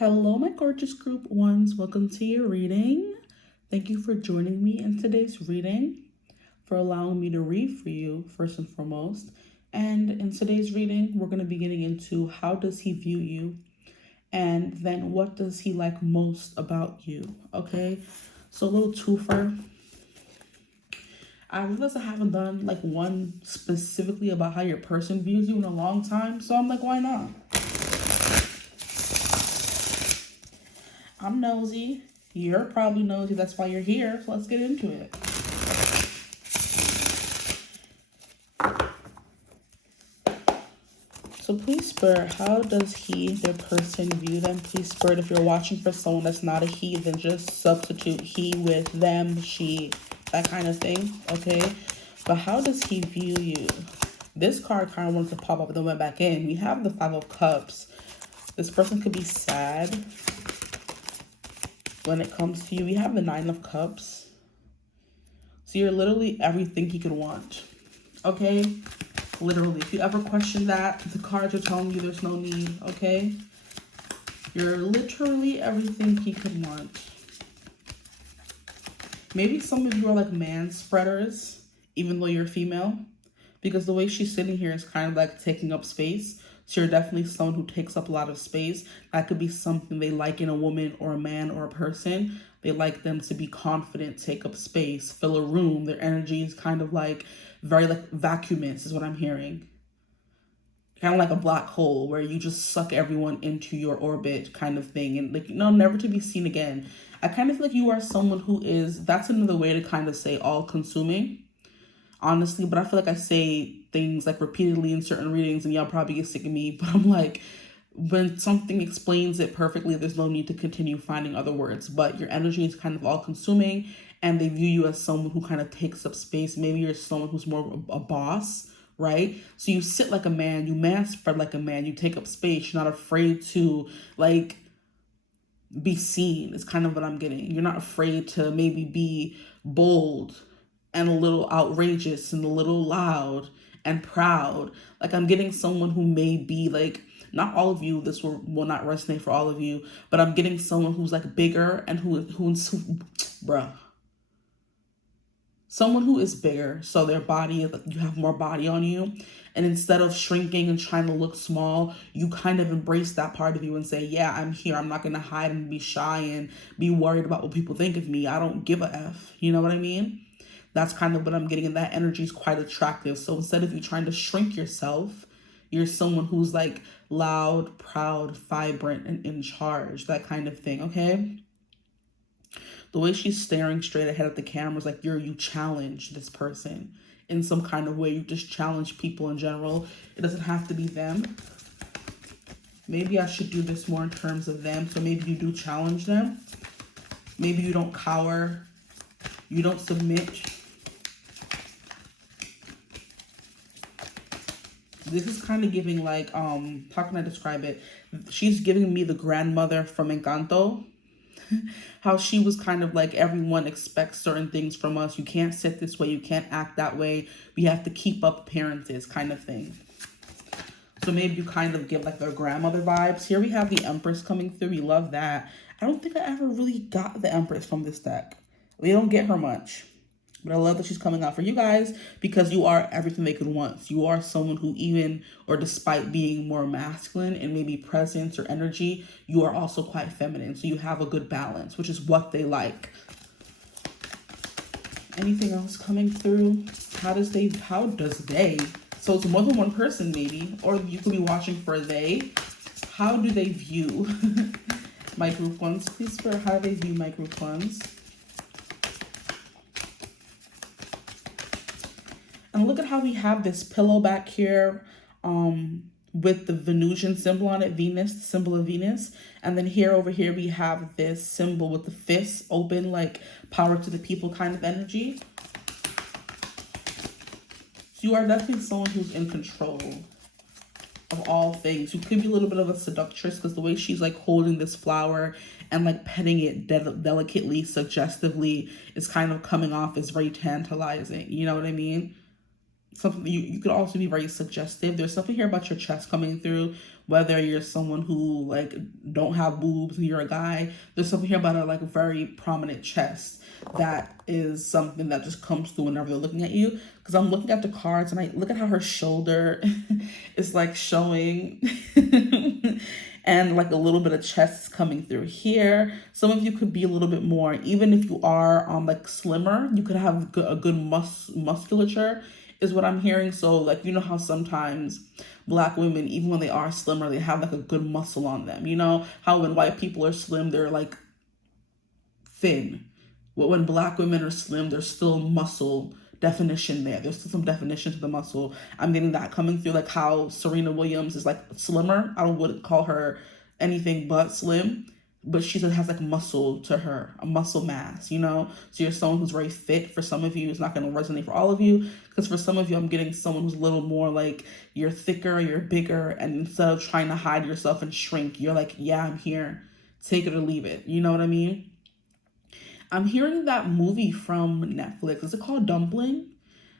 Hello, my gorgeous group ones. Welcome to your reading. Thank you for joining me in today's reading, for allowing me to read for you, first and foremost. And in today's reading, we're going to be getting into how does he view you, and then what does he like most about you, okay? So a little twofer. I realize I haven't done like one specifically about how your person views you in a long time, so I'm like, why not? I'm nosy. You're probably nosy. That's why you're here. So let's get into it. So please, Spirit, how does he, their person, view them? Please, Spirit, if you're watching for someone that's not a he, then just substitute he with them, she, that kind of thing, okay? But how does he view you? This card kind of wanted to pop up and then went back in. We have the Five of Cups. This person could be sad. When it comes to you, we have the Nine of Cups. So you're literally everything he could want, okay? Literally, if you ever question that, the cards are telling you there's no need, okay? You're literally everything he could want. Maybe some of you are like man spreaders, even though you're female, because the way she's sitting here is kind of like taking up space. So you're definitely someone who takes up a lot of space. That could be something they like in a woman or a man or a person. They like them to be confident, take up space, fill a room. Their energy is kind of like very like vacuumous is what I'm hearing. Kind of like a black hole where you just suck everyone into your orbit kind of thing. And like, never to be seen again. I kind of feel like you are someone who is, that's another way to kind of say all consuming. Honestly, but I feel like I say things like repeatedly in certain readings and y'all probably get sick of me, but I'm like, when something explains it perfectly, there's no need to continue finding other words. But your energy is kind of all consuming and they view you as someone who kind of takes up space. Maybe you're someone who's more of a boss, right? So you sit like a man, you man spread like a man, you take up space, you're not afraid to like be seen. It's kind of what I'm getting. You're not afraid to maybe be bold and a little outrageous and a little loud and proud. Like I'm getting someone who may be like, not all of you, this will not resonate for all of you, but I'm getting someone who's like bigger and bruh. Someone who is bigger, so their body, you have more body on you. And instead of shrinking and trying to look small, you kind of embrace that part of you and say, yeah, I'm here. I'm not going to hide and be shy and be worried about what people think of me. I don't give a F. You know what I mean? That's kind of what I'm getting, and that energy is quite attractive. So instead of you trying to shrink yourself, you're someone who's like loud, proud, vibrant, and in charge, that kind of thing, okay? The way she's staring straight ahead at the camera is like you challenge this person in some kind of way. You just challenge people in general. It doesn't have to be them. Maybe I should do this more in terms of them. So maybe you do challenge them. Maybe you don't cower. You don't submit. This is kind of giving like, how can I describe it? She's giving me the grandmother from Encanto. How she was kind of like, everyone expects certain things from us. You can't sit this way. You can't act that way. We have to keep up appearances kind of thing. So maybe you kind of give like their grandmother vibes. Here we have the Empress coming through. We love that. I don't think I ever really got the Empress from this deck. We don't get her much. But I love that she's coming out for you guys because you are everything they could want. You are someone who even, or despite being more masculine and maybe presence or energy, you are also quite feminine. So you have a good balance, which is what they like. Anything else coming through? How does they? So it's more than one person maybe, or you could be watching for they. How do they view my group ones? Please, for how do they view my group ones? And look at how we have this pillow back here with the Venusian symbol on it, Venus, the symbol of Venus. And then here over here, we have this symbol with the fists open, like power to the people kind of energy. So you are definitely someone who's in control of all things. You could be a little bit of a seductress because the way she's like holding this flower and like petting it delicately, suggestively is kind of coming off as very tantalizing. You know what I mean? something you could also be very suggestive. There's something here about your chest coming through, whether you're someone who like don't have boobs and you're a guy. There's something here about a like very prominent chest that is something that just comes through whenever they're looking at you. Because I'm looking at the cards and I look at how her shoulder is like showing and like a little bit of chest is coming through here. Some of you could be a little bit more, even if you are like slimmer, you could have a good musculature is what I'm hearing. So like, you know how sometimes Black women, even when they are slimmer, they have like a good muscle on them. You know how when white people are slim, they're like thin. But when Black women are slim, there's still muscle definition there. There's still some definition to the muscle. I'm getting that coming through, like how Serena Williams is like slimmer. I wouldn't call her anything but slim, but she has like muscle to her, a muscle mass, you know? So you're someone who's very fit. For some of you, it's not going to resonate for all of you, because for some of you, I'm getting someone who's a little more like you're thicker, you're bigger, and instead of trying to hide yourself and shrink, you're like, yeah, I'm here. Take it or leave it. You know what I mean? I'm hearing that movie from Netflix. Is it called Dumpling?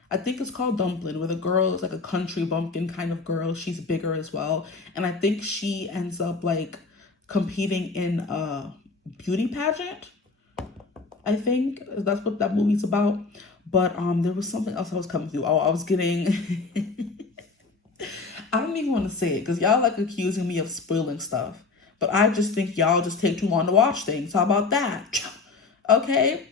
I think it's called Dumpling, where the girl is like a country bumpkin kind of girl. She's bigger as well. And I think she ends up like competing in a beauty pageant. I think that's what that movie's about. But there was something else I was coming through. Oh, I was getting I don't even want to say it because y'all like accusing me of spoiling stuff. But I just think y'all just take too long to watch things. How about that? Okay?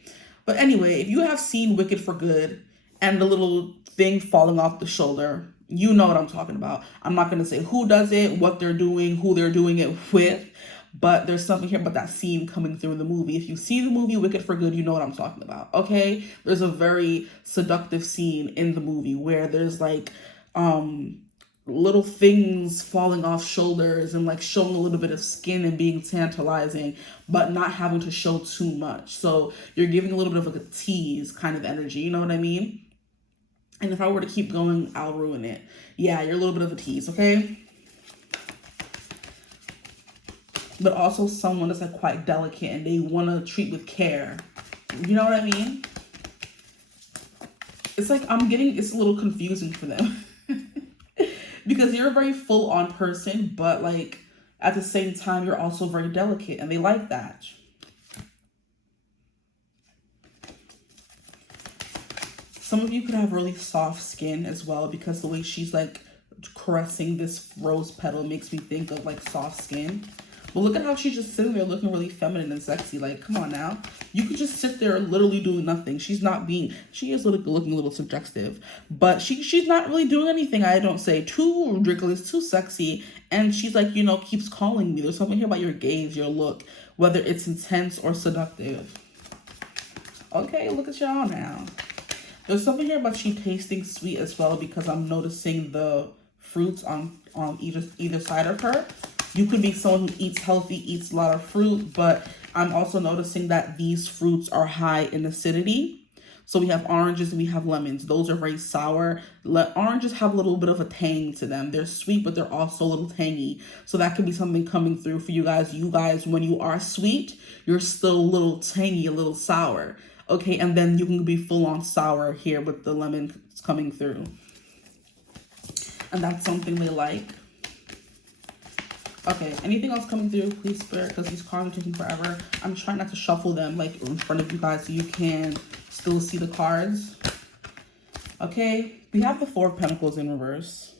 But anyway, if you have seen Wicked for Good and the little thing falling off the shoulder, you know what I'm talking about. I'm not going to say who does it, what they're doing, who they're doing it with, but there's something here about that scene coming through in the movie. If you see the movie Wicked for Good, you know what I'm talking about, okay? There's a very seductive scene in the movie where there's like little things falling off shoulders and like showing a little bit of skin and being tantalizing, but not having to show too much. So you're giving a little bit of like a tease kind of energy, you know what I mean? And if I were to keep going, I'll ruin it. Yeah, you're a little bit of a tease, okay? But also someone that's like quite delicate and they want to treat with care. You know what I mean? It's like it's a little confusing for them. Because you're a very full-on person, but like at the same time, you're also very delicate and they like that. Some of you could have really soft skin as well, because the way she's like caressing this rose petal makes me think of like soft skin. But look at how she's just sitting there looking really feminine and sexy. Like, come on now. You could just sit there literally doing nothing. She is looking a little suggestive. But she's not really doing anything, I don't say. Too ridiculous, too sexy. And she's like, you know, keeps calling me. There's something here about your gaze, your look, whether it's intense or seductive. Okay, look at y'all now. There's something here about you tasting sweet as well, because I'm noticing the fruits on either side of her. You could be someone who eats healthy, eats a lot of fruit, but I'm also noticing that these fruits are high in acidity. So we have oranges and we have lemons. Those are very sour. Oranges have a little bit of a tang to them. They're sweet, but they're also a little tangy. So that could be something coming through for you guys. You guys, when you are sweet, you're still a little tangy, a little sour. Okay, and then you can be full on sour here with the lemon coming through. And that's something they like. Okay, anything else coming through, please, Spirit, because these cards are taking forever. I'm trying not to shuffle them like in front of you guys so you can still see the cards. Okay, we have the Four of Pentacles in reverse.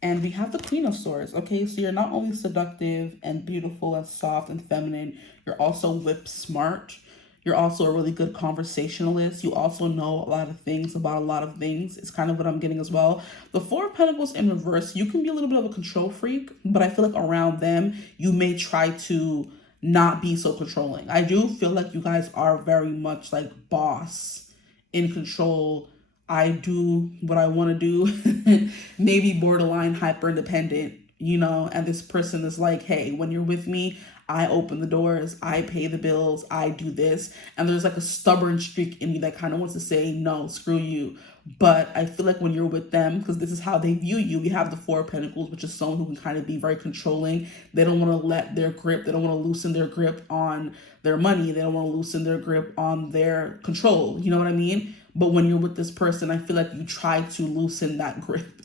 And we have the Queen of Swords. Okay, so you're not only seductive and beautiful and soft and feminine, you're also whip smart. You're also a really good conversationalist. You also know a lot of things about a lot of things. It's kind of what I'm getting as well. The Four of Pentacles in reverse, you can be a little bit of a control freak, but I feel like around them, you may try to not be so controlling. I do feel like you guys are very much like boss, in control. I do what I want to do. Maybe borderline hyper independent, you know, and this person is like, hey, when you're with me, I open the doors, I pay the bills, I do this. And there's like a stubborn streak in me that kind of wants to say, no, screw you. But I feel like when you're with them, because this is how they view you, we have the Four of Pentacles, which is someone who can kind of be very controlling. They don't want to let their grip, they don't want to loosen their grip on their money. They don't want to loosen their grip on their control. You know what I mean? But when you're with this person, I feel like you try to loosen that grip.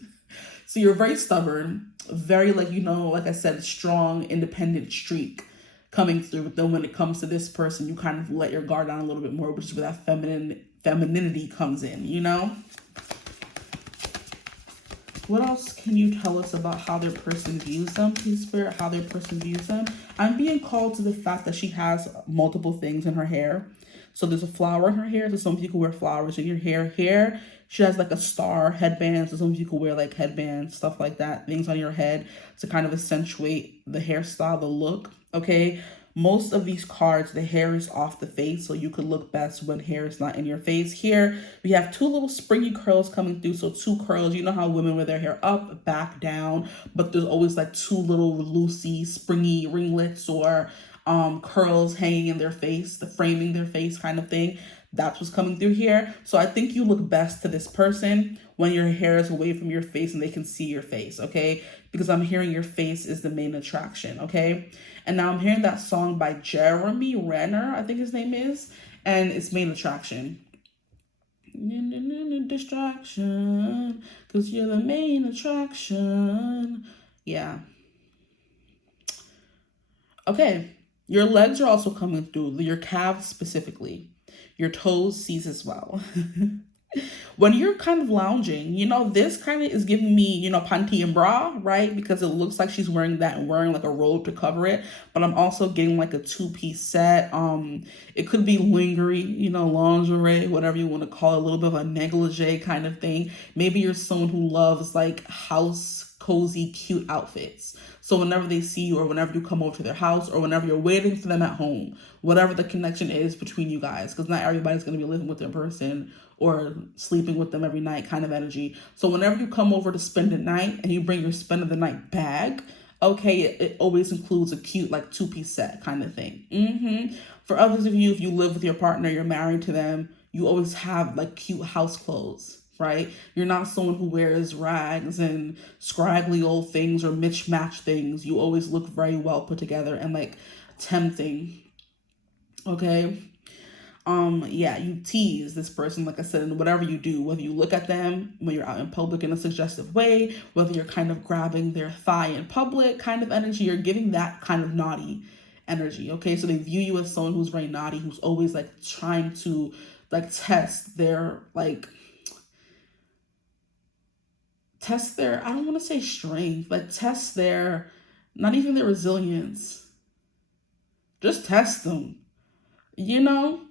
So you're very stubborn, very like, you know, like I said, strong, independent streak coming through. But then when it comes to this person, you kind of let your guard down a little bit more, which is where that femininity comes in, you know? What else can you tell us about how their person views them, please, Spirit? How their person views them? I'm being called to the fact that she has multiple things in her hair. So there's a flower in her hair. So some people wear flowers in your hair. She has like a star headband. So some people wear like headbands, stuff like that, things on your head to kind of accentuate the hairstyle, the look. Okay. Most of these cards, the hair is off the face, so you could look best when hair is not in your face. Here, we have two little springy curls coming through, so two curls. You know how women wear their hair up, back, down, but there's always like two little loosey, springy ringlets or curls hanging in their face, the framing their face kind of thing. That's what's coming through here. So I think you look best to this person when your hair is away from your face and they can see your face, okay? Because I'm hearing your face is the main attraction, okay? And now I'm hearing that song by Jeremy Renner, I think his name is, and it's Main Attraction. Distraction, because you're the main attraction. Yeah. Okay, your legs are also coming through, your calves specifically. Your toes sees as well. When you're kind of lounging, you know, this kind of is giving me, you know, panty and bra, right? Because it looks like she's wearing that and wearing like a robe to cover it. But I'm also getting like a two-piece set. It could be lingerie, you know, lingerie, whatever you want to call it, a little bit of a negligee kind of thing. Maybe you're someone who loves like house cozy, cute outfits. So whenever they see you or whenever you come over to their house or whenever you're waiting for them at home, whatever the connection is between you guys, because not everybody's going to be living with their person or sleeping with them every night kind of energy. So whenever you come over to spend the night and you bring your spend of the night bag, okay, it always includes a cute like two-piece set kind of thing. For others of you, if you live with your partner, you're married to them, you always have like cute house clothes, right? You're not someone who wears rags and scraggly old things or mismatched things. You always look very well put together and like tempting, okay? Yeah, you tease this person, like I said, in whatever you do, whether you look at them when you're out in public in a suggestive way, whether you're kind of grabbing their thigh in public kind of energy, you're giving that kind of naughty energy, okay? So they view you as someone who's very naughty, who's always like trying to like test their, I don't want to say strength, like test their, not even their resilience. Just test them, you know?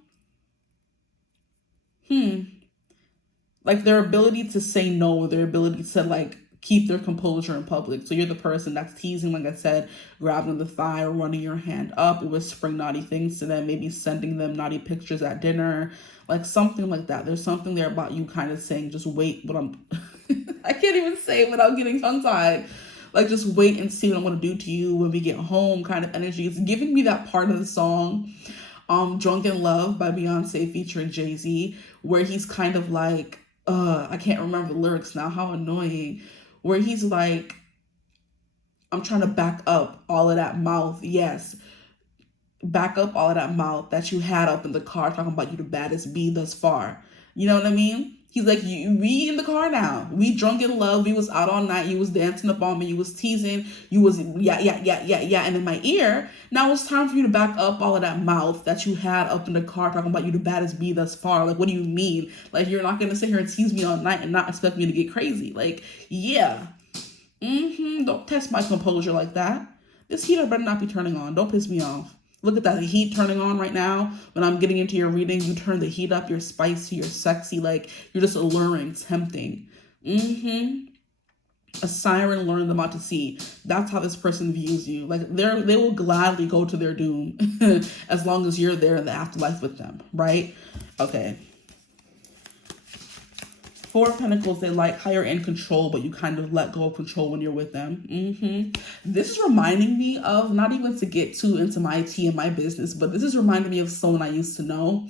Like their ability to say no, their ability to like keep their composure in public. So you're the person that's teasing, like I said, grabbing the thigh or running your hand up, whispering naughty things to them, maybe sending them naughty pictures at dinner, like something like that. There's something there about you kind of saying, just wait what I'm, I can't even say it without getting tongue-tied. Like just wait and see what I'm going to do to you when we get home kind of energy. It's giving me that part of the song, Drunk in Love by Beyonce featuring Jay-Z, where he's kind of like, I can't remember the lyrics now, how annoying, where he's like, I'm trying to back up all of that mouth. Yes, back up all of that mouth that you had up in the car talking about you the baddest bee thus far. You know what I mean? He's like, we in the car now. We drunk in love. We was out all night. You was dancing up on me. You was teasing. You was, yeah. And in my ear, now it's time for you to back up all of that mouth that you had up in the car talking about you the baddest bee thus far. Like, what do you mean? Like, you're not going to sit here and tease me all night and not expect me to get crazy. Like, yeah. Don't test my composure like that. This heater better not be turning on. Don't piss me off. Look at that, the heat turning on right now. When I'm getting into your reading, you turn the heat up, you're spicy, you're sexy, like you're just alluring, tempting. A siren learned them out to sea. That's how this person views you. Like they will gladly go to their doom as long as you're there in the afterlife with them, right? Okay. Four of Pentacles, they like how you're in control, but you kind of let go of control when you're with them. This is reminding me of, not even to get too into my tea and my business, but this is reminding me of someone I used to know.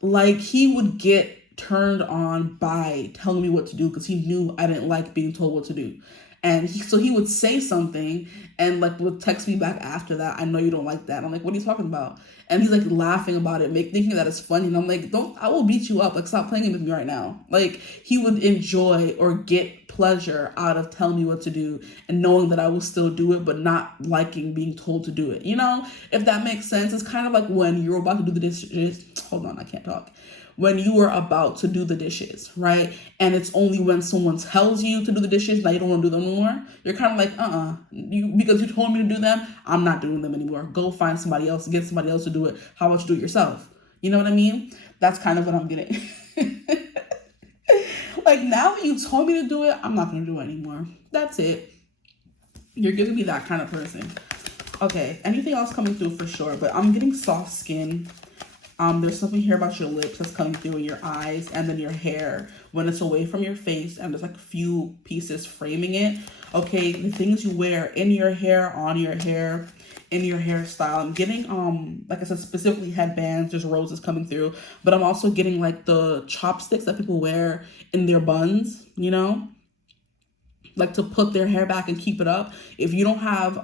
Like he would get turned on by telling me what to do because he knew I didn't like being told what to do. And so he would say something and like would text me back after that. I know you don't like that. I'm like, what are you talking about? And he's like laughing about it, thinking that it's funny. And I'm like, I will beat you up. Like, stop playing with me right now. Like, he would enjoy or get pleasure out of telling me what to do and knowing that I will still do it, but not liking being told to do it. You know, if that makes sense. It's kind of like when you're about to do the dishes. Hold on, I can't talk. When you are about to do the dishes, right? And it's only when someone tells you to do the dishes, now you don't want to do them anymore. You're kind of like, because you told me to do them, I'm not doing them anymore. Go find somebody else, get somebody else to do it. How about you do it yourself? You know what I mean? That's kind of what I'm getting. Like, now that you told me to do it, I'm not going to do it anymore. That's it. You're giving me that kind of person. Okay, anything else coming through for sure, but I'm getting soft skin. There's something here about your lips that's coming through in your eyes, and then your hair when it's away from your face, and there's like a few pieces framing it. Okay, the things you wear in your hair, on your hair, in your hairstyle. I'm getting, like I said, specifically headbands. There's roses coming through, but I'm also getting like the chopsticks that people wear in their buns, you know, like to put their hair back and keep it up. If you don't have,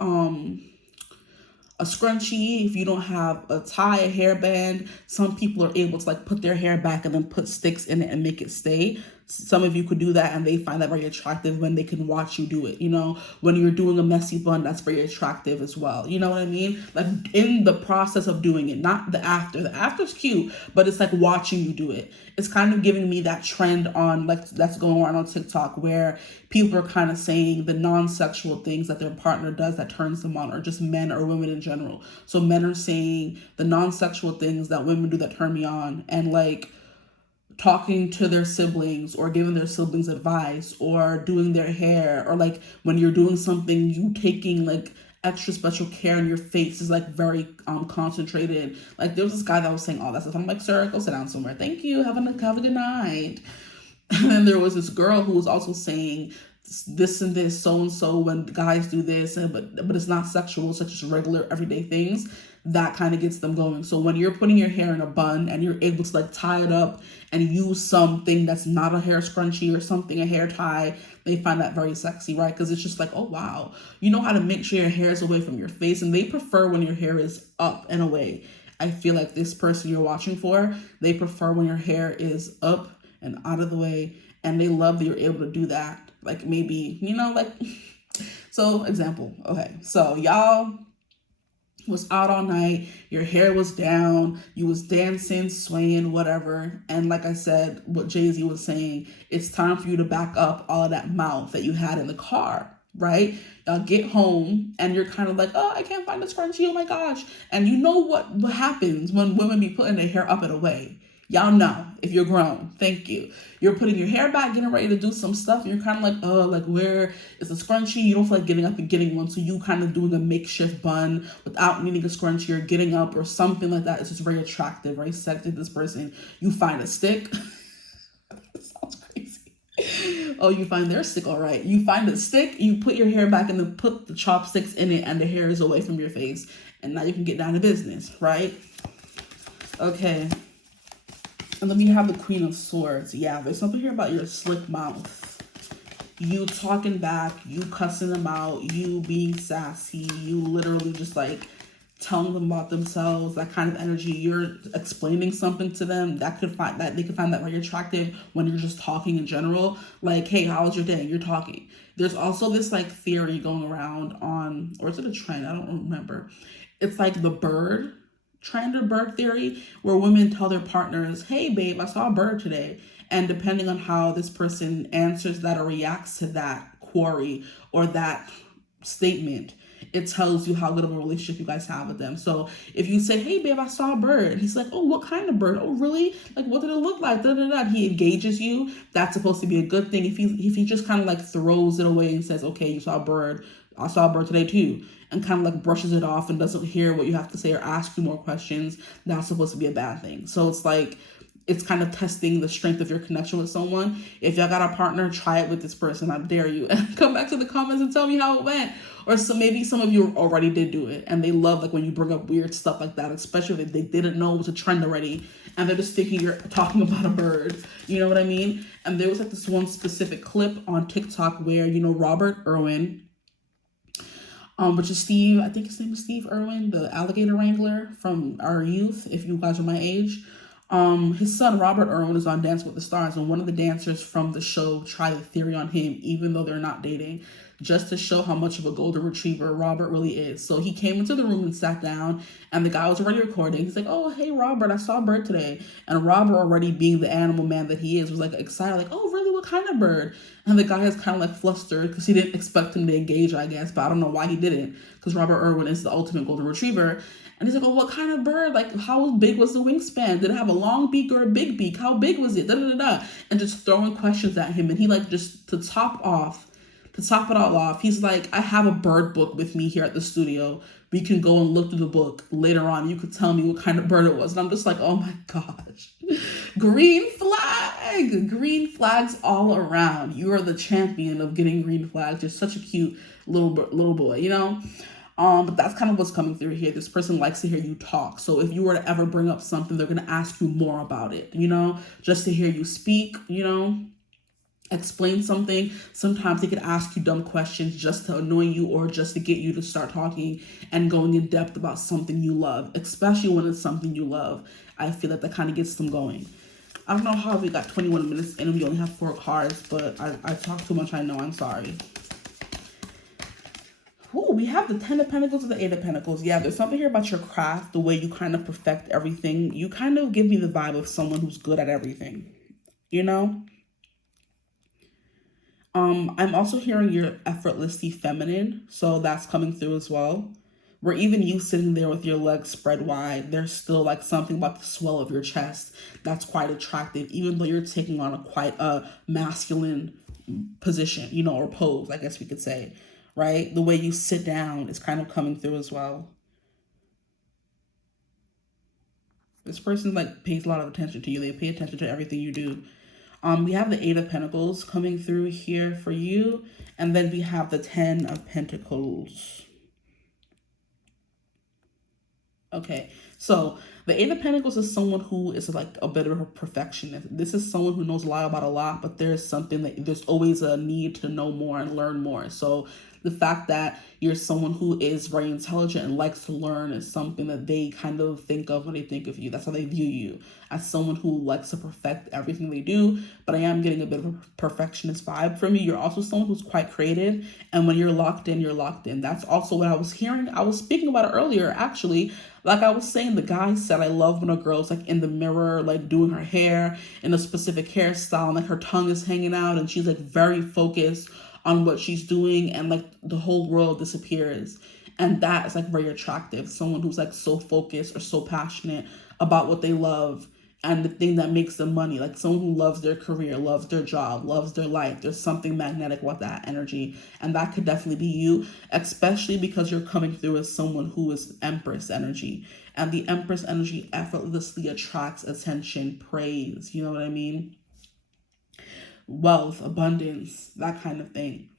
a scrunchie, if you don't have a tie, a hairband, some people are able to like put their hair back and then put sticks in it and make it stay. Some of you could do that and they find that very attractive when they can watch you do it. You know, when you're doing a messy bun, that's very attractive as well. You know what I mean? Like in the process of doing it, not the after. The after's cute, but it's like watching you do it. It's kind of giving me that trend on like that's going around on TikTok where people are kind of saying the non-sexual things that their partner does that turns them on, or just men or women in general. So men are saying the non-sexual things that women do that turn me on, and like talking to their siblings or giving their siblings advice or doing their hair, or like when you're doing something, you taking like extra special care in your face is like very concentrated. Like there was this guy that was saying all that stuff. I'm like, sir, go sit down somewhere. Thank you. Have a good night. And then there was this girl who was also saying this and this, so and so, when guys do this, and but it's not sexual, such as regular everyday things. That kind of gets them going. So when you're putting your hair in a bun and you're able to like tie it up and use something that's not a hair scrunchie or something, a hair tie, they find that very sexy, right? Because it's just like, oh wow, you know how to make sure your hair is away from your face, and they prefer when your hair is up and away. I feel like this person you're watching for, they prefer when your hair is up and out of the way, and they love that you're able to do that. Like maybe, you know, like, so example, okay, so y'all was out all night, your hair was down, you was dancing, swaying, whatever, and like I said, what Jay-Z was saying, it's time for you to back up all of that mouth that you had in the car, right? Y'all get home and you're kind of like, oh, I can't find the scrunchie, oh my gosh. And you know what happens when women be putting their hair up and away. Y'all know, if you're grown, thank you. You're putting your hair back, getting ready to do some stuff. And you're kind of like, oh, like where is the scrunchie? You don't feel like getting up and getting one. So you kind of doing a makeshift bun without needing a scrunchie or getting up or something like that. It's just very attractive, very sexy to this person. You find a stick. That sounds crazy. Oh, you find their stick, all right. You find a stick, you put your hair back and then put the chopsticks in it and the hair is away from your face. And now you can get down to business, right? Okay. And then we have the Queen of Swords. Yeah, there's something here about your slick mouth. You talking back, you cussing them out, you being sassy, you literally just like telling them about themselves, that kind of energy. You're explaining something to them that they could find that very attractive when you're just talking in general. Like, hey, how was your day? You're talking. There's also this like theory going around on, or is it a trend? I don't remember. It's like the bird trend or bird theory, where women tell their partners, hey babe, I saw a bird today. And depending on how this person answers that or reacts to that query or that statement, it tells you how good of a relationship you guys have with them. So if you say, hey babe, I saw a bird, and he's like, oh, what kind of bird? Oh, really? Like, what did it look like? Da, da, da. He engages you. That's supposed to be a good thing. If he just kind of like throws it away and says, okay, you saw a bird, I saw a bird today too, and kind of like brushes it off and doesn't hear what you have to say or ask you more questions, that's supposed to be a bad thing. So it's like, it's kind of testing the strength of your connection with someone. If y'all got a partner, try it with this person. I dare you. And come back to the comments and tell me how it went. Or maybe some of you already did do it, and they love like when you bring up weird stuff like that, especially if they didn't know it was a trend already, and they're just thinking you're talking about a bird. You know what I mean? And there was like this one specific clip on TikTok where, you know, Robert Irwin, which is Steve, I think his name is Steve Irwin, the alligator wrangler from our youth, if you guys are my age. His son, Robert Irwin, is on Dance with the Stars, and one of the dancers from the show tried a theory on him, even though they're not dating, just to show how much of a golden retriever Robert really is. So he came into the room and sat down, and the guy was already recording. He's like, oh, hey, Robert, I saw a bird today. And Robert, already being the animal man that he is, was like excited, like, oh, really, what kind of bird? And the guy is kind of like flustered because he didn't expect him to engage, I guess, but I don't know why he didn't, because Robert Irwin is the ultimate golden retriever. And he's like, oh, what kind of bird? Like, how big was the wingspan? Did it have a long beak or a big beak? How big was it? Da, da, da, da. And just throwing questions at him. And he like, just to top it all off, he's like, I have a bird book with me here at the studio. We can go and look through the book later on. You could tell me what kind of bird it was. And I'm just like, oh my gosh. Green flags all around. You are the champion of getting green flags. You're such a cute little boy, you know? But that's kind of what's coming through here. This person likes to hear you talk. So if you were to ever bring up something, they're going to ask you more about it, you know, just to hear you speak, you know, explain something. Sometimes they could ask you dumb questions just to annoy you or just to get you to start talking and going in depth about something you love, especially when it's something you love. I feel like that kind of gets them going. I don't know how we got 21 minutes in and we only have 4 cards, but I talk too much. I know. I'm sorry. Ooh, we have the 10 of Pentacles and the 8 of Pentacles. Yeah, there's something here about your craft, the way you kind of perfect everything. You kind of give me the vibe of someone who's good at everything, you know? I'm also hearing you're effortlessly feminine, so that's coming through as well. Where even you sitting there with your legs spread wide, there's still like something about the swell of your chest that's quite attractive, even though you're taking on quite a masculine position, you know, or pose, I guess we could say, right? The way you sit down is kind of coming through as well. This person like pays a lot of attention to you. They pay attention to everything you do. We have the 8 of Pentacles coming through here for you. And then we have the 10 of Pentacles. Okay, so the 8 of Pentacles is someone who is like a bit of a perfectionist. This is someone who knows a lot about a lot, but there's something that there's always a need to know more and learn more. So the fact that you're someone who is very intelligent and likes to learn is something that they kind of think of when they think of you. That's how they view you, as someone who likes to perfect everything they do. But I am getting a bit of a perfectionist vibe from you. You're also someone who's quite creative. And when you're locked in, you're locked in. That's also what I was hearing. I was speaking about it earlier, actually. Like I was saying, the guy said, I love when a girl's like in the mirror, like doing her hair in a specific hairstyle, and like her tongue is hanging out and she's like very focused on what she's doing, and like the whole world disappears. And that is like very attractive. Someone who's like so focused or so passionate about what they love and the thing that makes them money. Like someone who loves their career, loves their job, loves their life. There's something magnetic about that energy. And that could definitely be you, especially because you're coming through as someone who is Empress energy. And the Empress energy effortlessly attracts attention, praise. You know what I mean? Wealth, abundance, that kind of thing.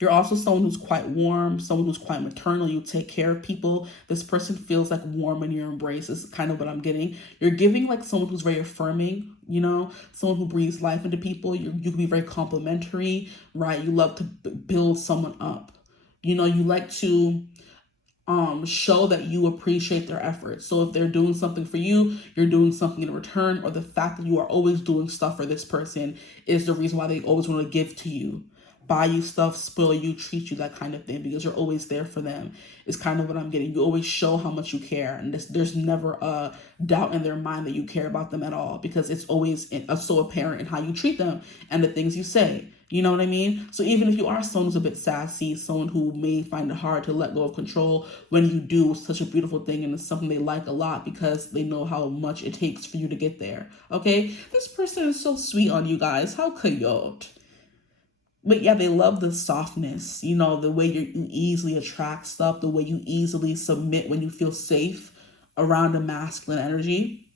You're also someone who's quite warm, someone who's quite maternal. You take care of people. This person feels like warm in your embrace is kind of what I'm getting. You're giving like someone who's very affirming, you know, someone who breathes life into people. You can be very complimentary, right? You love to build someone up. You know, you like to show that you appreciate their efforts. So if they're doing something for you, you're doing something in return, or the fact that you are always doing stuff for this person is the reason why they always want to give to you, buy you stuff, spoil you, treat you, that kind of thing, because you're always there for them is kind of what I'm getting. You always show how much you care, and there's never a doubt in their mind that you care about them at all, because it's always so apparent in how you treat them and the things you say. You know what I mean? So even if you are someone who's a bit sassy, someone who may find it hard to let go of control, when you do, it's such a beautiful thing, and it's something they like a lot because they know how much it takes for you to get there. Okay? This person is so sweet on you guys. How cute. But yeah, they love the softness, you know, the way you easily attract stuff, the way you easily submit when you feel safe around a masculine energy.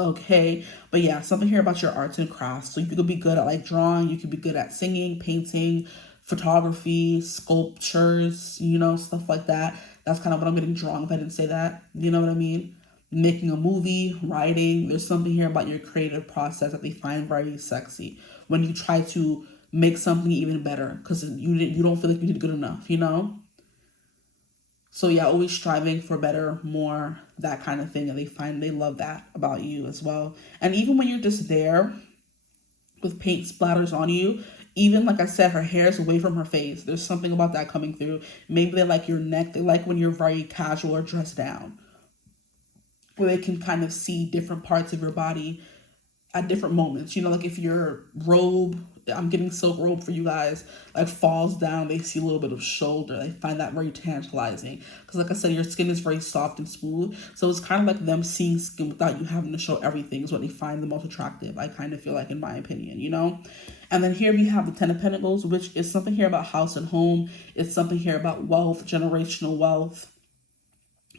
Okay, but yeah, something here about your arts and crafts. So you could be good at like drawing, you could be good at singing, painting, photography, sculptures, stuff like that. That's kind of what I'm getting drawn if I didn't say that. You know what I mean? Making a movie, writing. There's something here about your creative process that they find very sexy when you try to make something even better because you don't feel like you did good enough. So yeah, always striving for better, more, that kind of thing. And they love that about you as well. And even when you're just there with paint splatters on you, even like I said, her hair is away from her face. There's something about that coming through. Maybe they like your neck. They like when you're very casual or dressed down, where they can kind of see different parts of your body at different moments. Like if your robe, I'm getting silk robe for you guys, like falls down, they see a little bit of shoulder. They find that very tantalizing. Because like I said, your skin is very soft and smooth. So it's kind of like them seeing skin without you having to show everything is what they find the most attractive. I kind of feel like, in my opinion. And then here we have the Ten of Pentacles, which is something here about house and home. It's something here about wealth, generational wealth,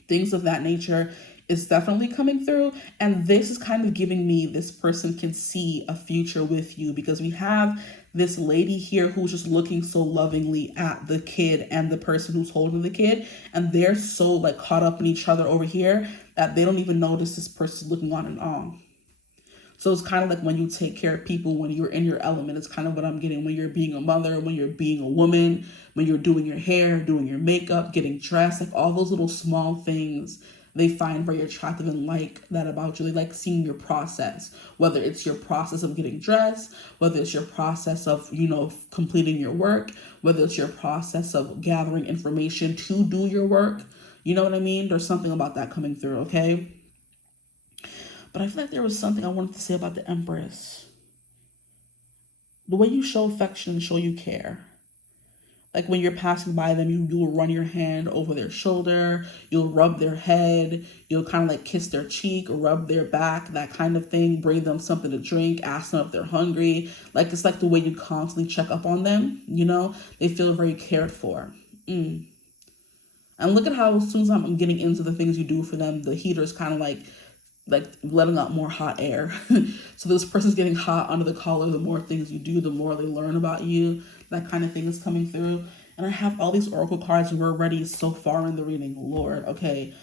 things of that nature. Is definitely coming through, and this is kind of giving me this person can see a future with you, because we have this lady here who's just looking so lovingly at the kid and the person who's holding the kid, and they're so like caught up in each other over here that they don't even notice this person looking on and on. So it's kind of like when you take care of people, when you're in your element. It's kind of what I'm getting when you're being a mother, when you're being a woman, when you're doing your hair, doing your makeup, getting dressed, like all those little small things they find very attractive and like that about you. They like seeing your process, whether it's your process of getting dressed, whether it's your process of, completing your work, whether it's your process of gathering information to do your work. You know what I mean? There's something about that coming through, okay? But I feel like there was something I wanted to say about the Empress. The way you show affection and show you care. Like when you're passing by them, you'll run your hand over their shoulder, you'll rub their head, you'll kind of like kiss their cheek or rub their back, that kind of thing, bring them something to drink, ask them if they're hungry. Like it's like the way you constantly check up on them, they feel very cared for. And look at how as soon as I'm getting into the things you do for them, the heater is kind of like letting out more hot air. So this person's getting hot under the collar. The more things you do, the more they learn about you. That kind of thing is coming through. And I have all these oracle cards, and we're already so far in the reading. Lord, okay.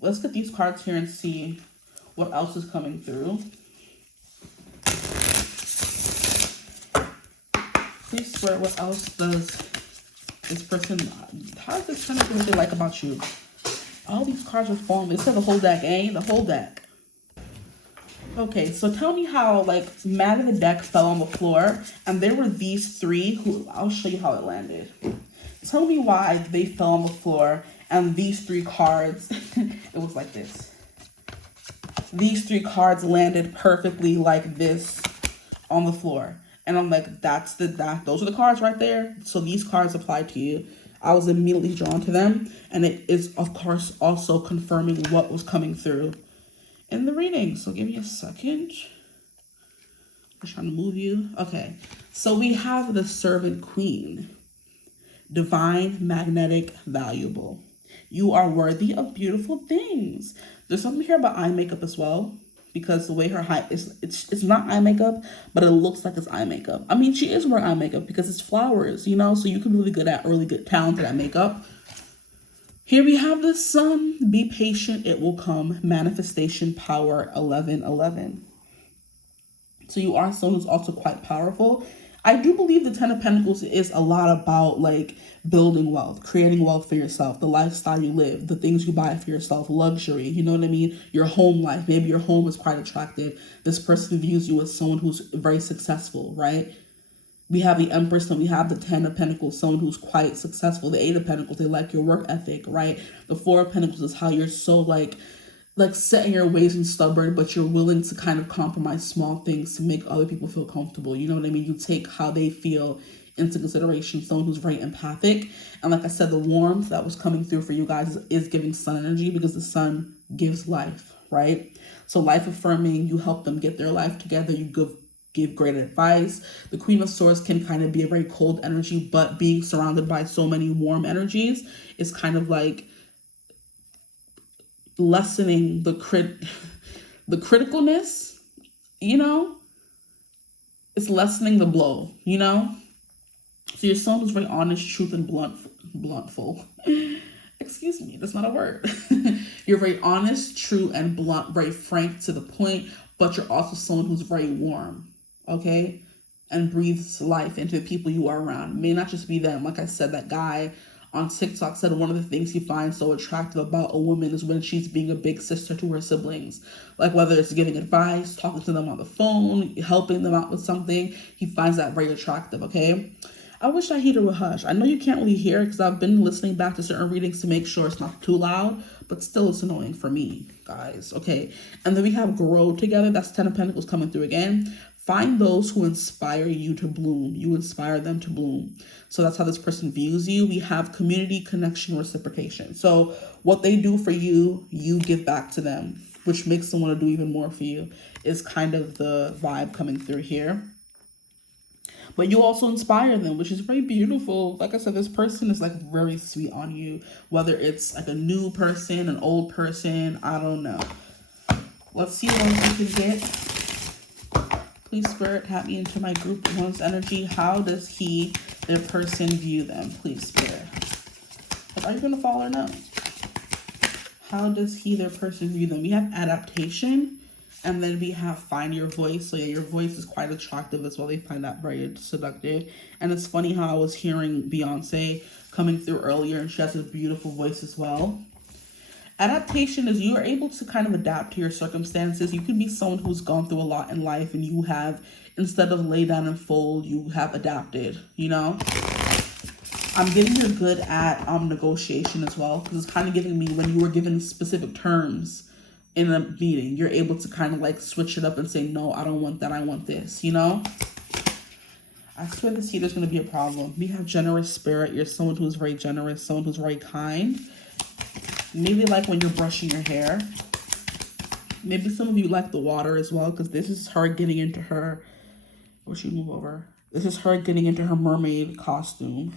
Let's get these cards here and see what else is coming through. Please swear, what else does this person, how does this person what they like about you? All these cards are falling. It said the whole deck, The whole deck. Okay, so tell me how, mad of the deck fell on the floor, and there were these three who, I'll show you how it landed. Tell me why they fell on the floor, and these three cards, it was like this. These three cards landed perfectly like this on the floor. And I'm like, those are the cards right there. So these cards apply to you. I was immediately drawn to them, and it is, of course, also confirming what was coming through in the reading. So give me a second. I'm trying to move you. Okay, so we have the Servant Queen. Divine, magnetic, valuable. You are worthy of beautiful things. There's something here about eye makeup as well, because the way her height is, it's not eye makeup, but it looks like it's eye makeup. I mean, she is wearing eye makeup because it's flowers, so you can be really good, talented at makeup. Here we have the Sun. Be patient, it will come. Manifestation power 1111. So you are someone who's also quite powerful. I do believe the Ten of Pentacles is a lot about building wealth, creating wealth for yourself, the lifestyle you live, the things you buy for yourself, luxury, you know what I mean? Your home life, maybe your home is quite attractive. This person views you as someone who's very successful, right? We have the Empress and we have the Ten of Pentacles, someone who's quite successful. The Eight of Pentacles, they like your work ethic, right? The Four of Pentacles is how you're so set in your ways and stubborn, but you're willing to kind of compromise small things to make other people feel comfortable. You know what I mean? You take how they feel into consideration. Someone who's very empathic. And like I said, the warmth that was coming through for you guys is giving sun energy, because the sun gives life, right? So life affirming, you help them get their life together. You give great advice. The Queen of Swords can kind of be a very cold energy, but being surrounded by so many warm energies is kind of like lessening The criticalness, you know, it's lessening the blow, you know? So your someone who's very honest, truth, and bluntful. Excuse me, that's not a word. You're very honest, true, and blunt, very frank to the point, but you're also someone who's very warm, okay? And breathes life into the people you are around. It may not just be them. Like I said, that guy on TikTok said one of the things he finds so attractive about a woman is when she's being a big sister to her siblings. Like whether it's giving advice, talking to them on the phone, helping them out with something, he finds that very attractive, okay? I wish I heated with hush. I know you can't really hear it because I've been listening back to certain readings to make sure it's not too loud, but still it's annoying for me, guys, okay? And then we have grow together. That's 10 of Pentacles coming through again. Find those who inspire you to bloom. You inspire them to bloom. So that's how this person views you. We have community, connection, reciprocation. So what they do for you, you give back to them, which makes them want to do even more for you, is kind of the vibe coming through here. But you also inspire them, which is very beautiful. Like I said, this person is like very sweet on you. Whether it's like a new person, an old person, I don't know. Let's see what we can get. Please, Spirit, tap me into my group one's energy. How does he, their person, view them? Please, Spirit. Like, are you going to fall or no? How does he, their person, view them? We have adaptation. And then we have find your voice. So yeah, your voice is quite attractive as well. They find that very seductive. And it's funny how I was hearing Beyonce coming through earlier, and she has a beautiful voice as well. Adaptation is you are able to kind of adapt to your circumstances. You can be someone who's gone through a lot in life, and you have, instead of lay down and fold, you have adapted, you know? I'm getting you're good at negotiation as well, because it's kind of giving me when you were given specific terms in a meeting, you're able to kind of like switch it up and say, no, I don't want that, I want this, you know? I swear to see there's going to be a problem. We have generous spirit. You're someone who's very generous, someone who's very kind. Maybe like when you're brushing your hair. Maybe some of you like the water as well, because this is her getting into her, or she move over. This is her getting into her mermaid costume.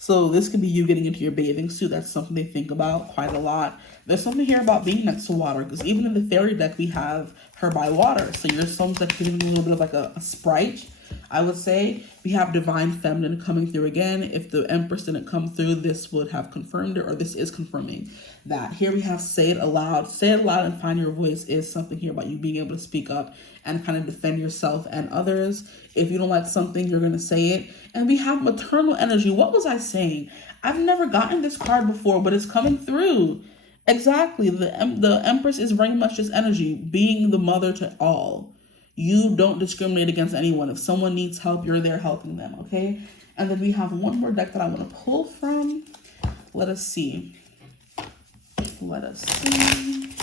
So this could be you getting into your bathing suit. That's something they think about quite a lot. There's something here about being next to water, because even in the fairy deck, we have her by water. So you're someone that's giving you a little bit of like a sprite, I would say. We have divine feminine coming through again. If the Empress didn't come through, this would have confirmed it, or this is confirming that. Here we have say it aloud. Say it aloud and find your voice is something here about you being able to speak up and kind of defend yourself and others. If you don't like something, you're going to say it. And we have maternal energy. What was I saying? I've never gotten this card before, but it's coming through. Exactly. The Empress is very much this energy, being the mother to all. You don't discriminate against anyone. If someone needs help, you're there helping them, okay? And then we have one more deck that I want to pull from. Let us see. Let us see.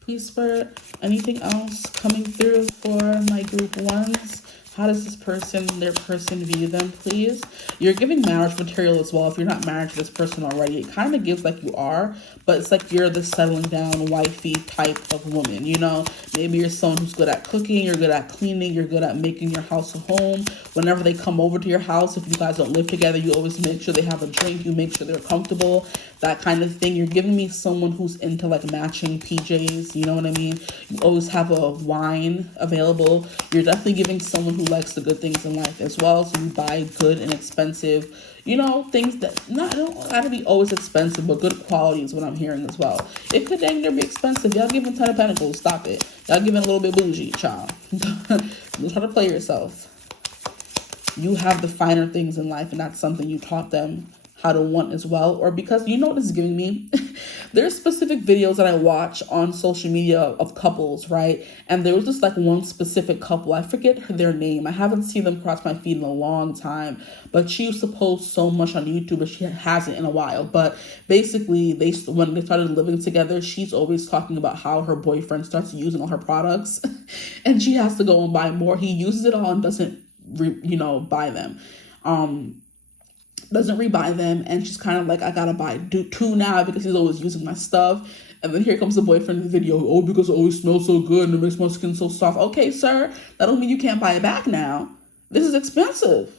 Please, Spirit, anything else coming through for my group ones? How does this person, their person view them, please? You're giving marriage material as well. If you're not married to this person already, it kind of gives like you are, but it's like you're the settling down, wifey type of woman, you know? Maybe you're someone who's good at cooking, you're good at cleaning, you're good at making your house a home. Whenever they come over to your house, if you guys don't live together, you always make sure they have a drink, you make sure they're comfortable, that kind of thing. You're giving me someone who's into like matching PJs, you know what I mean? You always have a wine available. You're definitely giving someone who likes the good things in life as well. So you buy good and expensive, you know, things that don't gotta be always expensive, but good quality is what I'm hearing as well. It could dang near be expensive. Y'all giving 10 of Pentacles. Stop it. Y'all giving a little bit bougie, child. Don't try to play yourself. You have the finer things in life, and that's something you taught them how to want as well. Or because you know what this is giving me? There's specific videos that I watch on social media of couples, right? And there was just like one specific couple. I forget their name. I haven't seen them cross my feed in a long time. But she used to post so much on YouTube, but she hasn't in a while. But basically, when they started living together, she's always talking about how her boyfriend starts using all her products. And she has to go and buy more. He uses it all and doesn't, buy them. Doesn't rebuy them, and she's kind of like, I gotta buy two now because he's always using my stuff. And then here comes the boyfriend in the video. Oh, because it always smells so good and it makes my skin so soft. Okay, sir, that don't mean you can't buy it back now. This is expensive.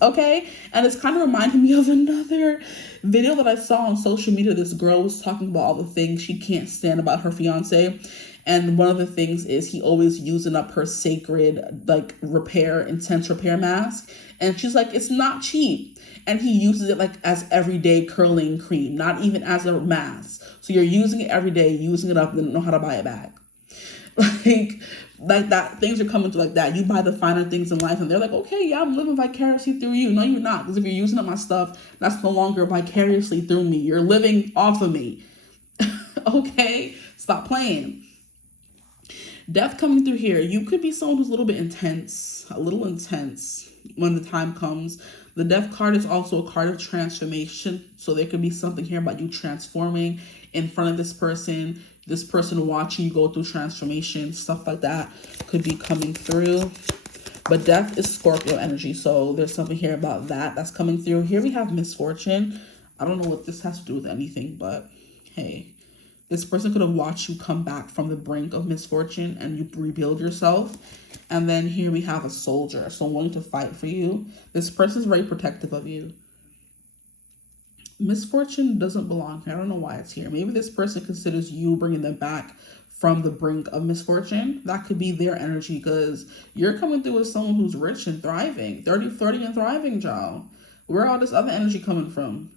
Okay, and it's kind of reminding me of another video that I saw on social media. This girl was talking about all the things she can't stand about her fiance, and one of the things is he always using up her sacred like intense repair mask, and she's like, it's not cheap, and he uses it like as everyday curling cream, not even as a mask. So you're using it every day, using it up, and then don't know how to buy it back. like that, things are coming to like that. You buy the finer things in life and they're like, okay, yeah, I'm living vicariously through you. No, you're not, because if you're using up my stuff, that's no longer vicariously through me. You're living off of me. Okay, stop playing. Death coming through here. You could be someone who's a little intense when the time comes. The death card is also a card of transformation. So there could be something here about you transforming in front of this person watching you go through transformation, stuff like that could be coming through. But death is Scorpio energy. So there's something here about that that's coming through. Here we have misfortune. I don't know what this has to do with anything, but hey, this person could have watched you come back from the brink of misfortune and you rebuild yourself. And then here we have a soldier, someone willing to fight for you. This person is very protective of you. Misfortune doesn't belong here. I don't know why it's here. Maybe this person considers you bringing them back from the brink of misfortune. That could be their energy, because you're coming through as someone who's rich and thriving. 30 and thriving, y'all. Where all this other energy coming from?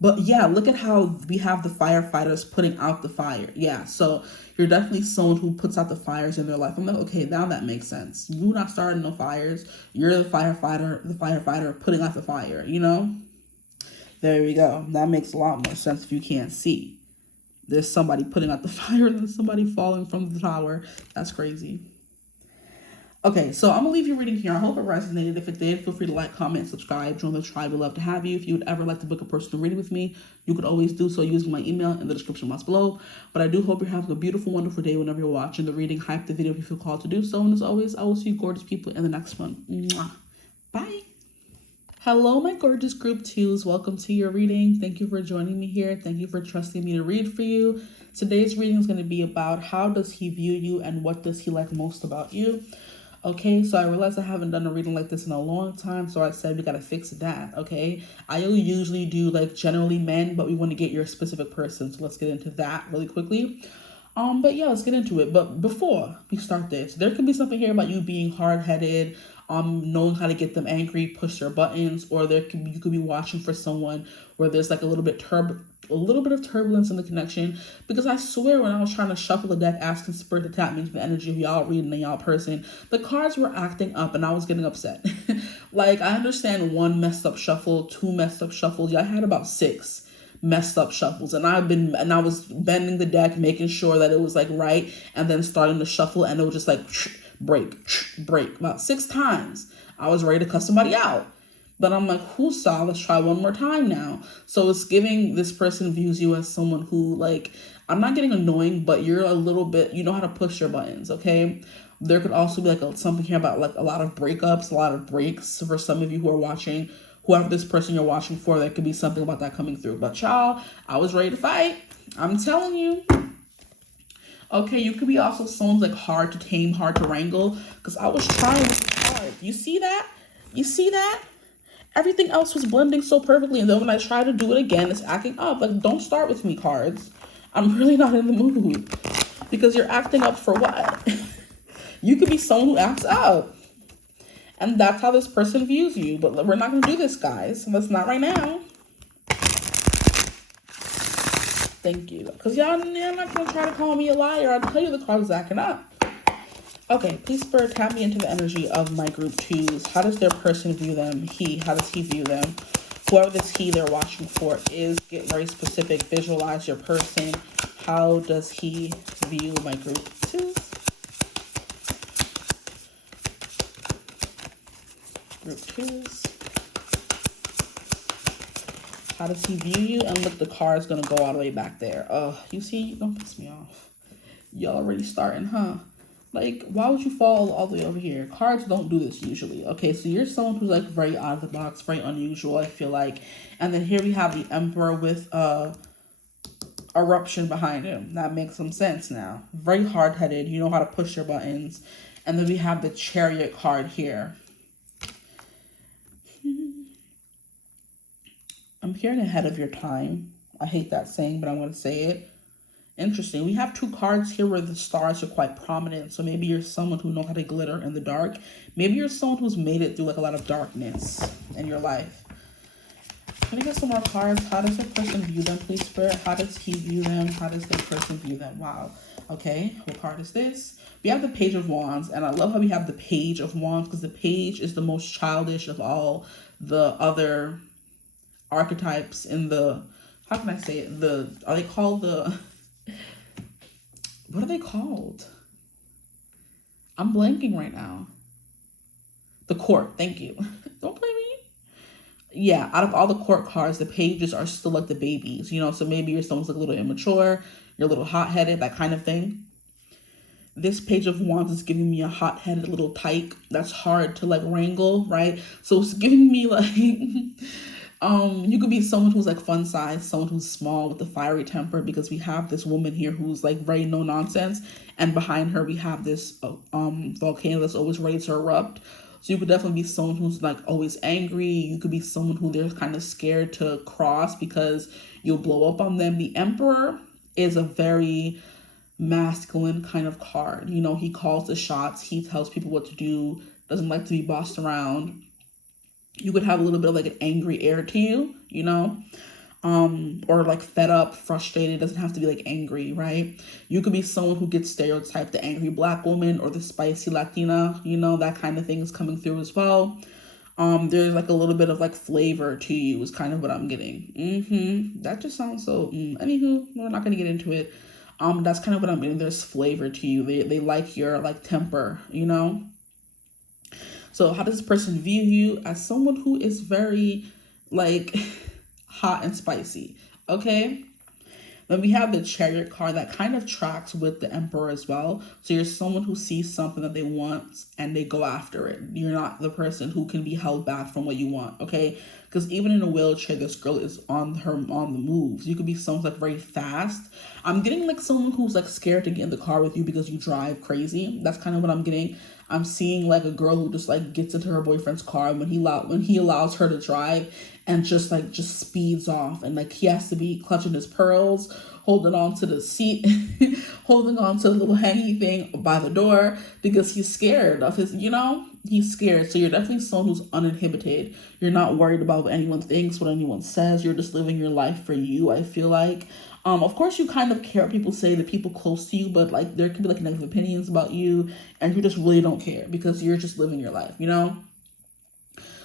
But yeah, look at how we have the firefighters putting out the fire. Yeah, so you're definitely someone who puts out the fires in their life. I'm like, okay, now that makes sense. You're not starting no fires. You're the firefighter putting out the fire, you know? There we go. That makes a lot more sense if you can't see. There's somebody putting out the fire and then somebody falling from the tower. That's crazy. Okay, so I'm going to leave your reading here. I hope it resonated. If it did, feel free to like, comment, subscribe, join the tribe. We'd love to have you. If you would ever like to book a personal reading with me, you could always do so using my email in the description box below. But I do hope you're having a beautiful, wonderful day whenever you're watching the reading. Hype the video if you feel called to do so. And as always, I will see you gorgeous people in the next one. Mwah. Bye. Hello, my gorgeous group 2s. Welcome to your reading. Thank you for joining me here. Thank you for trusting me to read for you. Today's reading is going to be about how does he view you and what does he like most about you. Okay, so I realized I haven't done a reading like this in a long time, so I said we got to fix that, okay? I usually do like generally men, but we want to get your specific person, so let's get into that really quickly. But yeah, let's get into it. But before we start this, there could be something here about you being hard-headed, knowing how to get them angry, push their buttons, or you could be watching for someone where there's like a little bit of turbulence in the connection. Because I swear when I was trying to shuffle the deck, asking Spirit to tap me into the energy of y'all reading and y'all person, the cards were acting up and I was getting upset. Like, I understand 1 messed up shuffle, 2 messed up shuffles. Y'all had about 6 messed up shuffles, and I was bending the deck, making sure that it was like right, and then starting to shuffle, and it was just like break about 6 times. I was ready to cuss somebody out, but I'm like, whoosah, let's try one more time now. So it's giving this person views you as someone who, like, I'm not getting annoying, but you're a little bit, you know how to push your buttons, okay? There could also be like something here about like a lot of breakups, a lot of breaks for some of you who are watching. Whoever this person you're watching for, there could be something about that coming through. But y'all, I was ready to fight. I'm telling you. Okay, you could be also someone's like hard to tame, hard to wrangle. Because I was trying with the card. You see that? You see that? Everything else was blending so perfectly. And then when I try to do it again, it's acting up. Like, don't start with me, cards. I'm really not in the mood. Because you're acting up for what? You could be someone who acts up. And that's how this person views you. But we're not going to do this, guys. That's not right now. Thank you. Because y'all not going to try to call me a liar. I'll tell you the cards acting up. Okay, please Spirit tap me into the energy of my group 2s. How does their person view them? How does he view them? Whoever this he they're watching for is, get very specific. Visualize your person. How does he view my group 2s? Group 2s. How does he view you? And look, the card's gonna go all the way back there. You see, don't piss me off. Y'all already starting, huh? Like, why would you fall all the way over here? Cards don't do this usually. Okay, so you're someone who's like very out of the box, very unusual, I feel like. And then here we have the Emperor with eruption behind him. That makes some sense now. Very hard-headed. You know how to push your buttons. And then we have the Chariot card here. I'm hearing ahead of your time. I hate that saying, but I'm going to say it. Interesting. We have 2 cards here where the stars are quite prominent. So maybe you're someone who knows how to glitter in the dark. Maybe you're someone who's made it through like a lot of darkness in your life. Can I get some more cards? How does the person view them, please, Spirit? How does he view them? How does the person view them? Wow. Okay, what card is this? We have the Page of Wands, and I love how we have the Page of Wands because the Page is the most childish of all the other archetypes in the, how can I say it? Are they called the, what are they called? I'm blanking right now. The Court, thank you. Don't blame me. Yeah, out of all the court cards, the pages are still like the babies, you know, so maybe you're someone's like a little immature, you're a little hot-headed, that kind of thing. This Page of Wands is giving me a hot-headed little tyke that's hard to like wrangle, right? So it's giving me like, you could be someone who's like fun size, someone who's small with a fiery temper, because we have this woman here who's like very no nonsense, and behind her we have this volcano that's always ready to erupt. So you could definitely be someone who's like always angry. You could be someone who they're kind of scared to cross because you'll blow up on them. The Emperor is a very masculine kind of card. You know, he calls the shots. He tells people what to do. Doesn't like to be bossed around. You could have a little bit of like an angry air to you, you know, or like fed up, frustrated. It doesn't have to be like angry, right? You could be someone who gets stereotyped, the angry Black woman or the spicy Latina, you know, that kind of thing is coming through as well. There's like a little bit of like flavor to you is kind of what I'm getting. That just sounds so, anywho, we're not going to get into it. That's kind of what I'm getting. There's flavor to you. They like your like temper, you know? So how does this person view you? As someone who is very like hot and spicy, okay? Then we have the Chariot card that kind of tracks with the Emperor as well. So you're someone who sees something that they want and they go after it. You're not the person who can be held back from what you want, okay? Because even in a wheelchair, this girl is on the moves. You could be someone like very fast. I'm getting like someone who's like scared to get in the car with you because you drive crazy. That's kind of what I'm getting. I'm seeing like a girl who just like gets into her boyfriend's car when he allows her to drive and just speeds off, and like he has to be clutching his pearls, holding on to the seat, holding on to the little hangy thing by the door because he's scared of his, you know, he's scared. So you're definitely someone who's uninhibited. You're not worried about what anyone thinks, what anyone says. You're just living your life for you, I feel like. Of course, you kind of care what people say, the people close to you, but like there could be like negative opinions about you, and you just really don't care because you're just living your life, you know?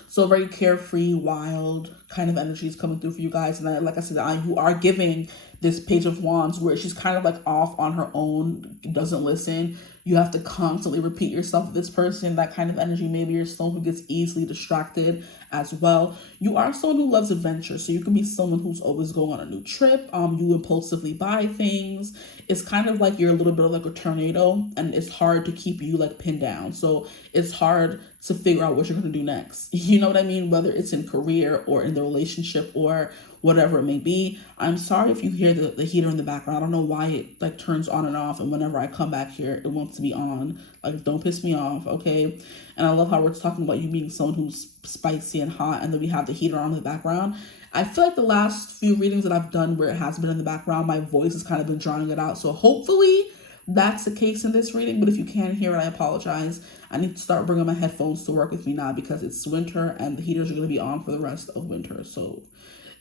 So very carefree, wild kind of energy is coming through for you guys. And like I said, you are giving this Page of Wands where she's kind of like off on her own, doesn't listen. You have to constantly repeat yourself with this person, that kind of energy. Maybe you're someone who gets easily distracted as well. You are someone who loves adventure. So you can be someone who's always going on a new trip. You impulsively buy things. It's kind of like you're a little bit of like a tornado, and it's hard to keep you like pinned down. So it's hard to figure out what you're going to do next. You know what I mean? Whether it's in career or in the relationship or whatever it may be. I'm sorry if you hear the heater in the background. I don't know why it like turns on and off, and whenever I come back here it wants to be on. Like, don't piss me off, okay? And I love how we're talking about you being someone who's spicy and hot, and then we have the heater on in the background. I feel like the last few readings that I've done where it has been in the background, my voice has kind of been drowning it out. So hopefully that's the case in this reading, but if you can't hear it, I apologize. I need to start bringing my headphones to work with me now because it's winter and the heaters are going to be on for the rest of winter. So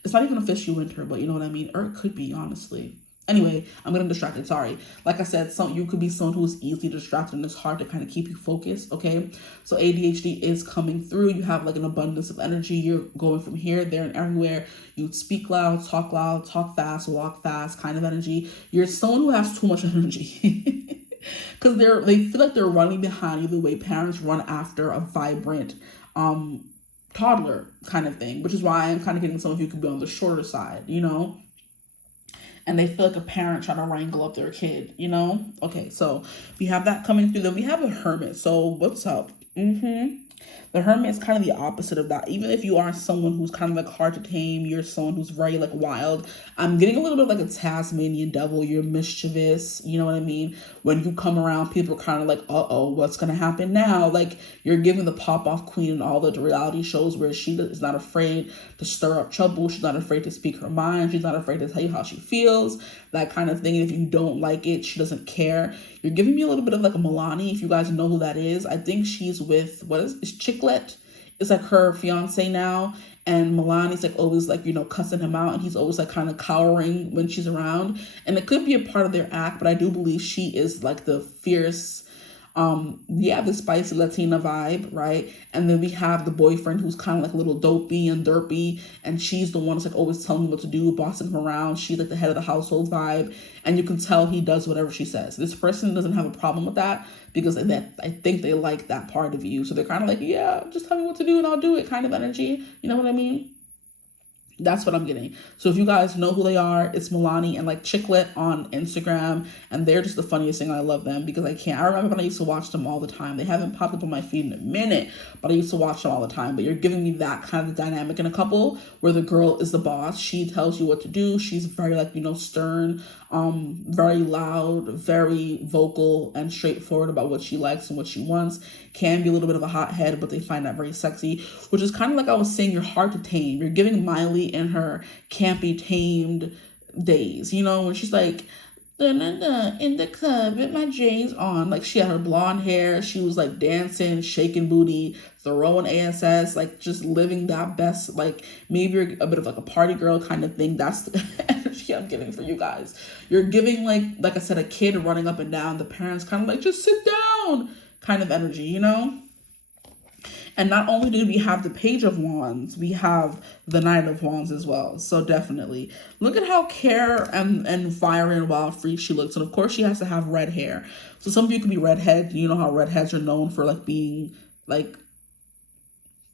it's not even officially winter, but you know what I mean? Or it could be, honestly. Anyway, I'm getting distracted, sorry. Like I said, you could be someone who is easily distracted and it's hard to kind of keep you focused, okay? So ADHD is coming through. You have like an abundance of energy. You're going from here, there, and everywhere. You speak loud, talk fast, walk fast kind of energy. You're someone who has too much energy. Because they feel like they're running behind you the way parents run after a vibrant toddler kind of thing, which is why I'm kind of getting some of you could be on the shorter side, you know? And they feel like a parent trying to wrangle up their kid, you know? Okay, so we have that coming through. Then we have a Hermit. So what's up? The Hermit is kind of the opposite of that. Even if you are someone who's kind of like hard to tame, you're someone who's very like wild. I'm getting a little bit like a Tasmanian devil. You're mischievous. You know what I mean? When you come around, people are kind of like, uh-oh, what's going to happen now? Like, you're giving the pop-off queen in all the reality shows where she is not afraid to stir up trouble. She's not afraid to speak her mind. She's not afraid to tell you how she feels, that kind of thing. And if you don't like it, she doesn't care. You're giving me a little bit of like a Milani, if you guys know who that is. I think she's with, what is Chiclet? It's like her fiance now. And Milani's like always like, you know, cussing him out. And he's always like kind of cowering when she's around. And it could be a part of their act, but I do believe she is like the fierce, the spicy Latina vibe, right? And then we have the boyfriend who's kind of like a little dopey and derpy, and she's the one that's like always telling him what to do, bossing him around. She's like the head of the household vibe, and you can tell he does whatever she says. This person doesn't have a problem with that because I think they like that part of you. So they're kind of like, yeah, just tell me what to do and I'll do it kind of energy. You know what I mean? That's what I'm getting. So if you guys know who they are, it's Milani and like Chiclet on Instagram. And they're just the funniest thing. I love them because I remember when I used to watch them all the time. They haven't popped up on my feed in a minute, but I used to watch them all the time. But you're giving me that kind of dynamic in a couple where the girl is the boss. She tells you what to do. She's very like, you know, stern, very loud, very vocal and straightforward about what she likes and what she wants. Can be a little bit of a hothead, but they find that very sexy, which is kind of like I was saying, you're hard to tame. You're giving Miley in her can't be tamed days, you know, when she's like, in the club with my J's on. Like, she had her blonde hair. She was like dancing, shaking booty, throwing ASS, like just living that best, like maybe you're a bit of like a party girl kind of thing. That's the energy I'm giving for you guys. You're giving like I said, a kid running up and down. The parents kind of like, just sit down kind of energy, you know? And not only do we have the Page of Wands, we have the Knight of Wands as well. So definitely look at how care and fiery and wild free she looks. And of course she has to have red hair. So some of you could be redhead. You know how redheads are known for like being like,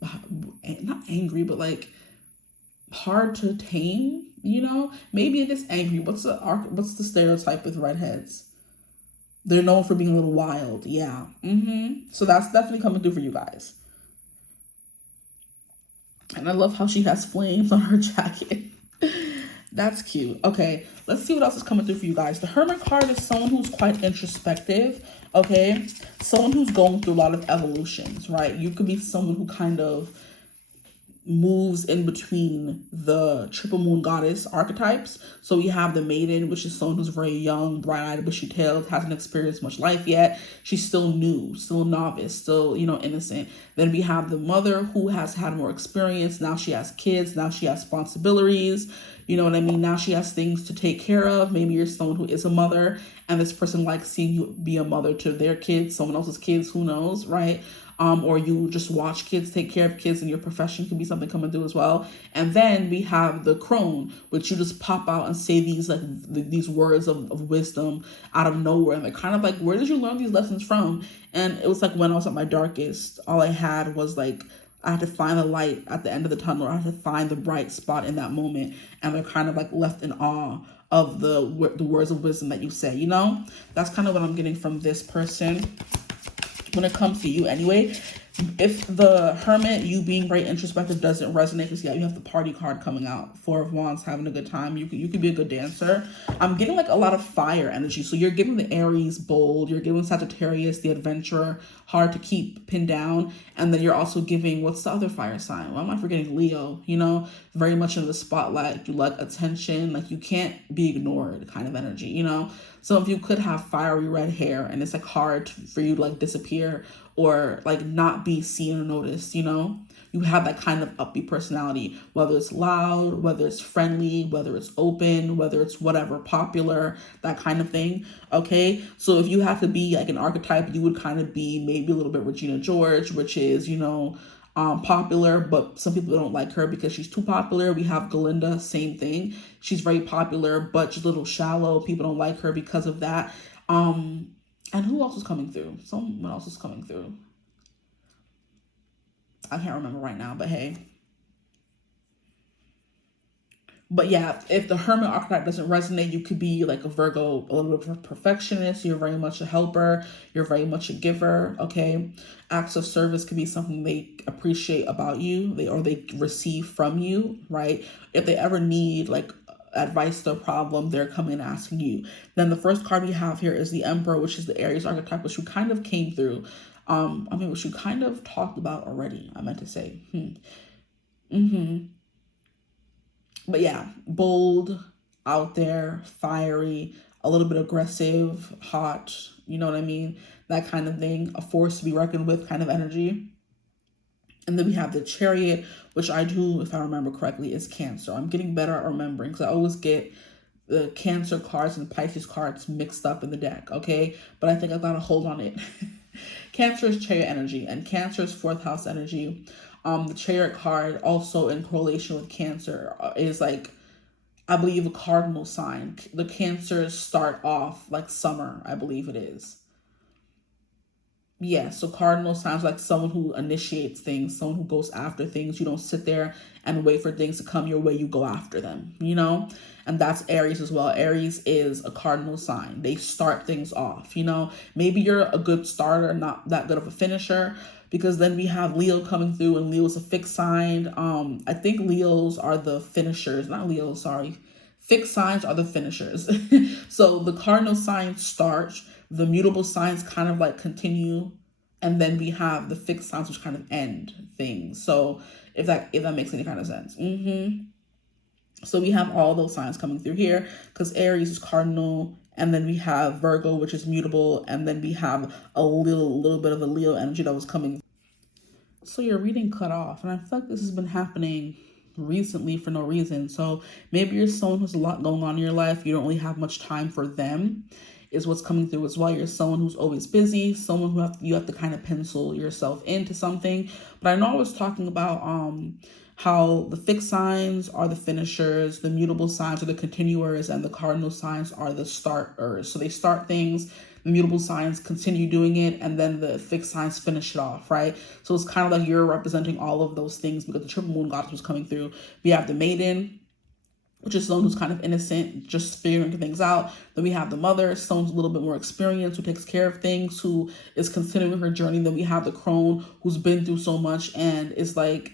not angry, but like hard to tame, you know? Maybe it is angry. What's the stereotype with redheads? They're known for being a little wild. Yeah. So that's definitely coming through for you guys. And I love how she has flames on her jacket. That's cute. Okay, let's see what else is coming through for you guys. The Hermit card is someone who's quite introspective, okay? Someone who's going through a lot of evolutions, right? You could be someone who kind of moves in between the triple moon goddess archetypes. So we have the maiden, which is someone who's very young, bright-eyed, bushy-tailed, hasn't experienced much life yet. She's still new, still novice, still, you know, innocent. Then we have the mother who has had more experience. Now she has kids. Now she has responsibilities. You know what I mean? Now she has things to take care of. Maybe you're someone who is a mother and this person likes seeing you be a mother to their kids, someone else's kids, who knows, right? Or you just watch kids, take care of kids, and your profession can be something coming through as well. And then we have the crone, which you just pop out and say these like these words of wisdom out of nowhere. And they're kind of like, where did you learn these lessons from? And it was like when I was at my darkest, all I had was like, I had to find the light at the end of the tunnel. I had to find the bright spot in that moment. And they're kind of like left in awe of the words of wisdom that you say, you know? That's kind of what I'm getting from this person. When it comes to you anyway, if the Hermit, you being very introspective, doesn't resonate, because yeah, you have the party card coming out, Four of Wands, having a good time. You could be a good dancer. I'm getting like a lot of fire energy. So you're giving the Aries bold, you're giving Sagittarius the adventurer, hard to keep pinned down, and then you're also giving, what's the other fire sign? Why am I forgetting? Leo, you know, very much in the spotlight. You like attention, like you can't be ignored kind of energy, you know? Some of you could have fiery red hair and it's like hard for you to like disappear or like not be seen or noticed, you know? You have that kind of upbeat personality, whether it's loud, whether it's friendly, whether it's open, whether it's whatever, popular, that kind of thing, okay? So if you have to be like an archetype, you would kind of be maybe a little bit Regina George, which is, you know, popular, but some people don't like her because she's too popular. We have Galinda, same thing. She's very popular, but she's a little shallow. People don't like her because of that. And who else is coming through? Someone else is coming through. I can't remember right now, but hey. But yeah, if the Hermit archetype doesn't resonate, you could be like a Virgo, a little bit of a perfectionist. You're very much a helper. You're very much a giver. Okay, acts of service could be something they appreciate about you, they receive from you, right? If they ever need like advice to a problem, they're coming and asking you. Then the first card we have here is the Emperor, which is the Aries archetype, which we kind of came through. Which we kind of talked about already. I meant to say. But yeah, bold, out there, fiery, a little bit aggressive, hot, you know what I mean? That kind of thing. A force to be reckoned with kind of energy. And then we have the Chariot, which I do, if I remember correctly, is Cancer. I'm getting better at remembering because I always get the Cancer cards and Pisces cards mixed up in the deck, okay? But I think I got to hold on it. Cancer is Chariot energy, and Cancer is 4th house energy. The Chariot card, also in correlation with Cancer, is like, I believe, a cardinal sign. The Cancers start off like summer, I believe it is. Yeah, so cardinal signs like someone who initiates things, someone who goes after things. You don't sit there and wait for things to come your way. You go after them, you know? And that's Aries as well. Aries is a cardinal sign. They start things off, you know? Maybe you're a good starter, not that good of a finisher, because then we have Leo coming through, and Leo is a fixed sign. I think Leos are the finishers. Not Leos, sorry. Fixed signs are the finishers. So the cardinal signs start, the mutable signs kind of like continue, and then we have the fixed signs which kind of end things. So if that makes any kind of sense. So we have all those signs coming through here because Aries is cardinal, and then we have Virgo, which is mutable, and then we have a little bit of a Leo energy that was coming. So your reading cut off, and I feel like this has been happening recently for no reason. So maybe you're someone who's a lot going on in your life. You don't really have much time for them, is what's coming through as well. You're someone who's always busy, someone who you have to kind of pencil yourself into something. But I know I was talking about how the fixed signs are the finishers, the mutable signs are the continuers, and the cardinal signs are the starters. So they start things, the mutable signs continue doing it, and then the fixed signs finish it off, right? So it's kind of like you're representing all of those things because the triple moon goddess was coming through. We have the maiden, which is someone who's kind of innocent, just figuring things out. Then we have the mother, someone who's a little bit more experienced, who takes care of things, who is continuing her journey. Then we have the crone, who's been through so much and is like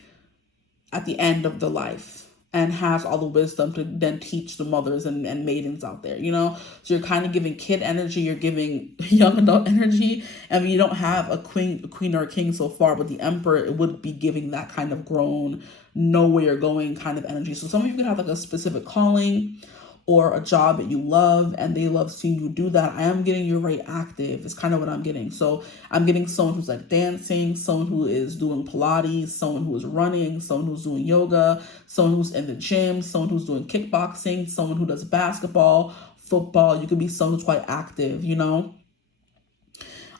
at the end of the life and has all the wisdom to then teach the mothers and maidens out there, you know? So you're kind of giving kid energy, you're giving young adult energy. I mean, you don't have a queen or a king so far, but the emperor, it would be giving that kind of grown, know where you're going kind of energy. So some of you could have like a specific calling or a job that you love and they love seeing you do that. I am getting you're very active. It's kind of what I'm getting. So I'm getting someone who's like dancing, someone who is doing Pilates, someone who is running, someone who's doing yoga, someone who's in the gym, someone who's doing kickboxing, someone who does basketball, football. You could be someone who's quite active, you know,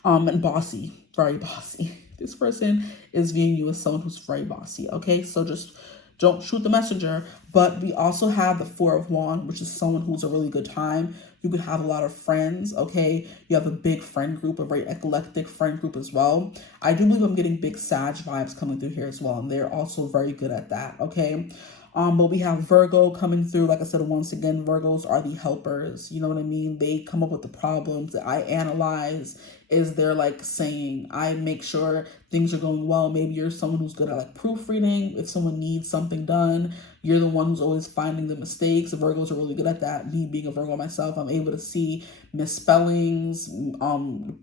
and bossy, very bossy. This person is viewing you as someone who's very bossy. Okay, so just don't shoot the messenger. But we also have the Four of Wands, which is someone who's a really good time. You could have a lot of friends, okay? You have a big friend group, a very eclectic friend group as well. I do believe I'm getting big Sag vibes coming through here as well, and they're also very good at that, okay? But we have Virgo coming through. Like I said, once again, Virgos are the helpers. You know what I mean? They come up with the problems that I analyze. Is they're like saying, I make sure things are going well. Maybe you're someone who's good at like proofreading. If someone needs something done, you're the one who's always finding the mistakes. The Virgos are really good at that. Me being a Virgo myself, I'm able to see misspellings,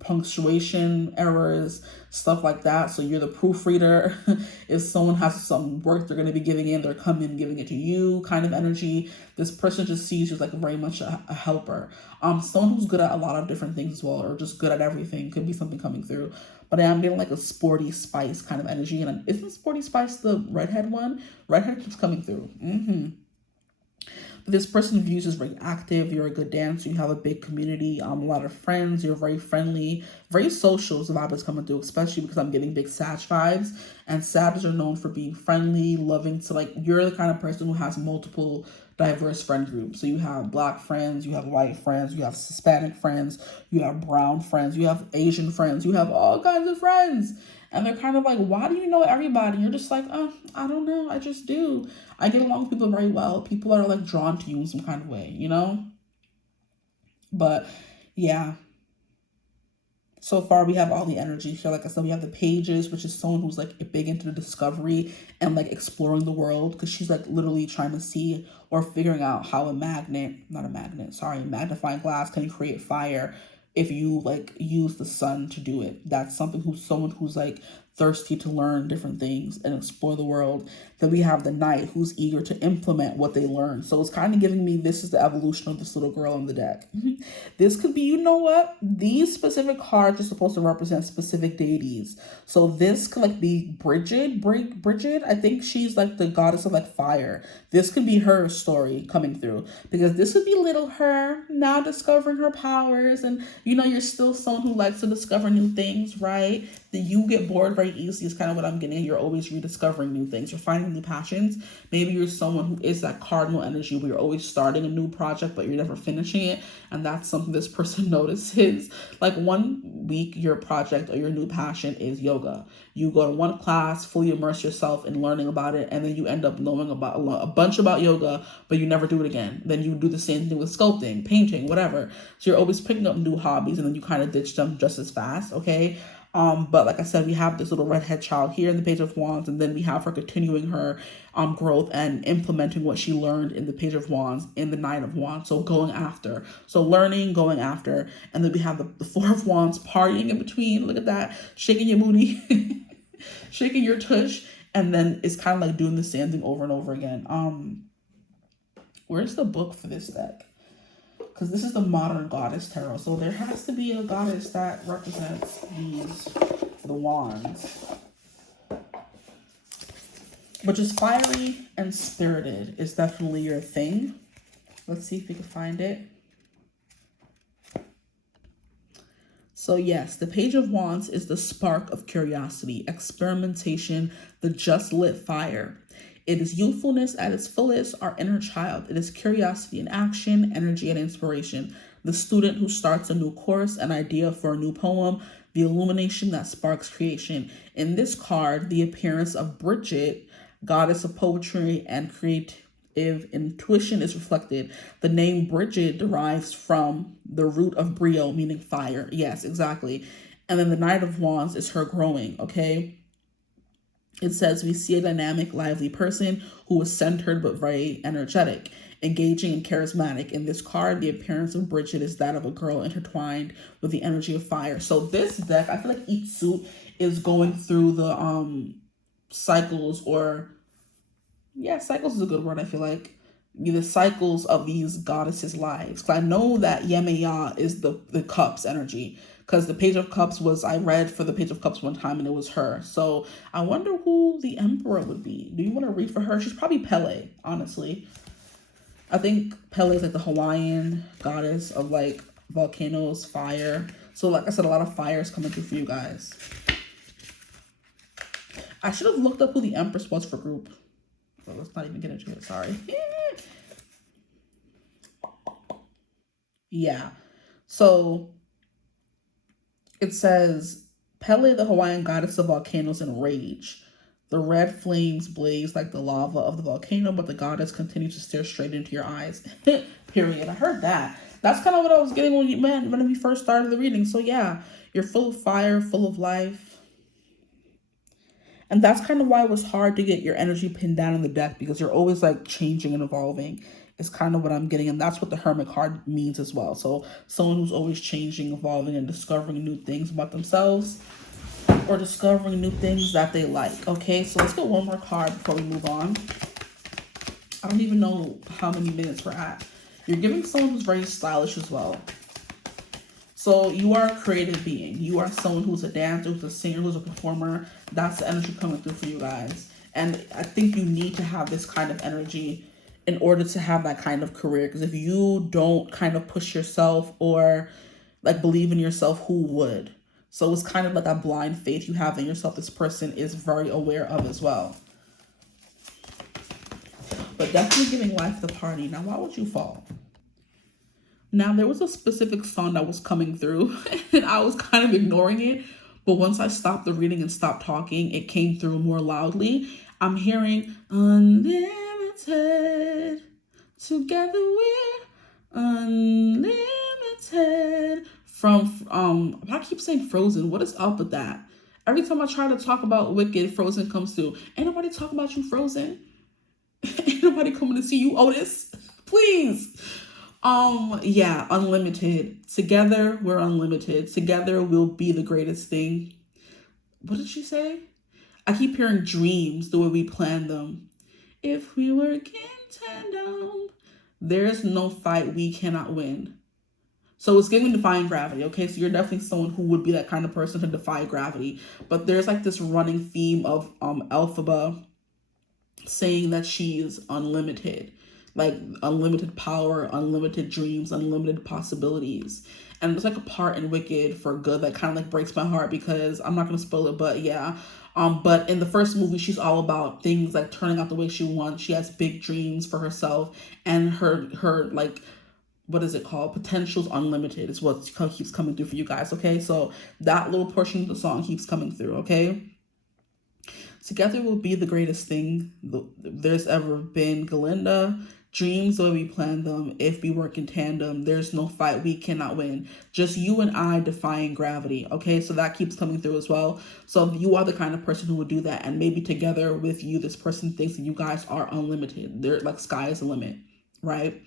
punctuation errors, stuff like that. So you're the proofreader. If someone has some work they're going to be giving in, they're coming and giving it to you kind of energy. This person just sees you as like very much a helper. Someone who's good at a lot of different things as well, or just good at everything. Could be something coming through. But I am getting like a Sporty Spice kind of energy. And isn't Sporty Spice the redhead one? Redhead keeps coming through. But this person views you as very active. You're a good dancer. You have a big community, a lot of friends. You're very friendly, very social. The vibe is coming through, especially because I'm getting big Sag vibes. And Sags are known for being friendly, loving to like, you're the kind of person who has multiple diverse friend group. So you have Black friends, you have white friends, you have Hispanic friends, you have brown friends, you have Asian friends, you have all kinds of friends. And they're kind of like, why do you know everybody? You're just like, oh, I don't know. I just do. I get along with people very well. People are like drawn to you in some kind of way, you know? But yeah. So far, we have all the energy here. Like I said, we have the pages, which is someone who's like big into the discovery and like exploring the world, because she's like literally trying to see or figuring out how a magnifying glass can create fire if you like use the sun to do it. That's someone who's like thirsty to learn different things and explore the world. Then we have the knight, who's eager to implement what they learn. So it's kind of giving me, this is the evolution of this little girl in the deck. This could be, you know what? These specific cards are supposed to represent specific deities. So this could like be Bridget. I think she's like the goddess of like fire. This could be her story coming through, because this would be little her now discovering her powers. And you know, you're still someone who likes to discover new things, right? That you get bored very easily is kind of what I'm getting. You're always rediscovering new things. You're finding new passions. Maybe you're someone who is that cardinal energy where you're always starting a new project, but you're never finishing it. And that's something this person notices. Like one week, your project or your new passion is yoga. You go to one class, fully immerse yourself in learning about it, and then you end up knowing about a bunch about yoga, but you never do it again. Then you do the same thing with sculpting, painting, whatever. So you're always picking up new hobbies, and then you kind of ditch them just as fast, okay? But like I said, we have this little redhead child here in the Page of Wands, and then we have her continuing her growth and implementing what she learned in the Page of Wands in the Nine of Wands. So going after, so learning, going after, and then we have the Four of Wands partying in between. Look at that, shaking your booty, shaking your tush, and then it's kind of like doing the same thing over and over again. Where's the book for this deck? Because this is the Modern Goddess Tarot. So there has to be a goddess that represents the wands. But just fiery and spirited is definitely your thing. Let's see if we can find it. So yes, the Page of Wands is the spark of curiosity, experimentation, the just lit fire. It is youthfulness at its fullest, our inner child. It is curiosity in action, energy and inspiration. The student who starts a new course, an idea for a new poem, the illumination that sparks creation. In this card, the appearance of Bridget, goddess of poetry and creative intuition, is reflected. The name Bridget derives from the root of brio, meaning fire. Yes, exactly. And then the Knight of Wands is her growing, okay? It says, we see a dynamic, lively person who is centered but very energetic, engaging and charismatic. In this card, the appearance of Bridget is that of a girl intertwined with the energy of fire. So this deck, I feel like 𝐓𝐡𝐮𝐬 is going through the cycles, or yeah, cycles is a good word, I feel like. The cycles of these goddesses' lives. Because I know that 𝐓𝐈𝐿𝐴 is the cups energy. Because the Page of Cups I read for the Page of Cups one time and it was her. So I wonder who the Emperor would be. Do you want to read for her? She's probably Pele, honestly. I think Pele is like the Hawaiian goddess of like volcanoes, fire. So like I said, a lot of fire is coming through for you guys. I should have looked up who the Empress was for group. Well, let's not even get into it, sorry. Yeah. So it says, Pele, the Hawaiian goddess of volcanoes and rage. The red flames blaze like the lava of the volcano, but the goddess continues to stare straight into your eyes. Period. I heard that. That's kind of what I was getting when we first started the reading. So yeah, you're full of fire, full of life. And that's kind of why it was hard to get your energy pinned down in the deck, because you're always like changing and evolving. Is kind of what I'm getting, and that's what the Hermit card means as well. So someone who's always changing, evolving, and discovering new things about themselves, or discovering new things that they like. Okay, so let's get one more card before we move on. I don't even know how many minutes we're at. You're giving someone who's very stylish as well. So you are a creative being. You are someone who's a dancer, who's a singer, who's a performer. That's the energy coming through for you guys. And I think you need to have this kind of energy in order to have that kind of career. Because if you don't kind of push yourself or like believe in yourself, who would? So it's kind of like that blind faith you have in yourself. This person is very aware of as well. but definitely giving life the party. Now, why would you fall? Now, there was a specific song that was coming through and I was kind of ignoring it. But once I stopped the reading and stopped talking, it came through more loudly. I'm hearing unlimited. Together we're unlimited. From, I keep saying Frozen. What is up with that? Every time I try to talk about Wicked, Frozen comes through. Ain't nobody talking about you, Frozen. Ain't nobody coming to see you, Otis. Please. Yeah, unlimited. Together, we're unlimited. Together, we'll be the greatest thing. What did she say? I keep hearing dreams the way we plan them. If we work in tandem, there's no fight we cannot win. So it's giving defying gravity, okay? So you're definitely someone who would be that kind of person to defy gravity. But there's like this running theme of 𝐓𝐈𝐌𝐄𝐒𝐓 saying that she is unlimited. Like unlimited power, unlimited dreams, unlimited possibilities. And there's like a part in Wicked for good that kind of like breaks my heart because I'm not going to spoil it, but yeah. But in the first movie, she's all about things like turning out the way she wants. She has big dreams for herself, and her like, what is it called? Potential's unlimited is what keeps coming through for you guys, okay? So that little portion of the song keeps coming through, okay? Together will be the greatest thing there's ever been. Galinda, dreams the way we plan them. If we work in tandem, there's no fight we cannot win. Just you and I defying gravity. Okay, so that keeps coming through as well. So you are the kind of person who would do that, and maybe together with you, this person thinks that you guys are unlimited. They're like sky is the limit, right?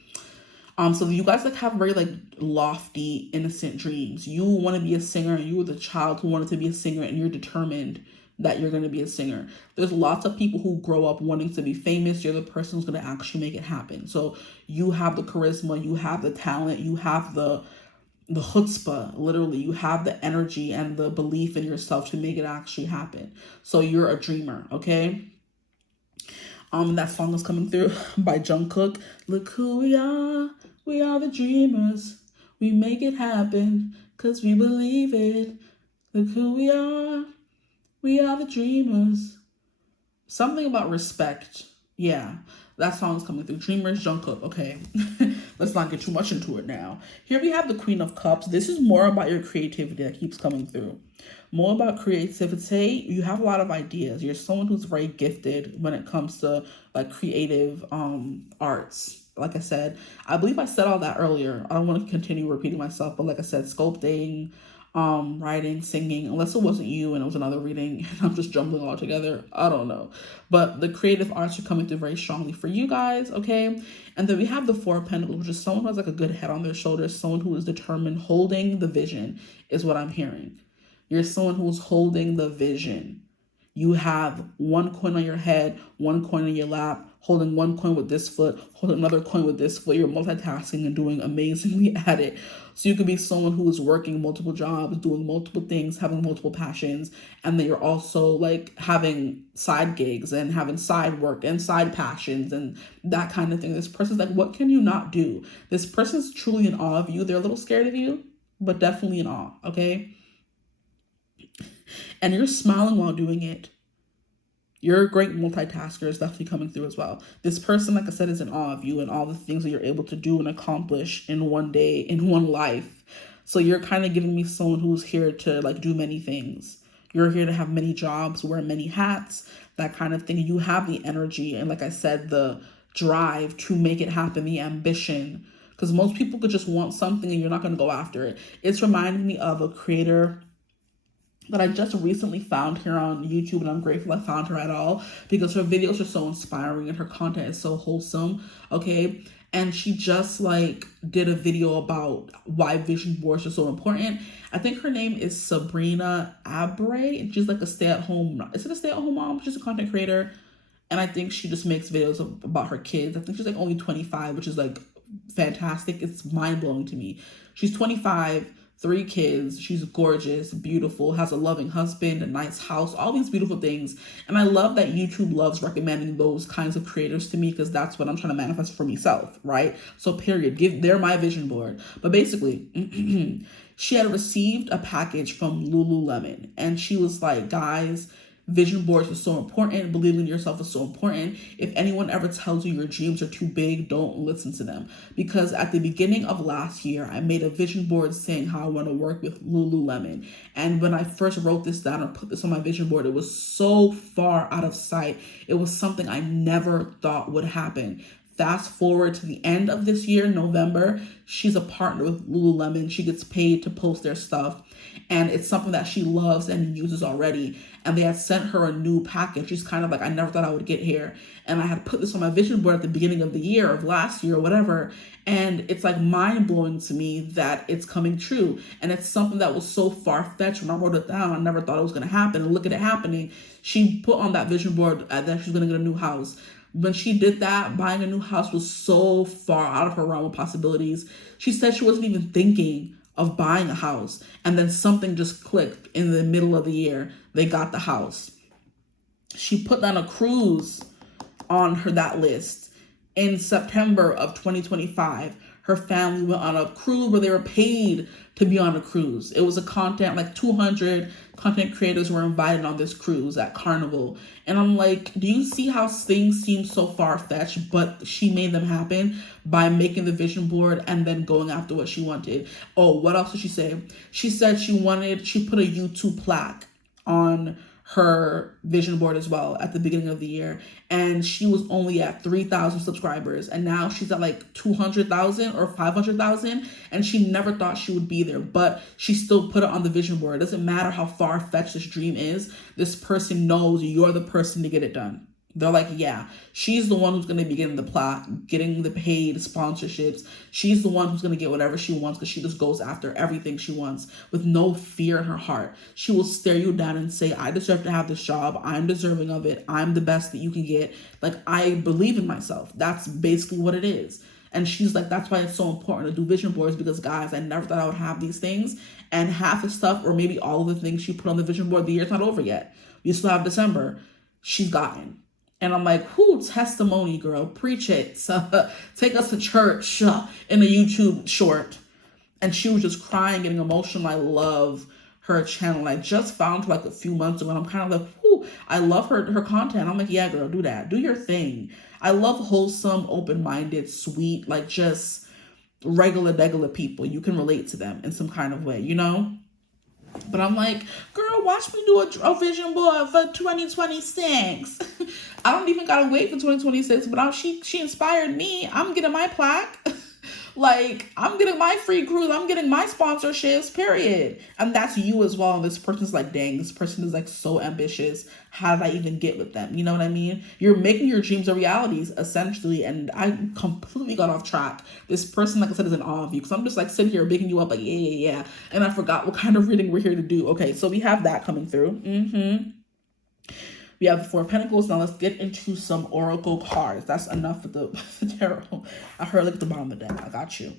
So you guys like have very like lofty, innocent dreams. You want to be a singer, and you were the child who wanted to be a singer, and you're determined that you're going to be a singer. There's lots of people who grow up wanting to be famous. You're the person who's going to actually make it happen. So you have the charisma, you have the talent, you have the chutzpah, literally. You have the energy and the belief in yourself to make it actually happen. So you're a dreamer, okay? That song is coming through by Jungkook. Look who we are the dreamers. We make it happen because we believe it. Look who we are the dreamers. Something about respect. Yeah, that song is coming through. Dreamers, Jungkook. Okay, let's not get too much into it now. Here we have the Queen of Cups. This is more about your creativity that keeps coming through. More about creativity. You have a lot of ideas. You're someone who's very gifted when it comes to like creative arts. Like I said, I believe I said all that earlier. I don't want to continue repeating myself, but like I said, sculpting, writing, singing, unless it wasn't you and it was another reading and I'm just jumbling all together. I don't know. But the creative arts are coming through very strongly for you guys, okay? And then we have the Four of Pentacles, which is someone who has like a good head on their shoulders, someone who is determined, holding the vision is what I'm hearing. You're someone who's holding the vision. You have one coin on your head, one coin on your lap, holding one coin with this foot, holding another coin with this foot. You're multitasking and doing amazingly at it. So you could be someone who is working multiple jobs, doing multiple things, having multiple passions, and then you're also like having side gigs and having side work and side passions and that kind of thing. This person's like, what can you not do? This person's truly in awe of you. They're a little scared of you, but definitely in awe, okay? And you're smiling while doing it. You're a great multitasker is definitely coming through as well. This person, like I said, is in awe of you and all the things that you're able to do and accomplish in one day, in one life. So you're kind of giving me someone who's here to like do many things. You're here to have many jobs, wear many hats, that kind of thing. You have the energy and, like I said, the drive to make it happen, the ambition. Because most people could just want something and you're not going to go after it. It's reminding me of a creator that I just recently found here on YouTube, and I'm grateful I found her at all because her videos are so inspiring and her content is so wholesome, okay? And she just like did a video about why vision boards are so important. I think her name is Sabrina Abre, and she's like a stay-at-home, is it a stay-at-home mom? She's a content creator, and I think she just makes videos about her kids. I think she's like only 25, which is like fantastic. It's mind-blowing to me. She's 25, 3 kids, she's gorgeous, beautiful, has a loving husband, a nice house, all these beautiful things. And I love that YouTube loves recommending those kinds of creators to me because that's what I'm trying to manifest for myself, right? So period, they're my vision board. But basically, she had received a package from Lululemon and she was like, guys, Vision boards is so important. Believing in yourself is so important. If anyone ever tells you your dreams are too big, don't listen to them. Because at the beginning of last year, I made a vision board saying how I want to work with Lululemon. And when I first wrote this down or put this on my vision board, it was so far out of sight. It was something I never thought would happen. Fast forward to the end of this year, November, she's a partner with Lululemon. She gets paid to post their stuff. And it's something that she loves and uses already. And they had sent her a new package. She's kind of like, I never thought I would get here. And I had put this on my vision board at the beginning of the year, of last year or whatever. And it's like mind blowing to me that it's coming true. And it's something that was so far fetched when I wrote it down. I never thought it was going to happen. And look at it happening. She put on that vision board that she's going to get a new house. When she did that, buying a new house was so far out of her realm of possibilities. She said she wasn't even thinking of buying a house. And then something just clicked in the middle of the year. They got the house. She put down a cruise on that list. In September of 2025, her family went on a cruise where they were paid to be on a cruise. It was a like 200 content creators were invited on this cruise at Carnival. And I'm like, do you see how things seem so far-fetched, but she made them happen by making the vision board and then going after what she wanted. Oh, what else did she say? She said she put a YouTube plaque on her vision board as well at the beginning of the year, and she was only at 3,000 subscribers, and now she's at like 200,000 or 500,000, and she never thought she would be there, but she still put it on the vision board. It doesn't matter how far-fetched this dream is, this person knows you're the person to get it done. They're like, yeah, she's the one who's going to be getting the plaque, getting the paid sponsorships. She's the one who's going to get whatever she wants because she just goes after everything she wants with no fear in her heart. She will stare you down and say, I deserve to have this job. I'm deserving of it. I'm the best that you can get. Like, I believe in myself. That's basically what it is. And she's like, that's why it's so important to do vision boards, because guys, I never thought I would have these things. And half the stuff, or maybe all of the things she put on the vision board, the year's not over yet. We still have December. She's gotten. And I'm like, whoo, testimony, girl. Preach it. So, take us to church in a YouTube short. And she was just crying, getting emotional. I love her channel. I just found her like a few months ago. And I'm kind of like, whoo, I love her content. I'm like, yeah, girl, do that. Do your thing. I love wholesome, open-minded, sweet, like just regular people. You can relate to them in some kind of way, you know? But I'm like, girl, watch me do a vision board for 2026. I don't even gotta wait for 2026, but she inspired me. I'm getting my plaque. Like, I'm getting my free cruise. I'm getting my sponsorships, period. And that's you as well. And this person's like, dang, this person is like so ambitious. How did I even get with them? You know what I mean? You're making your dreams a reality, essentially. And I completely got off track. This person, like I said, is in awe of you. Because I'm just like sitting here bigging you up like, yeah. And I forgot what kind of reading we're here to do. Okay, so we have that coming through. We have the Four of Pentacles. Now let's get into some Oracle cards. That's enough for the tarot. I heard like at the bottom of the deck. I got you.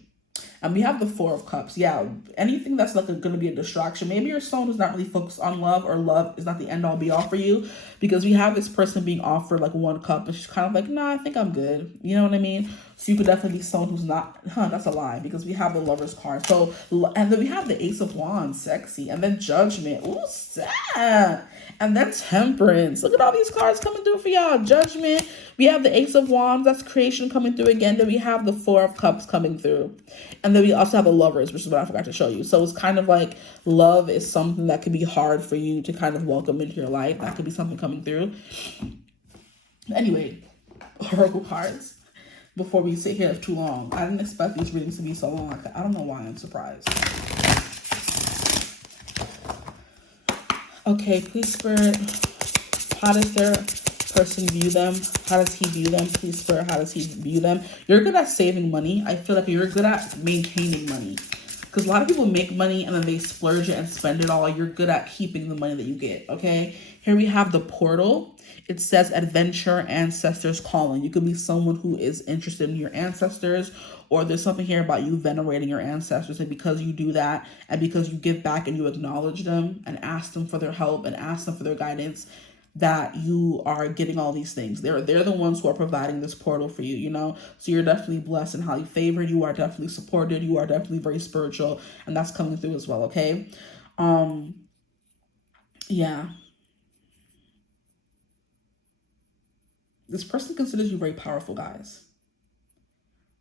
And we have the Four of Cups. Yeah, anything that's like going to be a distraction. Maybe your soul is not really focused on love, or love is not the end all be all for you. Because we have this person being offered like one cup, and she's kind of like, nah, I think I'm good. You know what I mean? So you could definitely be someone who's not, that's a lie, because we have the Lover's card. So, and then we have the Ace of Wands, sexy, and then Judgment. Ooh, sad. And then Temperance. Look at all these cards coming through for y'all. Judgment. We have the Ace of Wands. That's creation coming through again. Then we have the Four of Cups coming through. And then we also have the Lovers, which is what I forgot to show you. So it's kind of like love is something that could be hard for you to kind of welcome into your life. That could be something coming through. Anyway, Oracle cards. Before we sit here too long. I didn't expect these readings to be so long. I don't know why I'm surprised. Okay, please, Spirit, how does their person view them? How does he view them? Please, Spirit, how does he view them? You're good at saving money. I feel like you're good at maintaining money. Because a lot of people make money and then they splurge it and spend it all. You're good at keeping the money that you get, okay? Here we have the Portal. It says adventure, ancestors calling. You could be someone who is interested in your ancestors, or there's something here about you venerating your ancestors. And because you do that, and because you give back and you acknowledge them and ask them for their help and ask them for their guidance, that you are getting all these things. They're the ones who are providing this portal for you, you know? So you're definitely blessed and highly favored. You are definitely supported. You are definitely very spiritual. And that's coming through as well, okay? Yeah. This person considers you very powerful, guys.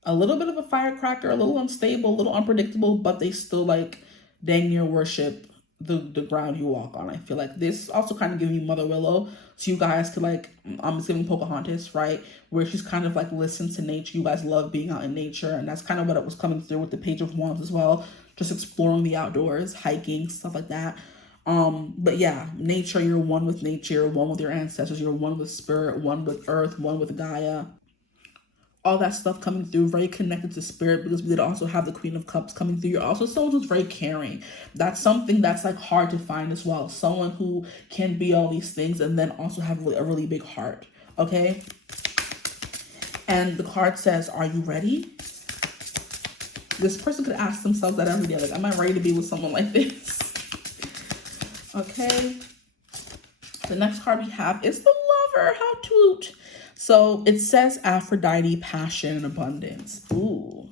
A little bit of a firecracker, a little unstable, a little unpredictable, but they still like dang near worship the ground you walk on. I feel like this also kind of giving you Mother Willow, so you guys could like, I'm just giving Pocahontas, right, where she's kind of like listen to nature. You guys love being out in nature, and that's kind of what it was coming through with the Page of Wands as well, just exploring the outdoors, hiking, stuff like that. But yeah, nature, you're one with nature, you're one with your ancestors, you're one with spirit, one with earth, one with Gaia. All that stuff coming through, very connected to spirit, because we did also have the Queen of Cups coming through. You're also someone who's very caring. That's something that's like hard to find as well. Someone who can be all these things and then also have a really big heart, okay? And the card says, are you ready? This person could ask themselves that every day, like, am I ready to be with someone like this? Okay. The next card we have is the Lover. How cute. So it says Aphrodite, passion, and abundance. Ooh.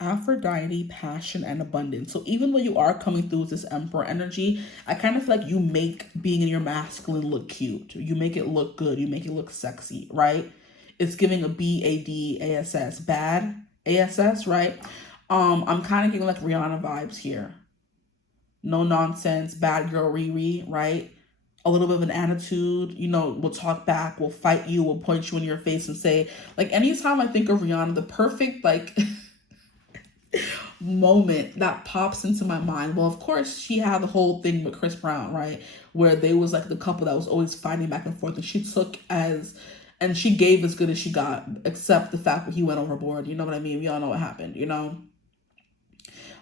Aphrodite, passion, and abundance. So even though you are coming through with this Emperor energy, I kind of feel like you make being in your masculine look cute. You make it look good. You make it look sexy, right? It's giving a BADASS, bad ASS, right? I'm kind of getting like Rihanna vibes here. No nonsense, bad girl Riri, right? A little bit of an attitude, you know, we'll talk back, we'll fight you, we'll point you in your face and say, like, anytime I think of Rihanna, the perfect, like, moment that pops into my mind. Well, of course, she had the whole thing with Chris Brown, right? Where they was like the couple that was always fighting back and forth, and she gave as good as she got, except the fact that he went overboard. You know what I mean? We all know what happened, you know?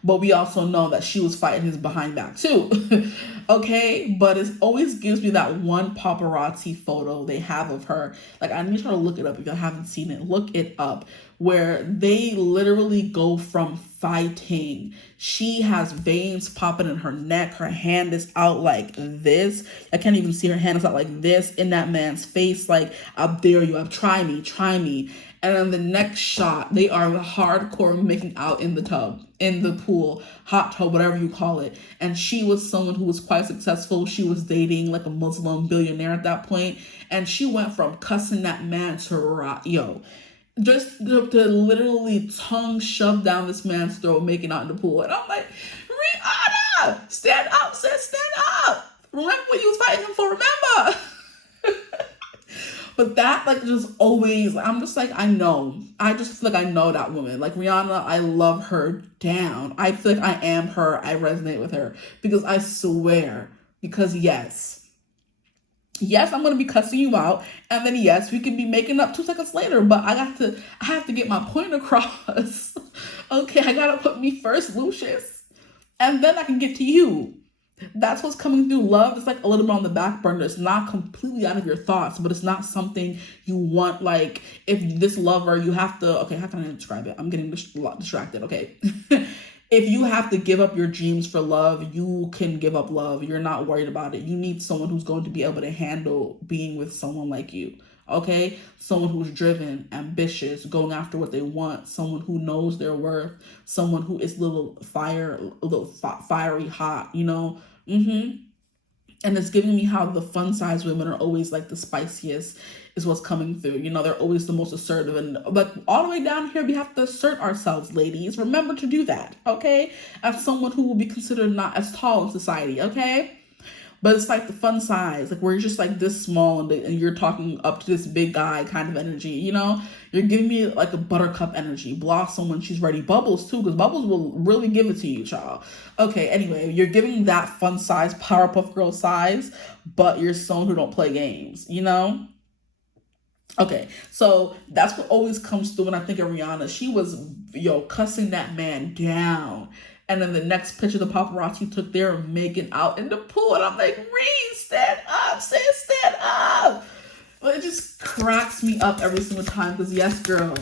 But we also know that she was fighting his behind back too. Okay? But it always gives me that one paparazzi photo they have of her. Like, I need you to look it up if you haven't seen it. Look it up. Where they literally go from fighting. She has veins popping in her neck. Her hand is out like this. I can't even see her hand. It's out like this in that man's face. Like, I dare you. Try me. Try me. And then the next shot, they are hardcore making out in the tub, in the pool, hot tub, whatever you call it. And she was someone who was quite successful. She was dating like a Muslim billionaire at that point. And she went from cussing that man to, just to literally tongue shove down this man's throat, making out in the pool. And I'm like, Rihanna, stand up, sis, stand up. Remember what you was fighting him for, remember? But that, like, just always, I'm just like, I know. I just feel like I know that woman. Like, Rihanna, I love her down. I feel like I am her. I resonate with her. Because I swear, because yes, I'm going to be cussing you out. And then, yes, we can be making up 2 seconds later. But I have to get my point across. Okay, I got to put me first, Lucius. And then I can get to you. That's what's coming through. Love is like a little bit on the back burner. It's not completely out of your thoughts, but it's not something you want. Like, if this lover, you have to, okay, how can I describe it? I'm getting distracted. Okay. If you have to give up your dreams for love, you can give up love. You're not worried about it. You need someone who's going to be able to handle being with someone like you. Okay? Someone who's driven, ambitious, going after what they want, someone who knows their worth, someone who is a little fiery hot, you know? And it's giving me how the fun size women are always like the spiciest is what's coming through. You know, they're always the most assertive. And like all the way down here, we have to assert ourselves, ladies. Remember to do that, okay? As someone who will be considered not as tall in society, okay? But it's like the fun size, like where you're just like this small and you're talking up to this big guy kind of energy, you know? You're giving me like a buttercup energy. Blossom when she's ready. Bubbles too, because Bubbles will really give it to you, child. Okay, anyway, you're giving that fun size, Powerpuff Girl size, but you're someone who don't play games, you know? Okay, so that's what always comes through when I think of Rihanna. She was, cussing that man down. And then the next picture the paparazzi took there making out in the pool. And I'm like, Reed, stand up, sis, stand up. But it just cracks me up every single time because, yes, girl,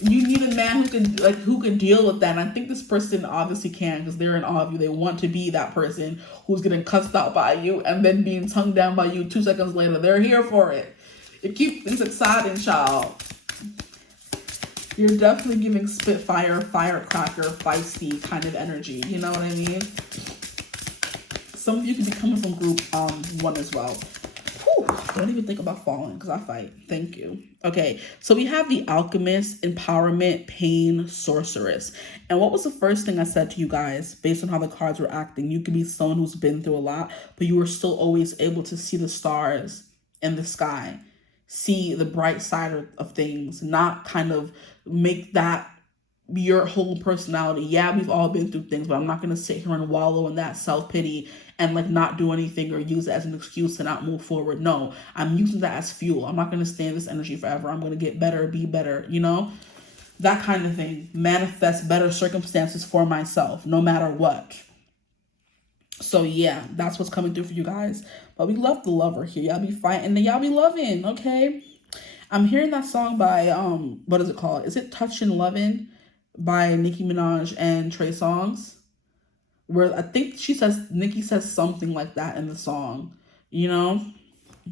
you need a man who can deal with that. And I think this person obviously can because they're in awe of you. They want to be that person who's getting cussed out by you and then being tongued down by you 2 seconds later. They're here for it. It keeps things exciting, child. You're definitely giving Spitfire, firecracker, feisty kind of energy. You know what I mean? Some of you could be coming from group 1 as well. Don't even think about falling because I fight. Thank you. Okay, so we have the alchemist, empowerment, pain, sorceress. And what was the first thing I said to you guys based on how the cards were acting? You could be someone who's been through a lot, but you were still always able to see the stars in the sky, see the bright side of things, not kind of make that your whole personality. Yeah, we've all been through things, but I'm not going to sit here and wallow in that self-pity and like not do anything or use it as an excuse to not move forward. No, I'm using that as fuel. I'm not going to stay in this energy forever. I'm going to get better, be better, you know, that kind of thing. Manifest better circumstances for myself, no matter what. So yeah, that's what's coming through for you guys. But we love the lover here. Y'all be fighting and y'all be loving, okay? I'm hearing that song by, what is it called? Is it Touchin' Lovin'? By Nicki Minaj and Trey Songz, where I think Nicki says something like that in the song, you know?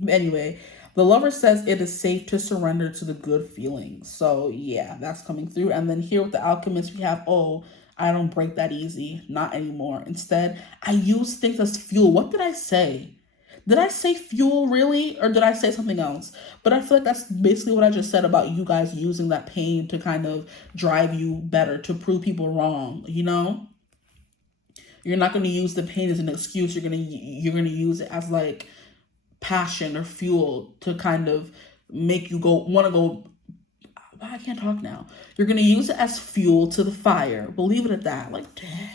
Anyway, the lover says it is safe to surrender to the good feelings. So yeah, that's coming through. And then here with the alchemist, we have, oh, I don't break that easy. Not anymore. Instead, I use things as fuel. What did I say? Did I say fuel really? Or did I say something else? But I feel like that's basically what I just said about you guys using that pain to kind of drive you better, to prove people wrong, you know? You're not going to use the pain as an excuse. You're going to use it as like passion or fuel to kind of make you want to go. I can't talk now. You're going to use it as fuel to the fire. Believe it at that. Like, dang.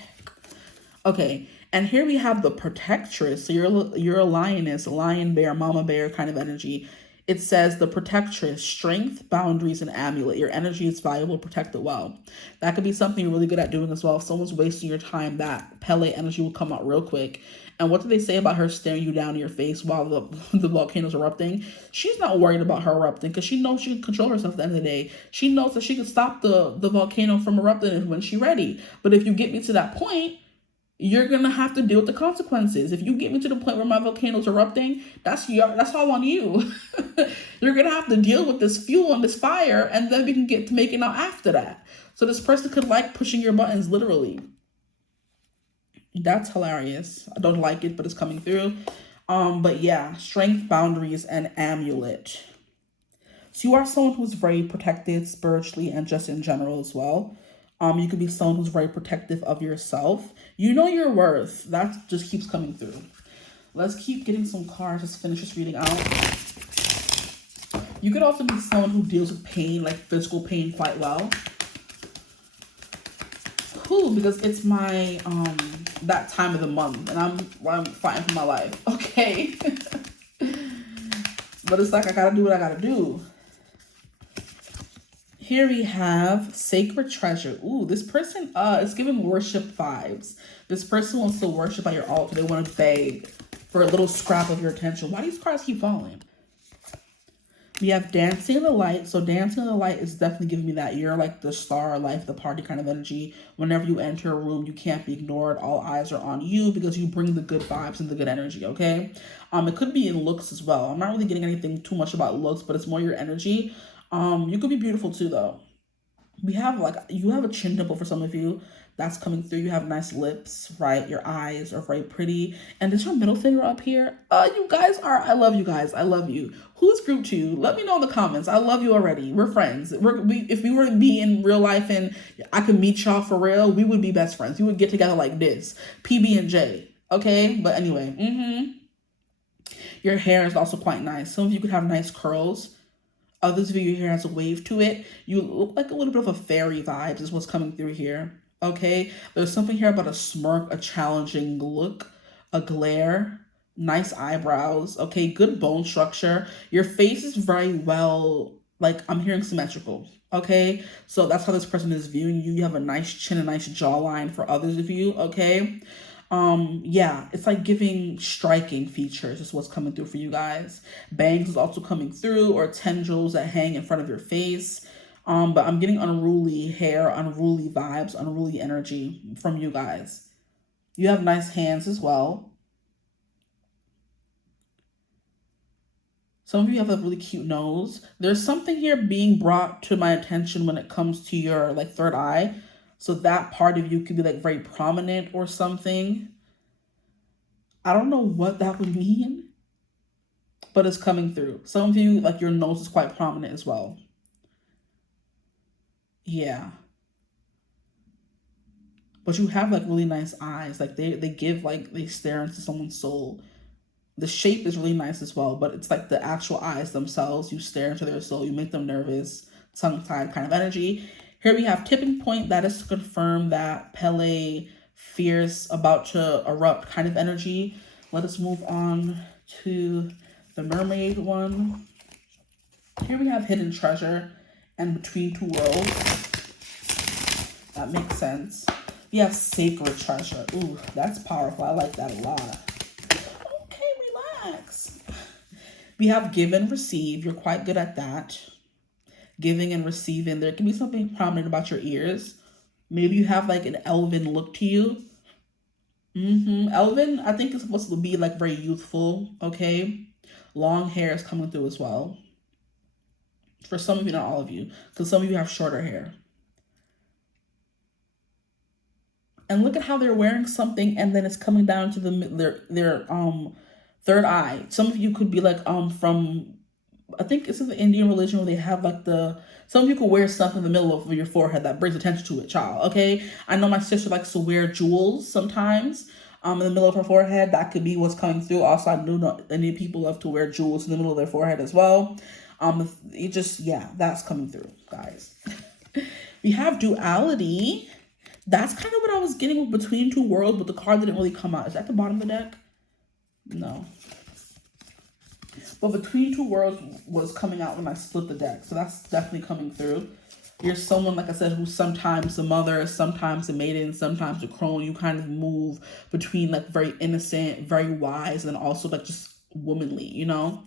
Okay, and here we have the protectress. So you're a lioness, lion, bear, mama bear kind of energy. It says the protectress, strength, boundaries, and amulet. Your energy is valuable, protect it well. That could be something you're really good at doing as well. If someone's wasting your time, that Pele energy will come out real quick. And what do they say about her staring you down in your face while the volcano's erupting? She's not worried about her erupting because she knows she can control herself at the end of the day. She knows that she can stop the volcano from erupting when she's ready. But if you get me to that point, you're going to have to deal with the consequences. If you get me to the point where my volcano's erupting, that's all on you. You're going to have to deal with this fuel and this fire, and then we can get to making out after that. So this person could like pushing your buttons, literally. That's hilarious. I don't like it, but it's coming through. But yeah, strength, boundaries, and amulet. So you are someone who's very protected spiritually and just in general as well. You could be someone who's very protective of yourself. You know your worth. That just keeps coming through. Let's keep getting some cards. Just finish this reading out. You could also be someone who deals with pain, like physical pain, quite well. Cool, because it's my that time of the month, and I'm fighting for my life. Okay, but it's like I gotta do what I gotta do. Here we have Sacred Treasure. Ooh, this person is giving worship vibes. This person wants to worship at your altar. They want to beg for a little scrap of your attention. Why do these cards keep falling? We have Dancing in the Light. So Dancing in the Light is definitely giving me that. You're like the star, life, the party kind of energy. Whenever you enter a room, you can't be ignored. All eyes are on you because you bring the good vibes and the good energy, okay? It could be in looks as well. I'm not really getting anything too much about looks, but it's more your energy. You could be beautiful too, though. You have a chin dimple for some of you. That's coming through. You have nice lips, right? Your eyes are very pretty. And is your middle finger up here? You guys are, I love you guys. I love you. Who's group 2? Let me know in the comments. I love you already. We're friends. If we were to be in real life and I could meet y'all for real, we would be best friends. We would get together like this. PB and J. Okay? But anyway, Your hair is also quite nice. Some of you could have nice curls. Others of you, your hair has a wave to it. You look like a little bit of a fairy vibes is what's coming through here. Okay, there's something here about a smirk, a challenging look, a glare, nice eyebrows. Okay, good bone structure. Your face is very well, like I'm hearing symmetrical. Okay, so that's how this person is viewing you. You have a nice chin, a nice jawline for others of you. Okay. Yeah, it's like giving striking features is what's coming through for you guys. Bangs is also coming through, or tendrils that hang in front of your face. But I'm getting unruly hair, unruly vibes, unruly energy from you guys. You have nice hands as well. Some of you have a really cute nose. There's something here being brought to my attention when it comes to your like third eye. So that part of you could be like very prominent or something. I don't know what that would mean, but it's coming through. Some of you, like, your nose is quite prominent as well. Yeah. But you have, like, really nice eyes. Like, they give, like, they stare into someone's soul. The shape is really nice as well, but it's like the actual eyes themselves. You stare into their soul. You make them nervous, tongue-tied kind of energy. Here we have tipping point. That is to confirm that Pele, fierce, about to erupt kind of energy. Let us move on to the mermaid one. Here we have hidden treasure and between two worlds. That makes sense. We have sacred treasure. Ooh, that's powerful. I like that a lot. Okay, relax. We have give and receive. You're quite good at that. Giving and receiving. There can be something prominent about your ears. Maybe you have like an elven look to you. Elven, I think, is supposed to be like very youthful, okay? Long hair is coming through as well. For some of you, not all of you, because some of you have shorter hair. And look at how they're wearing something and then it's coming down to their third eye. Some of you could be like from, I think it's in the Indian religion where they have like some of you could wear something in the middle of your forehead that brings attention to it, child. Okay, I know my sister likes to wear jewels sometimes in the middle of her forehead. That could be what's coming through. Also, I know Indian people love to wear jewels in the middle of their forehead as well. That's coming through, guys. We have duality. That's kind of what I was getting with between two worlds, but the card didn't really come out. Is that the bottom of the deck? No. But between two worlds was coming out when I split the deck. So that's definitely coming through. You're someone, like I said, who's sometimes the mother, sometimes the maiden, sometimes the crone. You kind of move between like very innocent, very wise, and then also like just womanly, you know?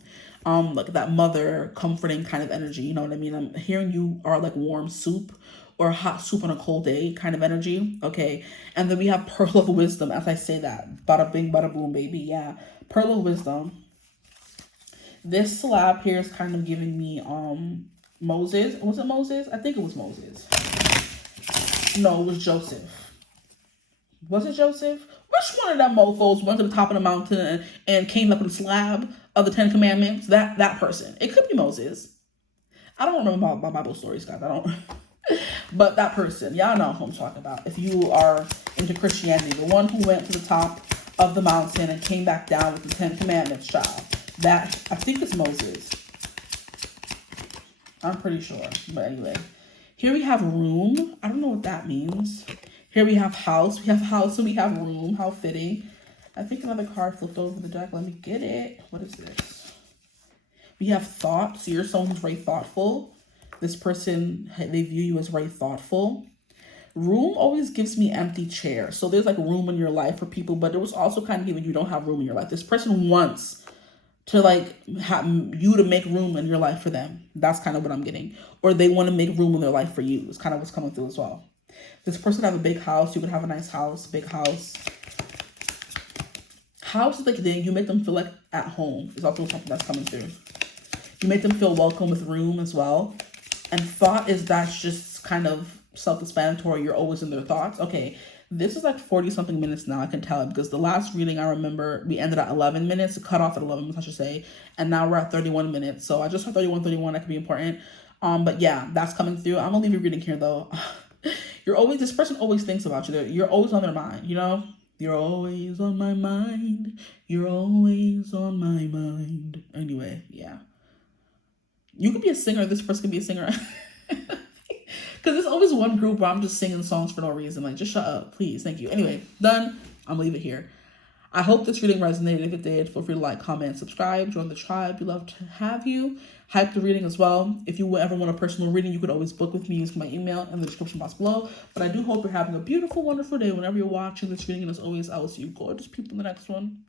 Like that mother comforting kind of energy, you know what I mean? I'm hearing you are like warm soup or hot soup on a cold day kind of energy. Okay. And then we have Pearl of Wisdom. As I say that, bada bing, bada boom, baby. Yeah. Pearl of Wisdom. This slab here is kind of giving me, Moses. Was it Moses? I think it was Moses. No, it was Joseph. Was it Joseph? Which one of them mofos went to the top of the mountain and came up with a slab of the 10 Commandments? That person. It could be Moses. I don't remember my Bible stories, guys. I don't. But that person, y'all know who I'm talking about. If you are into Christianity, the one who went to the top of the mountain and came back down with the 10 Commandments, child. That, I think it's Moses. I'm pretty sure. But anyway, here we have room. I don't know what that means. Here we have house. We have house and we have room. How fitting. I think another card flipped over the deck. Let me get it. What is this? We have thought. So you're someone who's very thoughtful. This person, they view you as very thoughtful. Room always gives me empty chair. So there's like room in your life for people, but it was also kind of giving you don't have room in your life. This person wants to like have you to make room in your life for them. That's kind of what I'm getting. Or they want to make room in their life for you. It's kind of what's coming through as well. This person have a big house. You could have a nice house, big house. House is like then you make them feel like at home. Is also something that's coming through. You make them feel welcome with room as well. And thought is that's just kind of self-explanatory. You're always in their thoughts. Okay, this is like 40 something minutes now. I can tell it because the last reading I remember we ended at 11 minutes, cut off at 11 minutes, I should say. And now we're at 31 minutes. So I just heard 31. That could be important. But yeah, that's coming through. I'm gonna leave your reading here though. This person always thinks about you. You're always on their mind, you know? You're always on my mind. You're always on my mind. Anyway, yeah. You could be a singer. This person could be a singer. Because there's always one group where I'm just singing songs for no reason. Like, just shut up, please. Thank you. Anyway, done. I'm going to leave it here. I hope this reading resonated. If it did, feel free to like, comment, subscribe, join the tribe. We love to have you. Hype the reading as well. If you ever want a personal reading, you could always book with me using my email in the description box below. But I do hope you're having a beautiful, wonderful day whenever you're watching this reading. And as always, I will see you gorgeous people in the next one.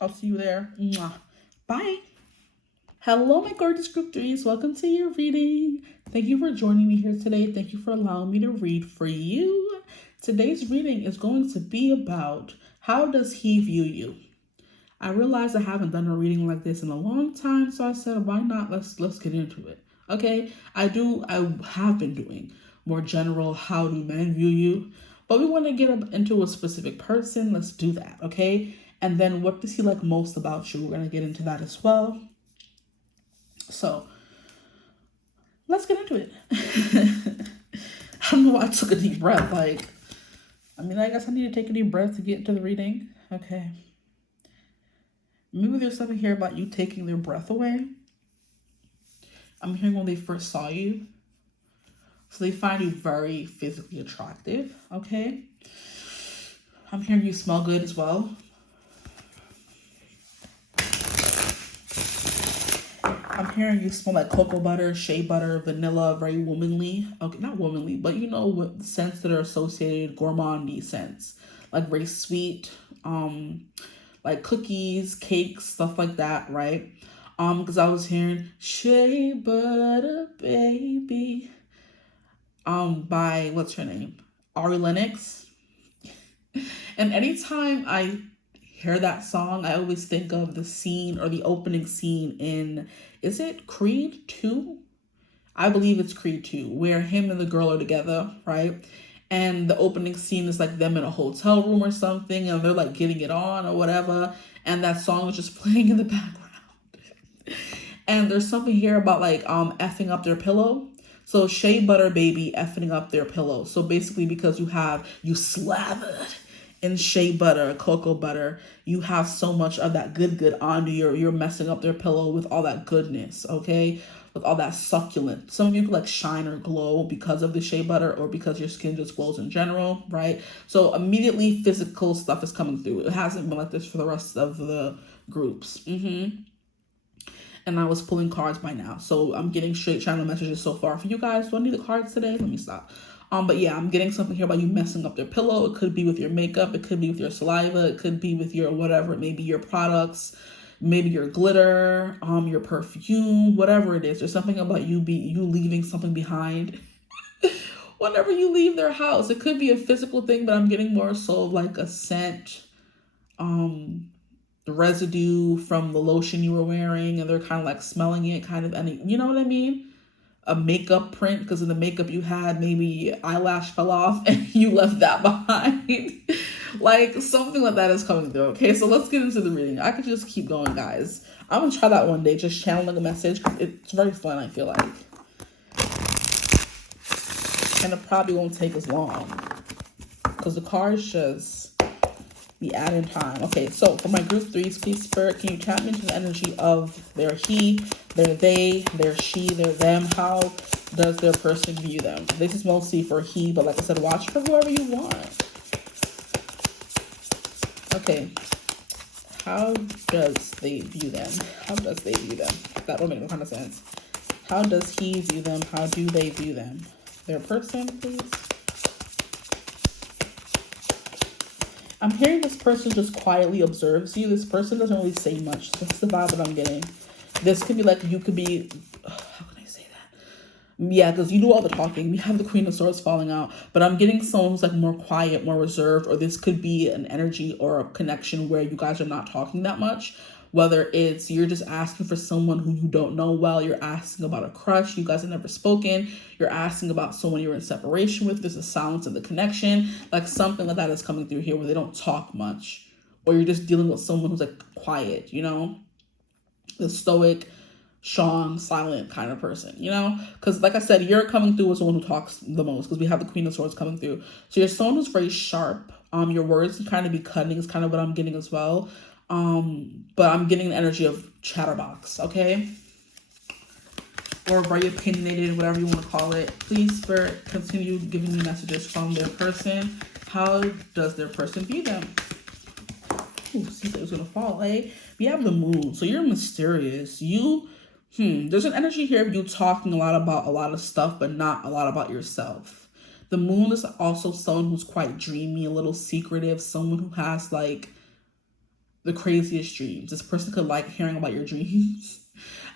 I'll see you there. Mwah. Bye. Hello, my gorgeous group threes. Welcome to your reading. Thank you for joining me here today. Thank you for allowing me to read for you. Today's reading is going to be about how does he view you? I realized I haven't done a reading like this in a long time, so I said, why not? Let's get into it. Okay, I have been doing more general how do men view you, but we want to get into a specific person. Let's do that, okay? And then what does he like most about you? We're going to get into that as well. So let's get into it. I don't know why I took a deep breath. Like, I mean, I guess I need to take a deep breath to get into the reading. Okay. Maybe there's something here about you taking their breath away. I'm hearing when they first saw you. So they find you very physically attractive, okay? I'm hearing you smell good as well. I'm hearing you smell like cocoa butter, shea butter, vanilla, very womanly. Okay, not womanly, but you know, with scents that are associated, gourmandy scents. Like very sweet, like cookies, cakes, stuff like that, right? Because I was hearing shea butter, baby. By what's her name? Ari Lennox. And anytime I hear that song, I always think of the scene or the opening scene in, is it Creed 2? I believe it's Creed 2, where him and the girl are together, right? And the opening scene is like them in a hotel room or something, and they're like getting it on or whatever, and that song is just playing in the background. And there's something here about like effing up their pillow. So shea butter baby effing up their pillow. So basically, because you slathered in shea butter, cocoa butter, you have so much of that good onto you're messing up their pillow with all that goodness, okay? With all that succulent. Some of you could like shine or glow because of the shea butter or because your skin just glows in general, right? So immediately physical stuff is coming through. It hasn't been like this for the rest of the groups. And I was pulling cards by now. So I'm getting straight channel messages so far for you guys. Do I need the cards today? Let me stop. But yeah, I'm getting something here about you messing up their pillow. It could be with your makeup. It could be with your saliva. It could be with your whatever. It may be your products. Maybe your glitter, your perfume, whatever it is. There's something about you leaving something behind. Whenever you leave their house, it could be a physical thing, but I'm getting more so like a scent, the residue from the lotion you were wearing, and they're kind of like smelling it, kind of, and you know what I mean? A makeup print, because in the makeup you had, maybe eyelash fell off and you left that behind. Like something like that is coming through. Okay, so let's get into the reading. I could just keep going, guys. I'm gonna try that one day, just channeling a message. It's very fun, I feel like. And it probably won't take as long because the cards just be adding time. Okay, so for my group threes, please, Spirit, can you tap into the energy of their he, their they, their she, their them? How does their person view them? This is mostly for he, but like I said, watch for whoever you want. Okay, how does they view them? How does they view them? That would make no kind of sense. How does he view them? How do they view them? Their person, please. I'm hearing this person just quietly observes you. This person doesn't really say much. That's the vibe that I'm getting. This could be like, you could be, how can I say that? Yeah, because you do all the talking. We have the Queen of Swords falling out. But I'm getting someone who's like more quiet, more reserved. Or this could be an energy or a connection where you guys are not talking that much. Whether it's you're just asking for someone who you don't know well, you're asking about a crush, you guys have never spoken, you're asking about someone you're in separation with, there's a silence in the connection, like something like that is coming through here where they don't talk much, or you're just dealing with someone who's like quiet, you know, the stoic, strong, silent kind of person, you know, because like I said, you're coming through as someone who talks the most because we have the Queen of Swords coming through. So you're someone who's very sharp. Your words can kind of be cutting is kind of what I'm getting as well. But I'm getting the energy of chatterbox, okay? Or very opinionated, whatever you want to call it. Please, Spirit, continue giving me messages from their person. How does their person view them? Ooh, see if it was going to fall, eh? We have the moon. So you're mysterious. There's an energy here of you talking a lot about a lot of stuff, but not a lot about yourself. The moon is also someone who's quite dreamy, a little secretive, someone who has like the craziest dreams. This person could like hearing about your dreams.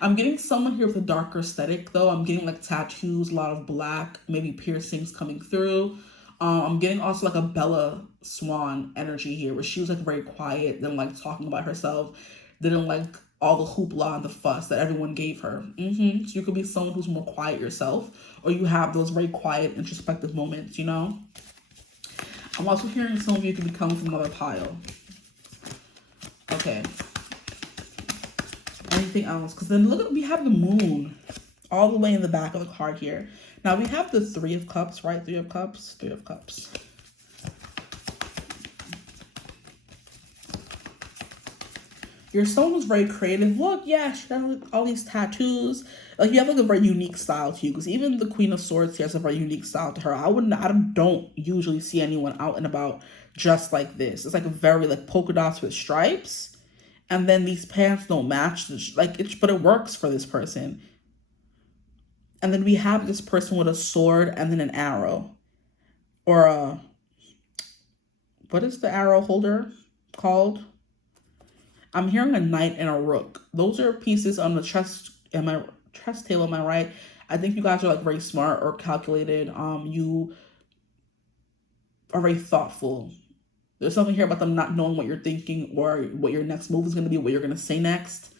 I'm getting someone here with a darker aesthetic though. I'm getting like tattoos, a lot of black, maybe piercings coming through. I'm getting also like a Bella Swan energy here where she was like very quiet, didn't like talking about herself, didn't like all the hoopla and the fuss that everyone gave her. So you could be someone who's more quiet yourself, or you have those very quiet, introspective moments, you know? I'm also hearing some of you could be coming from another pile. Okay. Anything else? Because then look at, we have the moon all the way in the back of the card here. Now we have the Three of Cups, right? Three of Cups, Three of Cups. You're someone who's very creative. Look, yeah, she has all these tattoos. Like, you have like a very unique style to you. Because even the Queen of Swords here has a very unique style to her. I don't usually see anyone out and about dressed like this. It's like a very like polka dots with stripes. And then these pants don't match. But it works for this person. And then we have this person with a sword and then an arrow. Or a, what is the arrow holder called? I'm hearing a knight and a rook. Those are pieces on the chess table, am I right? I think you guys are like very smart or calculated. You are very thoughtful. There's something here about them not knowing what you're thinking or what your next move is going to be, what you're going to say next.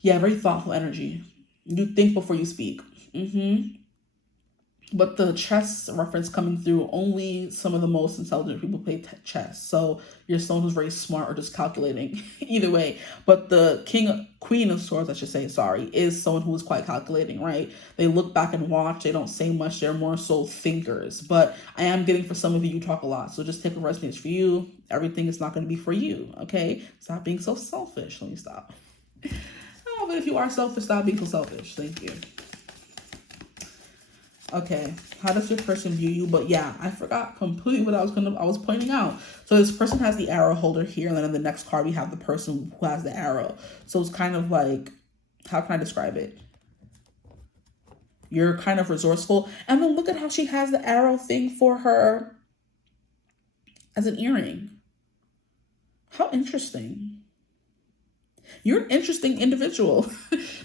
Yeah, very thoughtful energy. You think before you speak. But the chess reference coming through, only some of the most intelligent people play chess. So you're someone who's very smart or just calculating. Either way. But the Queen of Swords, I should say, sorry, is someone who is quite calculating, right? They look back and watch. They don't say much. They're more so thinkers. But I am getting, for some of you, you talk a lot. So just take what resonates for you. Everything is not going to be for you, okay? Stop being so selfish. Let me stop. Oh, but if you are selfish, stop being so selfish. Thank you. Okay, how does your person view you? But yeah, I forgot completely what I was pointing out. So this person has the arrow holder here, and then in the next card we have the person who has the arrow. So it's kind of like, how can I describe it? You're kind of resourceful. And then look at how she has the arrow thing for her as an earring. How interesting. You're an interesting individual.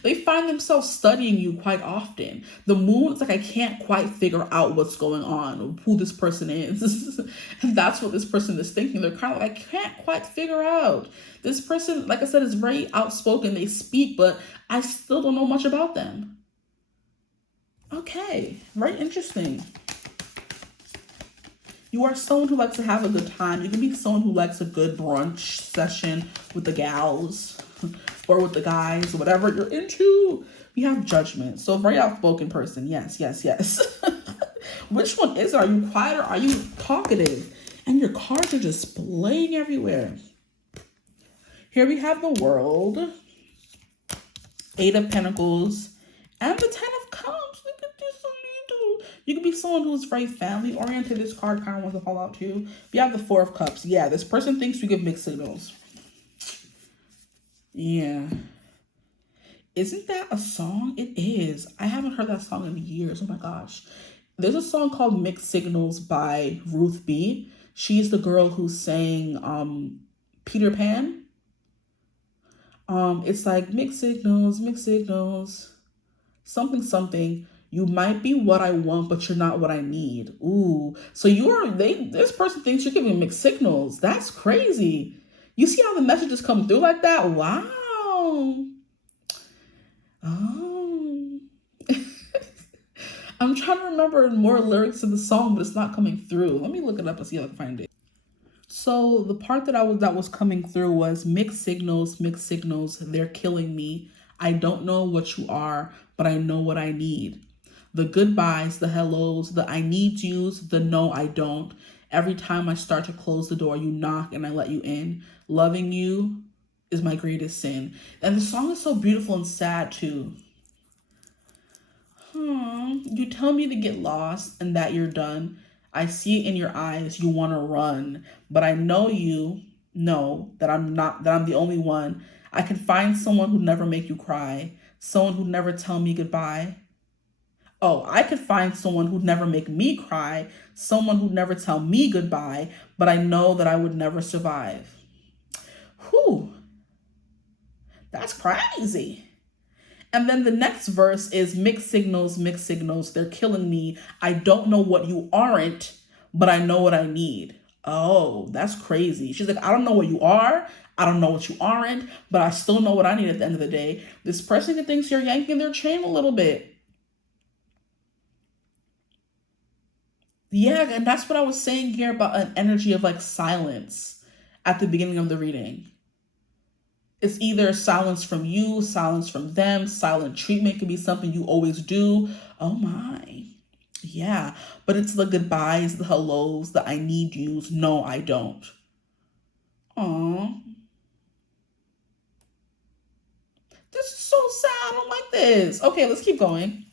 They find themselves studying you quite often. The moon, it's like, I can't quite figure out what's going on, who this person is. And that's what this person is thinking. They're kind of like, I can't quite figure out. This person, like I said, is very outspoken. They speak, but I still don't know much about them. Okay, very interesting. You are someone who likes to have a good time. You can be someone who likes a good brunch session with the gals or with the guys, whatever you're into. We have Judgment. So a very outspoken person. Yes, yes, yes. Which one is it? Are you quiet or are you talkative? And your cards are just playing everywhere. Here we have the World, Eight of Pentacles, and the Ten of Cups. Look at this. You could be someone who's very family oriented. This card kind of wants to fall out too. We have the Four of Cups. Yeah, this person thinks you give mixed signals. Yeah. Isn't that a song? It is. I haven't heard that song in years. Oh my gosh. There's a song called Mixed Signals by Ruth B. She's the girl who sang Peter Pan. It's like mixed signals, something, something. You might be what I want, but you're not what I need. Ooh. So this person thinks you're giving mixed signals. That's crazy. You see how the messages come through like that? Wow. Oh. I'm trying to remember more lyrics to the song, but it's not coming through. Let me look it up and see if I can find it. So the part that was coming through was mixed signals, they're killing me. I don't know what you are, but I know what I need. The goodbyes, the hellos, the I need yous, the no, I don't. Every time I start to close the door, you knock and I let you in. Loving you is my greatest sin. And the song is so beautiful and sad too. You tell me to get lost and that you're done. I see it in your eyes, you want to run. But I know you know that I'm the only one. I can find someone who'd never make you cry. Someone who'd never tell me goodbye. Oh, I could find someone who'd never make me cry. Someone who'd never tell me goodbye. But I know that I would never survive. Whew. That's crazy. And then the next verse is mixed signals, they're killing me. I don't know what you aren't, but I know what I need. Oh, that's crazy. She's like, I don't know what you are. I don't know what you aren't, but I still know what I need at the end of the day. This person thinks you're yanking their chain a little bit. Yeah, and that's what I was saying here about an energy of like silence at the beginning of the reading. It's either silence from you, silence from them. Silent treatment could be something you always do. Oh my. Yeah. But it's the goodbyes, the hellos, the I need yous. No, I don't. Aw. This is so sad. I don't like this. Okay, let's keep going.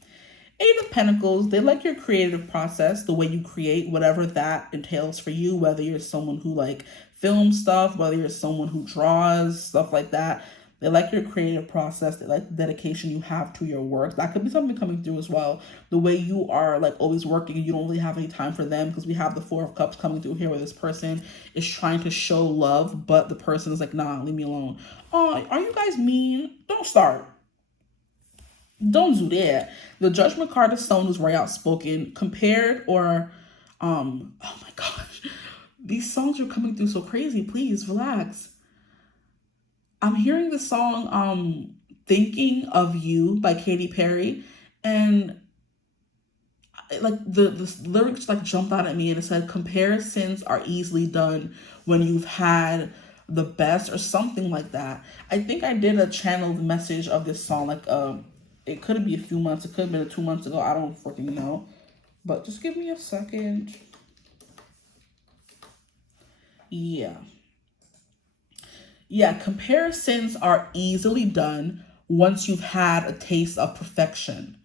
Eight of Pentacles, they like your creative process, the way you create, whatever that entails for you, whether you're someone who like films stuff, whether you're someone who draws, stuff like that. They like your creative process. They like the dedication you have to your work. That could be something coming through as well. The way you are like always working and you don't really have any time for them, because we have the Four of Cups coming through here where this person is trying to show love, but the person is like, nah, leave me alone. Oh, are you guys mean? Don't start. Don't do that. The Judgment card is someone who's very outspoken, compared or, oh my gosh, these songs are coming through so crazy. Please relax. I'm hearing the song, Thinking of You by Katy Perry, and like the lyrics like jumped out at me, and it said comparisons are easily done when you've had the best or something like that. I think I did a channeled message of this song, like it could be a few months, it could have been 2 months ago, I don't freaking know. But just give me a second. Yeah. Yeah, comparisons are easily done once you've had a taste of perfection.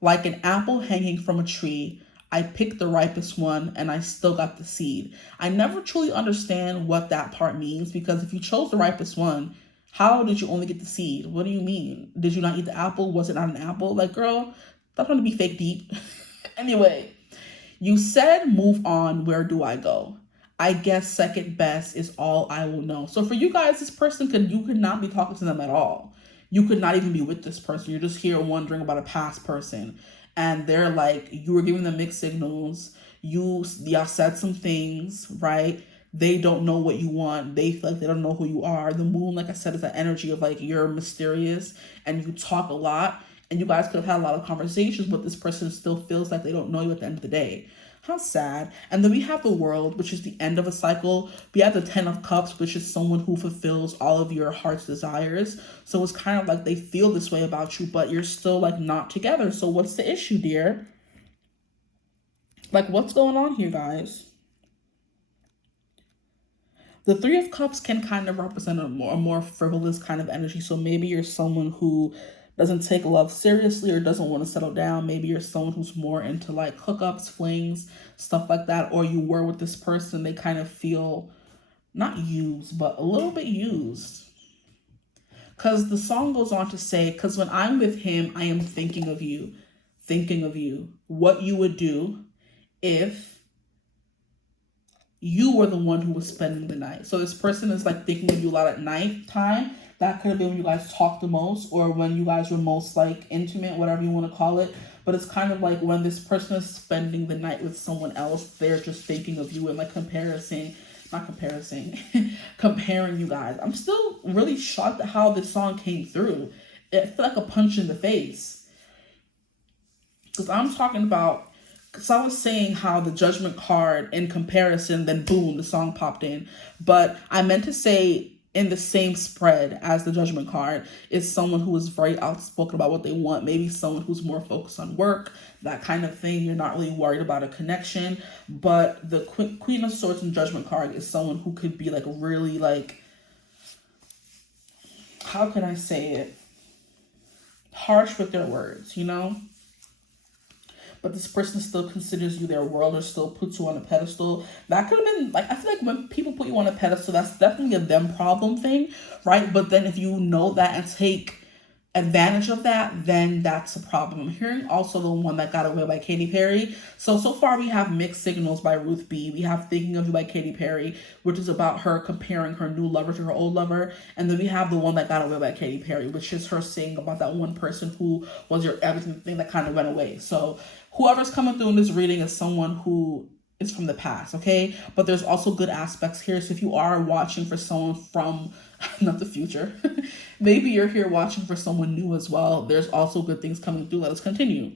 Like an apple hanging from a tree, I picked the ripest one and I still got the seed. I never truly understand what that part means, because if you chose the ripest one, how did you only get the seed? What do you mean? Did you not eat the apple? Was it not an apple? Like, girl, that's going to be fake deep. Anyway, you said move on. Where do I go? I guess second best is all I will know. So for you guys, this person you could not be talking to them at all. You could not even be with this person. You're just here wondering about a past person. And they're like, you were giving them mixed signals. Y'all said some things, right? They don't know what you want. They feel like they don't know who you are. The moon, like I said, is that energy of like you're mysterious and you talk a lot. And you guys could have had a lot of conversations, but this person still feels like they don't know you at the end of the day. How sad. And then we have the World, which is the end of a cycle. We have the Ten of Cups, which is someone who fulfills all of your heart's desires. So it's kind of like they feel this way about you, but you're still like not together. So what's the issue, dear? Like, what's going on here, guys? The Three of Cups can kind of represent a more frivolous kind of energy. So maybe you're someone who doesn't take love seriously or doesn't want to settle down. Maybe you're someone who's more into like hookups, flings, stuff like that. Or you were with this person, they kind of feel not used, but a little bit used. Because the song goes on to say, because when I'm with him, I am thinking of you, what you would do if you were the one who was spending the night. So this person is like thinking of you a lot at night time. That could have been when you guys talked the most, or when you guys were most like intimate, whatever you want to call it. But it's kind of like when this person is spending the night with someone else, they're just thinking of you and like comparing you guys. I'm still really shocked at how this song came through. It felt like a punch in the face. Because I'm talking about, because I was saying how the Judgment card in comparison, then boom, the song popped in. But I meant to say in the same spread as the Judgment card is someone who is very outspoken about what they want. Maybe someone who's more focused on work, that kind of thing. You're not really worried about a connection. But the Queen of Swords and Judgment card is someone who could be like really like, how can I say it? Harsh with their words, you know? But this person still considers you their world or still puts you on a pedestal. That could have been, like, I feel like when people put you on a pedestal, that's definitely a them problem thing, right? But then if you know that and take advantage of that, then that's a problem. I'm hearing also the one that got away by Katy Perry. So far we have Mixed Signals by Ruth B. We have Thinking of You by Katy Perry, which is about her comparing her new lover to her old lover. And then we have the one that got away by Katy Perry, which is her saying about that one person who was your everything thing that kind of went away. So whoever's coming through in this reading is someone who is from the past, okay? But there's also good aspects here. So if you are watching for someone from, not the future, maybe you're here watching for someone new as well, there's also good things coming through. Let us continue.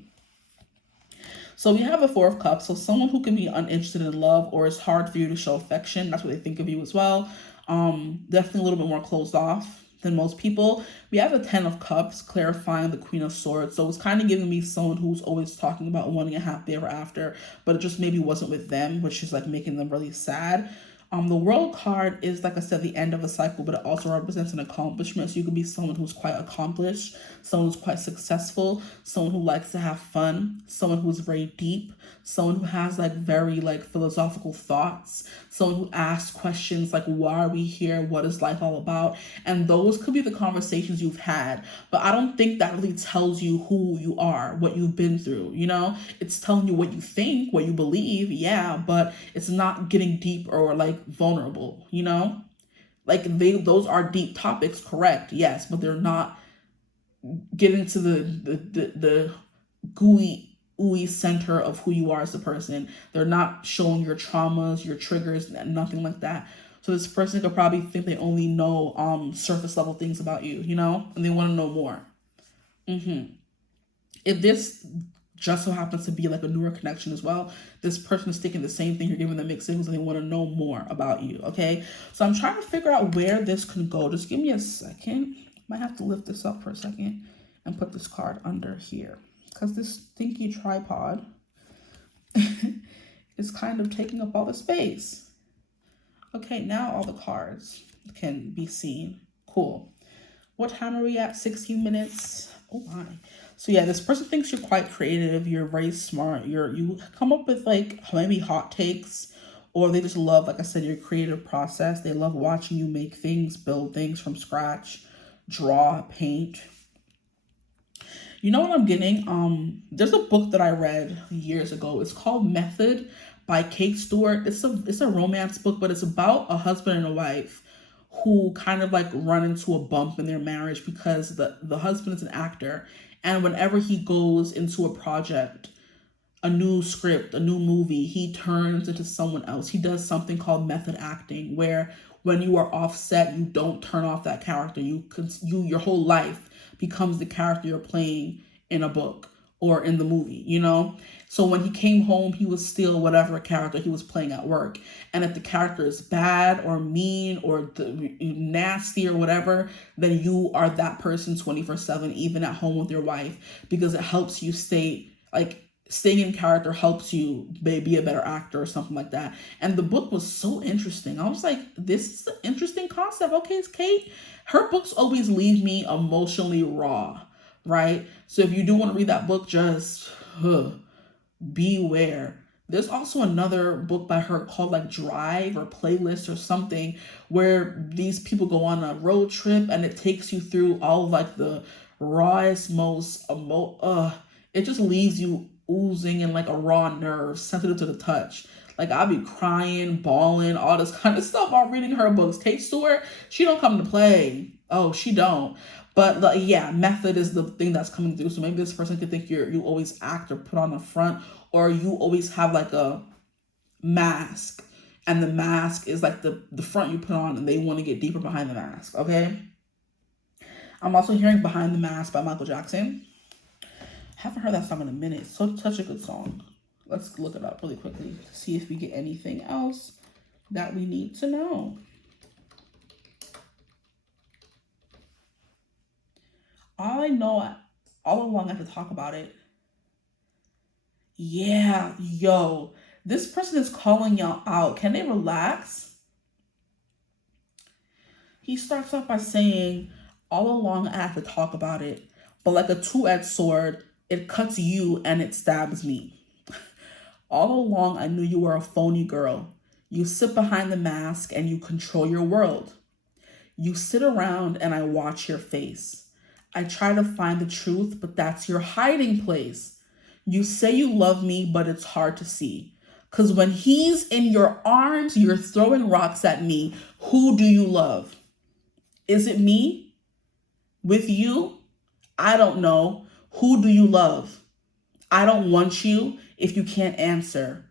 So we have a Four of Cups. So someone who can be uninterested in love, or it's hard for you to show affection. That's what they think of you as well. Definitely a little bit more closed off. than most people. We have the 10 of Cups, clarifying the Queen of Swords. So it's kind of giving me someone who's always talking about wanting a happy ever after, but it just maybe wasn't with them, which is like making them really sad. The World card is, like I said, the end of a cycle, but it also represents an accomplishment. So you could be someone who's quite accomplished, someone who's quite successful, someone who likes to have fun, someone who's very deep, someone who has like very like philosophical thoughts, someone who asks questions like, why are we here? What is life all about? And those could be the conversations you've had, but I don't think that really tells you who you are, what you've been through, you know? It's telling you what you think, what you believe, yeah, but it's not getting deep or like vulnerable, you know? Like those are deep topics, correct? Yes, but they're not getting to the gooey ooey center of who you are as a person. They're not showing your traumas, your triggers, nothing like that. So this person could probably think they only know surface level things about you, you know, and they want to know more. If this just so happens to be like a newer connection as well, this person is thinking the same thing, you're giving them mixed signals, and they want to know more about you, okay? So I'm trying to figure out where this can go. Just give me a second. Might have to lift this up for a second and put this card under here, because this stinky tripod is kind of taking up all the space. Okay, now all the cards can be seen. Cool. What time are we at? 16 minutes. Oh my. So yeah, this person thinks you're quite creative. You're very smart. You come up with like maybe hot takes, or they just love, like I said, your creative process. They love watching you make things, build things from scratch, draw, paint. You know what I'm getting? There's a book that I read years ago. It's called Method by Kate Stewart. It's a romance book, but it's about a husband and a wife who kind of like run into a bump in their marriage because the husband is an actor, and whenever he goes into a project, a new script, a new movie, he turns into someone else. He does something called method acting, where when you are offset, you don't turn off that character. Your whole life becomes the character you're playing in a book or in the movie, you know? So when he came home, he was still whatever character he was playing at work. And if the character is bad or mean or nasty or whatever, then you are that person 24/7, even at home with your wife, because it helps you staying in character helps you be a better actor or something like that. And the book was so interesting. I was like, this is an interesting concept. Okay, it's Kate. Her books always leave me emotionally raw, right? So if you do want to read that book, just beware. There's also another book by her called like Drive or Playlist or something, where these people go on a road trip and it takes you through all of like the rawest, most it just leaves you oozing in like a raw nerve, sensitive to the touch. Like I'll be crying, bawling, all this kind of stuff while reading her books. Kate Stewart, she don't come to play. Oh, she don't. But yeah, method is the thing that's coming through. So maybe this person could think you always act or put on a front, or you always have like a mask, and the mask is like the front you put on, and they want to get deeper behind the mask, okay? I'm also hearing Behind the Mask by Michael Jackson. Haven't heard that song in a minute. Such a good song. Let's look it up really quickly to see if we get anything else that we need to know. All I know, all along I have to talk about it. Yeah, yo, this person is calling y'all out. Can they relax? He starts off by saying, all along I have to talk about it, but like a two-edged sword, it cuts you and it stabs me. All along I knew you were a phony girl. You sit behind the mask and you control your world. You sit around and I watch your face. I try to find the truth, but that's your hiding place. You say you love me, but it's hard to see. Because when he's in your arms, you're throwing rocks at me. Who do you love? Is it me? With you? I don't know. Who do you love? I don't want you if you can't answer.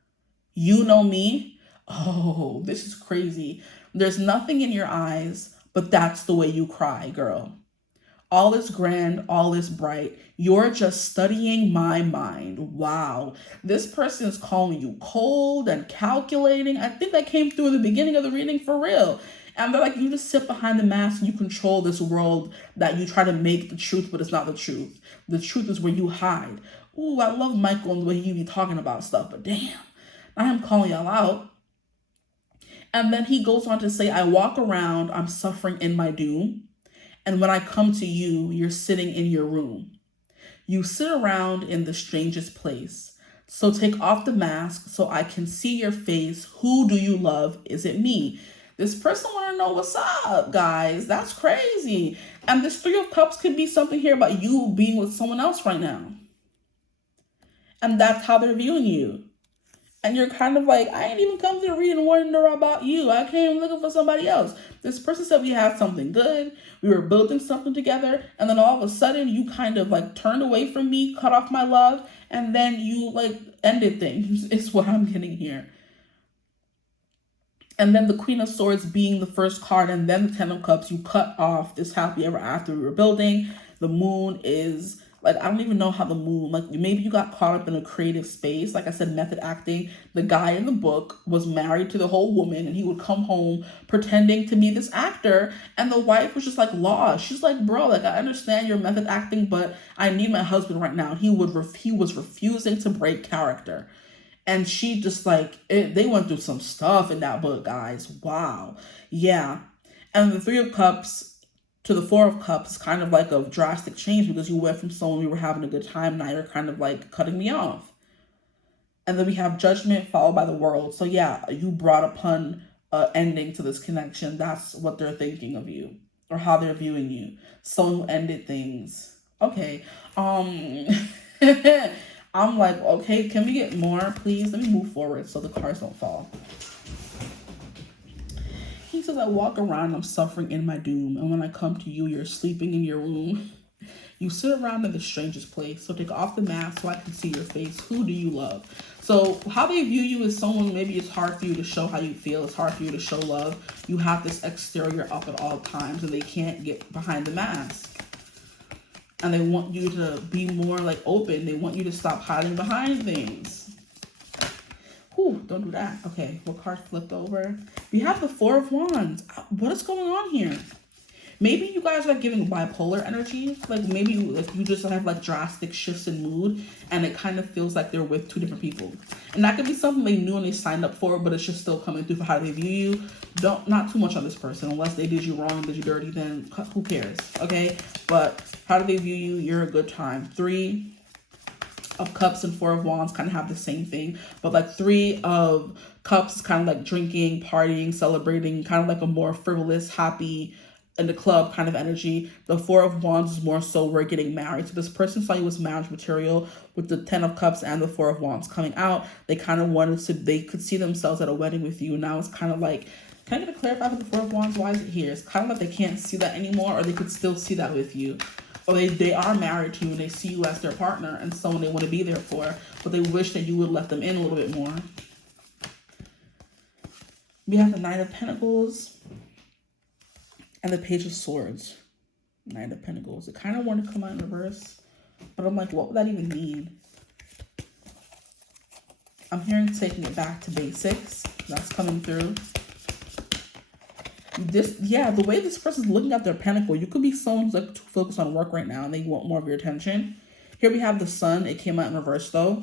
You know me? Oh, this is crazy. There's nothing in your eyes, but that's the way you cry, girl. All is grand, all is bright. You're just studying my mind. Wow. This person is calling you cold and calculating. I think that came through in the beginning of the reading for real. And they're like, you just sit behind the mask and you control this world that you try to make the truth, but it's not the truth. The truth is where you hide. Ooh, I love Michael and the way he be talking about stuff, but damn, I am calling y'all out. And then he goes on to say, I walk around, I'm suffering in my doom. And when I come to you, you're sitting in your room. You sit around in the strangest place. So take off the mask so I can see your face. Who do you love? Is it me? This person want to know what's up, guys. That's crazy. And this Three of Cups could be something here about you being with someone else right now. And that's how they're viewing you. And you're kind of like, I ain't even come to the reading wondering about you. I came looking for somebody else. This person said we had something good. We were building something together. And then all of a sudden, you kind of like turned away from me, cut off my love. And then you like ended things is what I'm getting here. And then the Queen of Swords being the first card. And then the Ten of Cups, you cut off this happy ever after we were building. The moon is... like, I don't even know how the moon, like, maybe you got caught up in a creative space. Like I said, method acting. The guy in the book was married to the whole woman, and he would come home pretending to be this actor. And the wife was just like lost. She's like, bro, like, I understand your method acting, but I need my husband right now. He was refusing to break character. And she just like, they went through some stuff in that book, guys. Wow. Yeah. And the Three of Cups to the Four of Cups is kind of like a drastic change, because you went from someone we were having a good time, now you're kind of like cutting me off. And then we have Judgment followed by the World. So yeah, you brought upon an ending to this connection. That's what they're thinking of you, or how they're viewing you. Someone who ended things. Okay. I'm like, okay, can we get more, please? Let me move forward so the cards don't fall. He says, I walk around, I'm suffering in my doom. And when I come to you, you're sleeping in your room. You sit around in the strangest place. So take off the mask so I can see your face. Who do you love? So how they view you is someone, maybe it's hard for you to show how you feel. It's hard for you to show love. You have this exterior up at all times, and they can't get behind the mask. And they want you to be more like open. They want you to stop hiding behind things. Ooh, don't do that. Okay, what card flipped over? We have the Four of Wands. What is going on here? Maybe you guys are giving bipolar energy. Like maybe you just have like drastic shifts in mood, and it kind of feels like they're with two different people. And that could be something they knew and they signed up for, but it's just still coming through for how they view you. Not too much on this person. Unless they did you wrong, did you dirty, then who cares? Okay? But how do they view you? You're a good time. Three of Cups and Four of Wands kind of have the same thing, but like Three of Cups is kind of like drinking, partying, celebrating, kind of like a more frivolous, happy, in the club kind of energy. The Four of Wands is more so we're getting married. So this person saw you as marriage material. With the Ten of Cups and the Four of Wands coming out, they kind of wanted to, they could see themselves at a wedding with you. Now it's kind of like, can I get a clarify for the Four of Wands? Why is it here? It's kind of like they can't see that anymore, or they could still see that with you. Or they are married to you and they see you as their partner and someone they want to be there for, but they wish that you would let them in a little bit more. We have the Nine of Pentacles and the Page of Swords. Nine of Pentacles. It kind of wanted to come out in reverse, but I'm like, what would that even mean? I'm hearing taking it back to basics. That's coming through. The way this person's looking at their pentacle, you could be someone who's like too focused on work right now and they want more of your attention. Here we have the Sun. It came out in reverse though.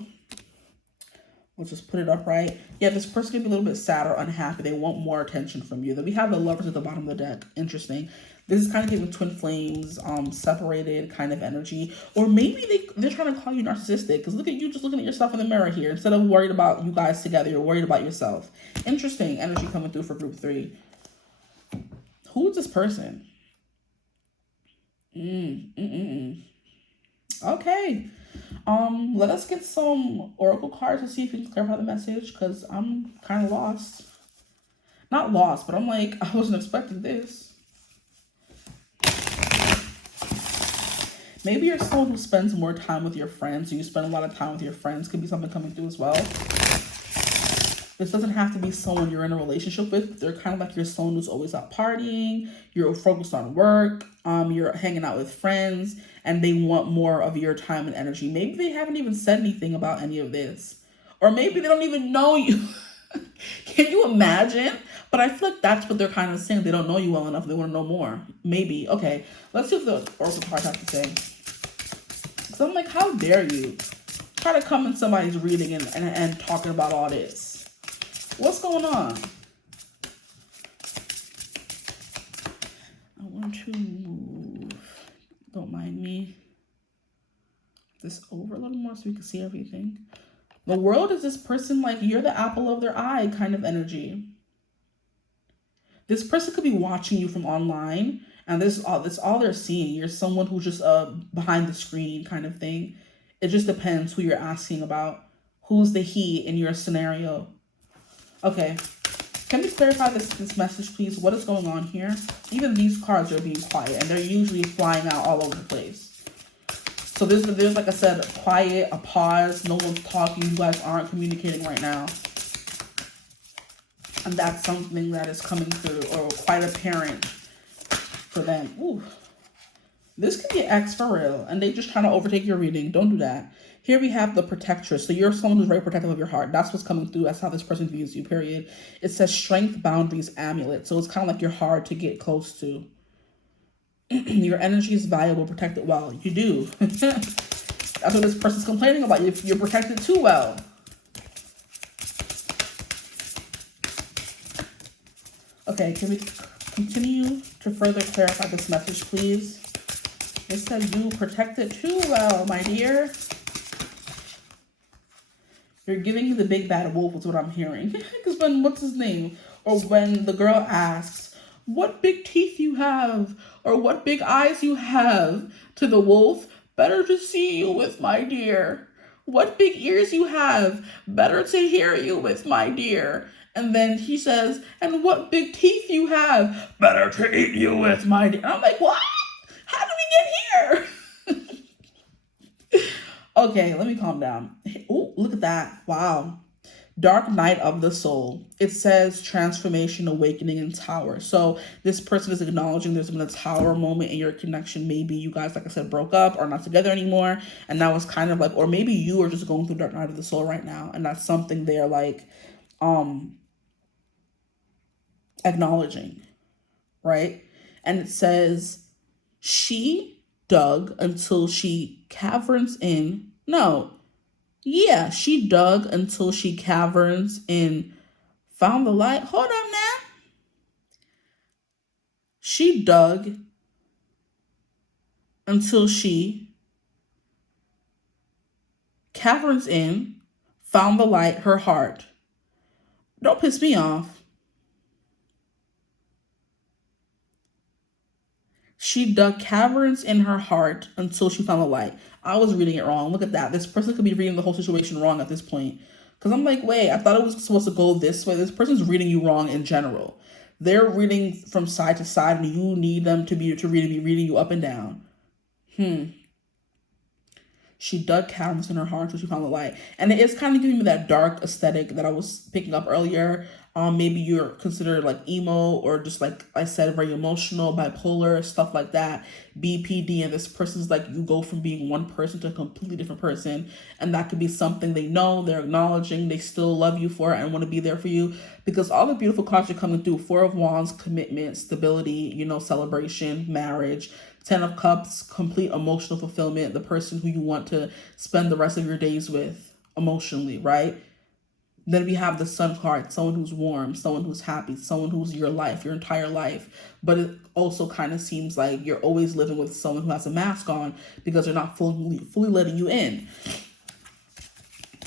We'll just put it up right. Yeah, this person could be a little bit sad or unhappy. They want more attention from you. Then we have the Lovers at the bottom of the deck. Interesting. This is kind of giving twin flames, separated kind of energy. Or maybe they're trying to call you narcissistic, because look at you just looking at yourself in the mirror here. Instead of worried about you guys together, you're worried about yourself. Interesting energy coming through for group 3. Who is this person? Okay. Let us get some oracle cards to see if you can clarify the message, because I'm kind of lost. Not lost, but I'm like, I wasn't expecting this. Maybe you're someone who spends more time with your friends, so you spend a lot of time with your friends. Could be something coming through as well. This doesn't have to be someone you're in a relationship with. They're kind of like you're someone who's always out partying. You're focused on work. You're hanging out with friends, and they want more of your time and energy. Maybe they haven't even said anything about any of this. Or maybe they don't even know you. Can you imagine? But I feel like that's what they're kind of saying. They don't know you well enough. They want to know more. Maybe. Okay, let's see what the oracle card has to say. So I'm like, how dare you try to come in somebody's reading and talking about all this? What's going on? I want to move, don't mind me, this over a little more so we can see everything. The world is this person like you're the apple of their eye kind of energy. This person could be watching you from online, and this is all they're seeing. You're someone who's just behind the screen kind of thing. It just depends who you're asking about. Who's the he in your scenario? Okay. Can we clarify this message, please? What is going on here? Even these cards are being quiet, and they're usually flying out all over the place. So there's like I said, quiet, a pause. No one's talking. You guys aren't communicating right now. And that's something that is coming through or quite apparent for them. Ooh. This could be an ex for real, and they just trying to overtake your reading. Don't do that. Here we have the protectress. So you're someone who's very protective of your heart. That's what's coming through. That's how this person views you, period. It says strength, boundaries, amulet. So it's kind of like you're hard to get close to. Your energy is valuable, protect it well. You do. That's what this person's complaining about. You're protected too well. Okay, can we continue to further clarify this message, please? It says you protect it too well, my dear. You're giving you the big bad wolf is what I'm hearing. Because when, what's his name? Or when the girl asks, what big teeth you have? Or what big eyes you have? To the wolf, better to see you with, my dear. What big ears you have? Better to hear you with, my dear. And then he says, and what big teeth you have? Better to eat you with, my dear. And I'm like, what? How did we get here? Okay, let me calm down. Oh, look at that. Wow. Dark night of the soul. It says transformation, awakening, and tower. So this person is acknowledging there's been a tower moment in your connection. Maybe you guys, like I said, broke up or not together anymore. And now it's kind of like, or maybe you are just going through dark night of the soul right now. And that's something they're like, acknowledging, right? And it says, she dug until she caverns in. No. Yeah, she dug until she caverns in, found the light. Hold up now. She dug until she caverns in, found the light, her heart. Don't piss me off. She dug caverns in her heart until she found the light. I was reading it wrong. Look at that. This person could be reading the whole situation wrong at this point. Because I'm like, wait, I thought it was supposed to go this way. This person's reading you wrong in general. They're reading from side to side, and you need them to be reading you up and down. She dug caverns in her heart until she found the light. And it is kind of giving me that dark aesthetic that I was picking up earlier. Maybe you're considered like emo, or just like I said, very emotional, bipolar, stuff like that. BPD, and this person's like, you go from being one person to a completely different person. And that could be something they know, they're acknowledging, they still love you for it and want to be there for you. Because all the beautiful cards are coming through. 4 of Wands, commitment, stability, celebration, marriage. 10 of Cups, complete emotional fulfillment. The person who you want to spend the rest of your days with emotionally, right? Then we have the Sun card, someone who's warm, someone who's happy, someone who's your life, your entire life. But it also kind of seems like you're always living with someone who has a mask on because they're not fully letting you in.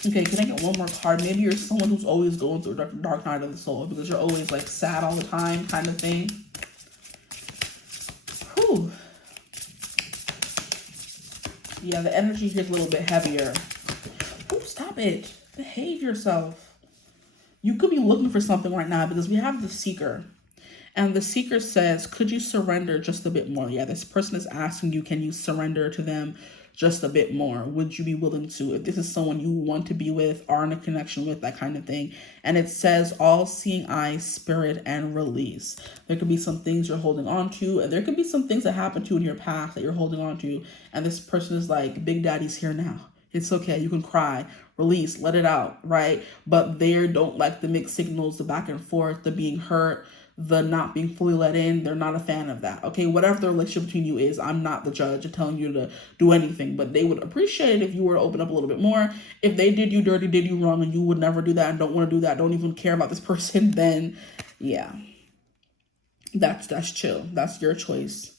Okay, can I get one more card? Maybe you're someone who's always going through a dark night of the soul because you're always like sad all the time kind of thing. Whew. Yeah, the energy here is a little bit heavier. Ooh, stop it. Behave yourself. You could be looking for something right now because we have the Seeker. And the Seeker says, could you surrender just a bit more? Yeah, this person is asking you, can you surrender to them just a bit more? Would you be willing to? If this is someone you want to be with, are in a connection with, that kind of thing. And it says, all-seeing eye, spirit, and release. There could be some things you're holding on to, and there could be some things that happened to you in your past that you're holding on to. And this person is like, Big Daddy's here now. It's okay. You can cry, release, let it out, right? But they don't like the mixed signals, the back and forth, the being hurt, the not being fully let in. They're not a fan of that. Okay, whatever the relationship between you is, I'm not the judge of telling you to do anything, but they would appreciate it if you were to open up a little bit more. If they did you dirty, did you wrong, and you would never do that and don't want to do that, don't even care about this person, then yeah, that's chill. That's your choice.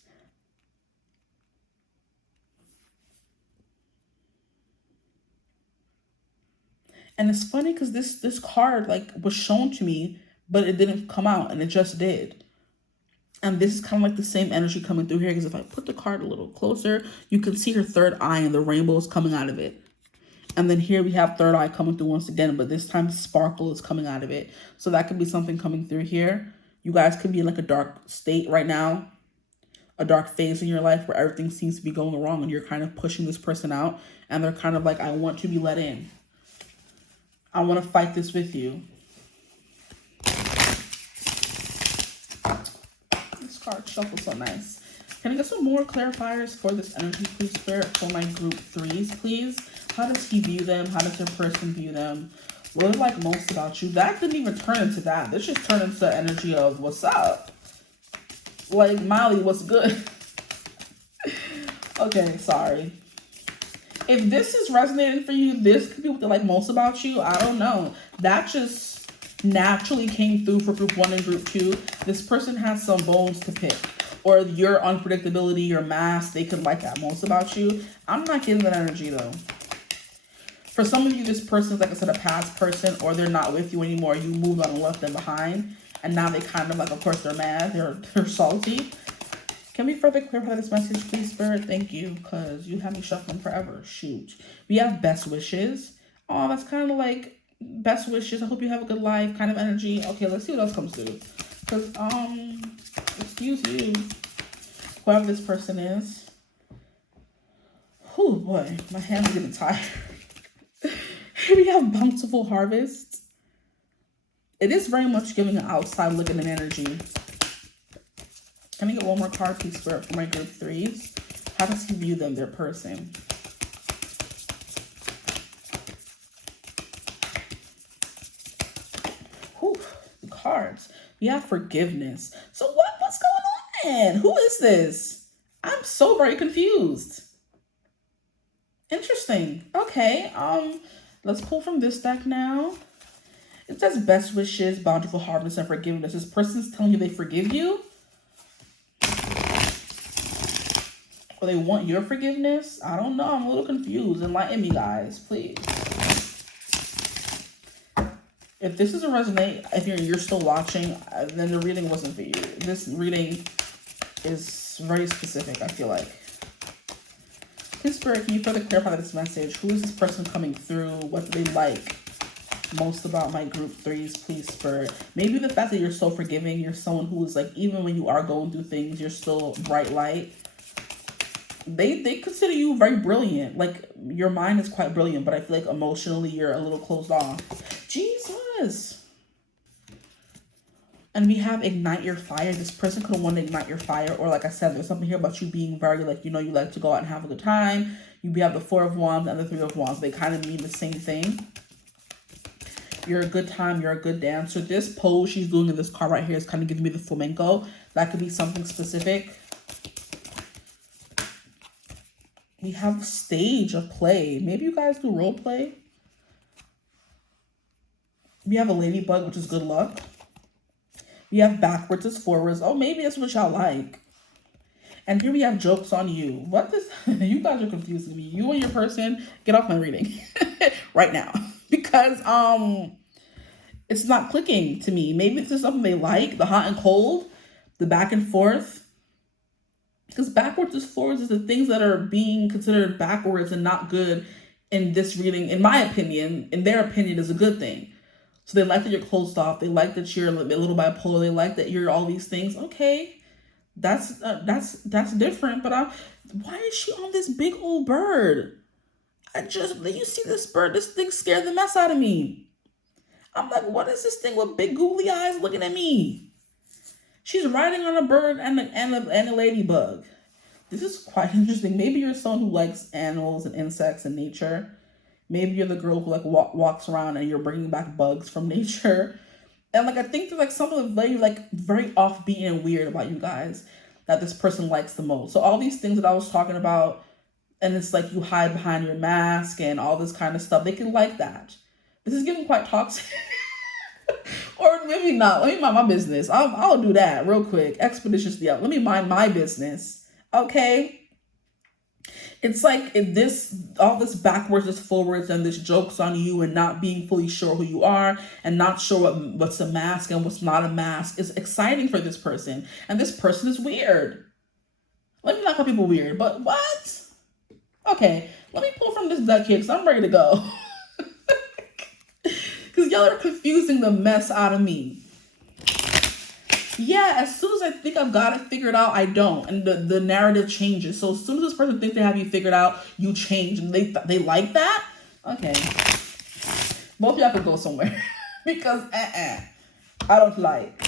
And it's funny because this card like was shown to me, but it didn't come out, and it just did. And this is kind of like the same energy coming through here, because if I put the card a little closer, you can see her third eye and the rainbow is coming out of it. And then here we have third eye coming through once again, but this time sparkle is coming out of it. So that could be something coming through here. You guys could be in like a dark state right now, a dark phase in your life where everything seems to be going wrong and you're kind of pushing this person out and they're kind of like, I want to be let in. I want to fight this with you. This card shuffles so nice. Can I get some more clarifiers for this energy, please, Spirit, for my group 3s, please? How does he view them? How does your person view them? What do you like most about you? That didn't even turn into that. This just turned into energy of what's up? Like, Molly, what's good? Okay, sorry. If this is resonating for you, this could be what they like most about you. I don't know. That just naturally came through for group 1 and group 2. This person has some bones to pick. Or your unpredictability, your mask, they could like that most about you. I'm not getting that energy, though. For some of you, this person is, like I said, a past person, or they're not with you anymore. You moved on and left them behind. And now they kind of like, of course, they're mad. They're salty. Can we further clarify this message, please, Spirit? Thank you, because you have me shuffling forever. Shoot. We have best wishes. Oh, that's kind of like best wishes. I hope you have a good life kind of energy. Okay, let's see what else comes through. Because, excuse you, whoever this person is. Oh, boy. My hands are getting tired. Here we have bountiful harvest. It is very much giving an outside look at an energy. Can I get one more card, please, Spirit, for my group 3s? How does he view them, their person? Whew, the cards. We have forgiveness. So what's going on? Who is this? I'm so very confused. Interesting. Okay, let's pull from this deck now. It says best wishes, bountiful harvest, and forgiveness. This person's telling you they forgive you? Or they want your forgiveness? I don't know. I'm a little confused. Enlighten me, guys, please. If this doesn't resonate, if you're still watching, then the reading wasn't for you. This reading is very specific, I feel like. Please, Spirit, can you further clarify this message? Who is this person coming through? What do they like most about my group 3s, please, Spirit? Maybe the fact that you're so forgiving. You're someone who is like, even when you are going through things, you're still bright light. They consider you very brilliant. Like, your mind is quite brilliant, but I feel like emotionally you're a little closed off. Jesus. And we have ignite your fire. This person could have wanted to ignite your fire. Or like I said, there's something here about you being very, like, you know, you like to go out and have a good time. You have the 4 of Wands and the 3 of Wands. They kind of mean the same thing. You're a good time. You're a good dancer. This pose she's doing in this card right here is kind of giving me the flamenco. That could be something specific. We have stage of play. Maybe you guys do role play. We have a ladybug, which is good luck. We have backwards as forwards. Oh, maybe that's what y'all like. And here we have jokes on you. What this? You guys are confusing me. You and your person, get off my reading right now. Because it's not clicking to me. Maybe this is something they like. The hot and cold. The back and forth. Because backwards as forwards is the things that are being considered backwards and not good in this reading, in my opinion, in their opinion, is a good thing. So they like that you're closed off. They like that you're a little bipolar. They like that you're all these things. Okay, that's different. But why is she on this big old bird? You see this bird? This thing scared the mess out of me. I'm like, what is this thing with big googly eyes looking at me? She's riding on a bird and a ladybug. This is quite interesting. Maybe you're someone who likes animals and insects and nature. Maybe you're the girl who like walks around and you're bringing back bugs from nature. And like I think there's like something very offbeat and weird about you guys that this person likes the most. So all these things that I was talking about, and it's like you hide behind your mask and all this kind of stuff, they can like that. This is getting quite toxic. Or maybe not. Let me mind my business. I'll do that real quick, expeditiously. Let me mind my business. Okay. It's like all this backwards is forwards, and this jokes on you and not being fully sure who you are and not sure what's a mask and what's not a mask is exciting for this person. And this person is weird. Let me not call people weird, but what? Okay, let me pull from this deck here because I'm ready to go. Because y'all are confusing the mess out of me. Yeah, as soon as I think I've got it figured out, I don't. And the narrative changes. So as soon as this person thinks they have you figured out, you change. And they like that? Okay. Both of y'all could go somewhere. Because, I don't like.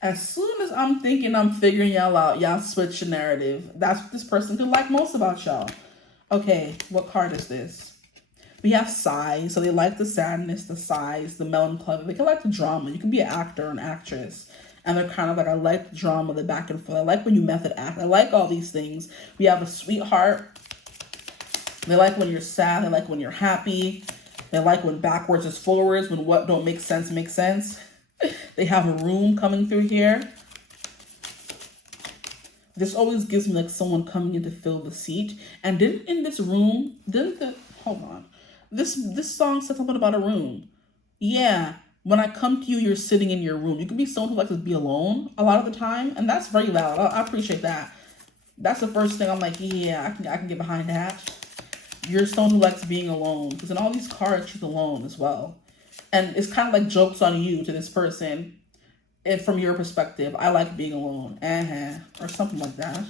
As soon as I'm thinking I'm figuring y'all out, y'all switch the narrative. That's what this person could like most about y'all. Okay, what card is this? We have sighs, so they like the sadness, the sighs, the melancholy. They can like the drama. You can be an actor or an actress. And they're kind of like, I like the drama, the back and forth. I like when you method act. I like all these things. We have a sweetheart. They like when you're sad. They like when you're happy. They like when backwards is forwards, when what don't make sense makes sense. They have a room coming through here. This always gives me like someone coming in to fill the seat. And hold on. This song said something about a room. Yeah, when I come to you, you're sitting in your room. You could be someone who likes to be alone a lot of the time, and that's very valid. I appreciate that. That's the first thing I'm like, yeah, I can get behind that. You're someone who likes being alone, because in all these cards, she's alone as well. And it's kind of like jokes on you to this person. And from your perspective, I like being alone, or something like that.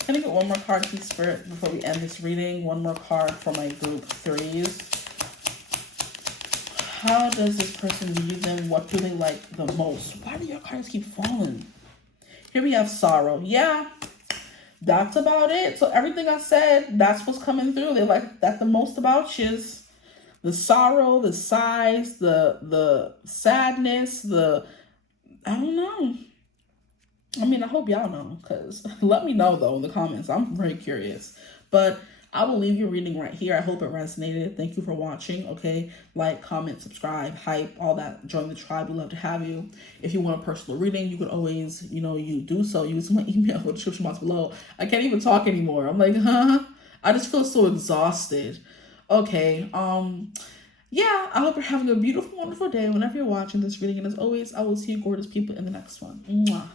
Can I get one more card, please, Spirit, before we end this reading? One more card for my group threes. How does this person view them? What do they like the most? Why do your cards keep falling? Here we have sorrow. Yeah, that's about it. So everything I said, that's what's coming through. They like that the most about you. The sorrow, the sighs, the sadness, I don't know. I mean, I hope y'all know, because let me know, though, in the comments. I'm very curious. But I will leave your reading right here. I hope it resonated. Thank you for watching, okay? Like, comment, subscribe, hype, all that. Join the tribe. We'd love to have you. If you want a personal reading, you could always, you do so. Use my email in the description box below. I can't even talk anymore. I'm like, I just feel so exhausted. Okay, yeah, I hope you're having a beautiful, wonderful day whenever you're watching this reading. And as always, I will see you gorgeous people in the next one. Mwah.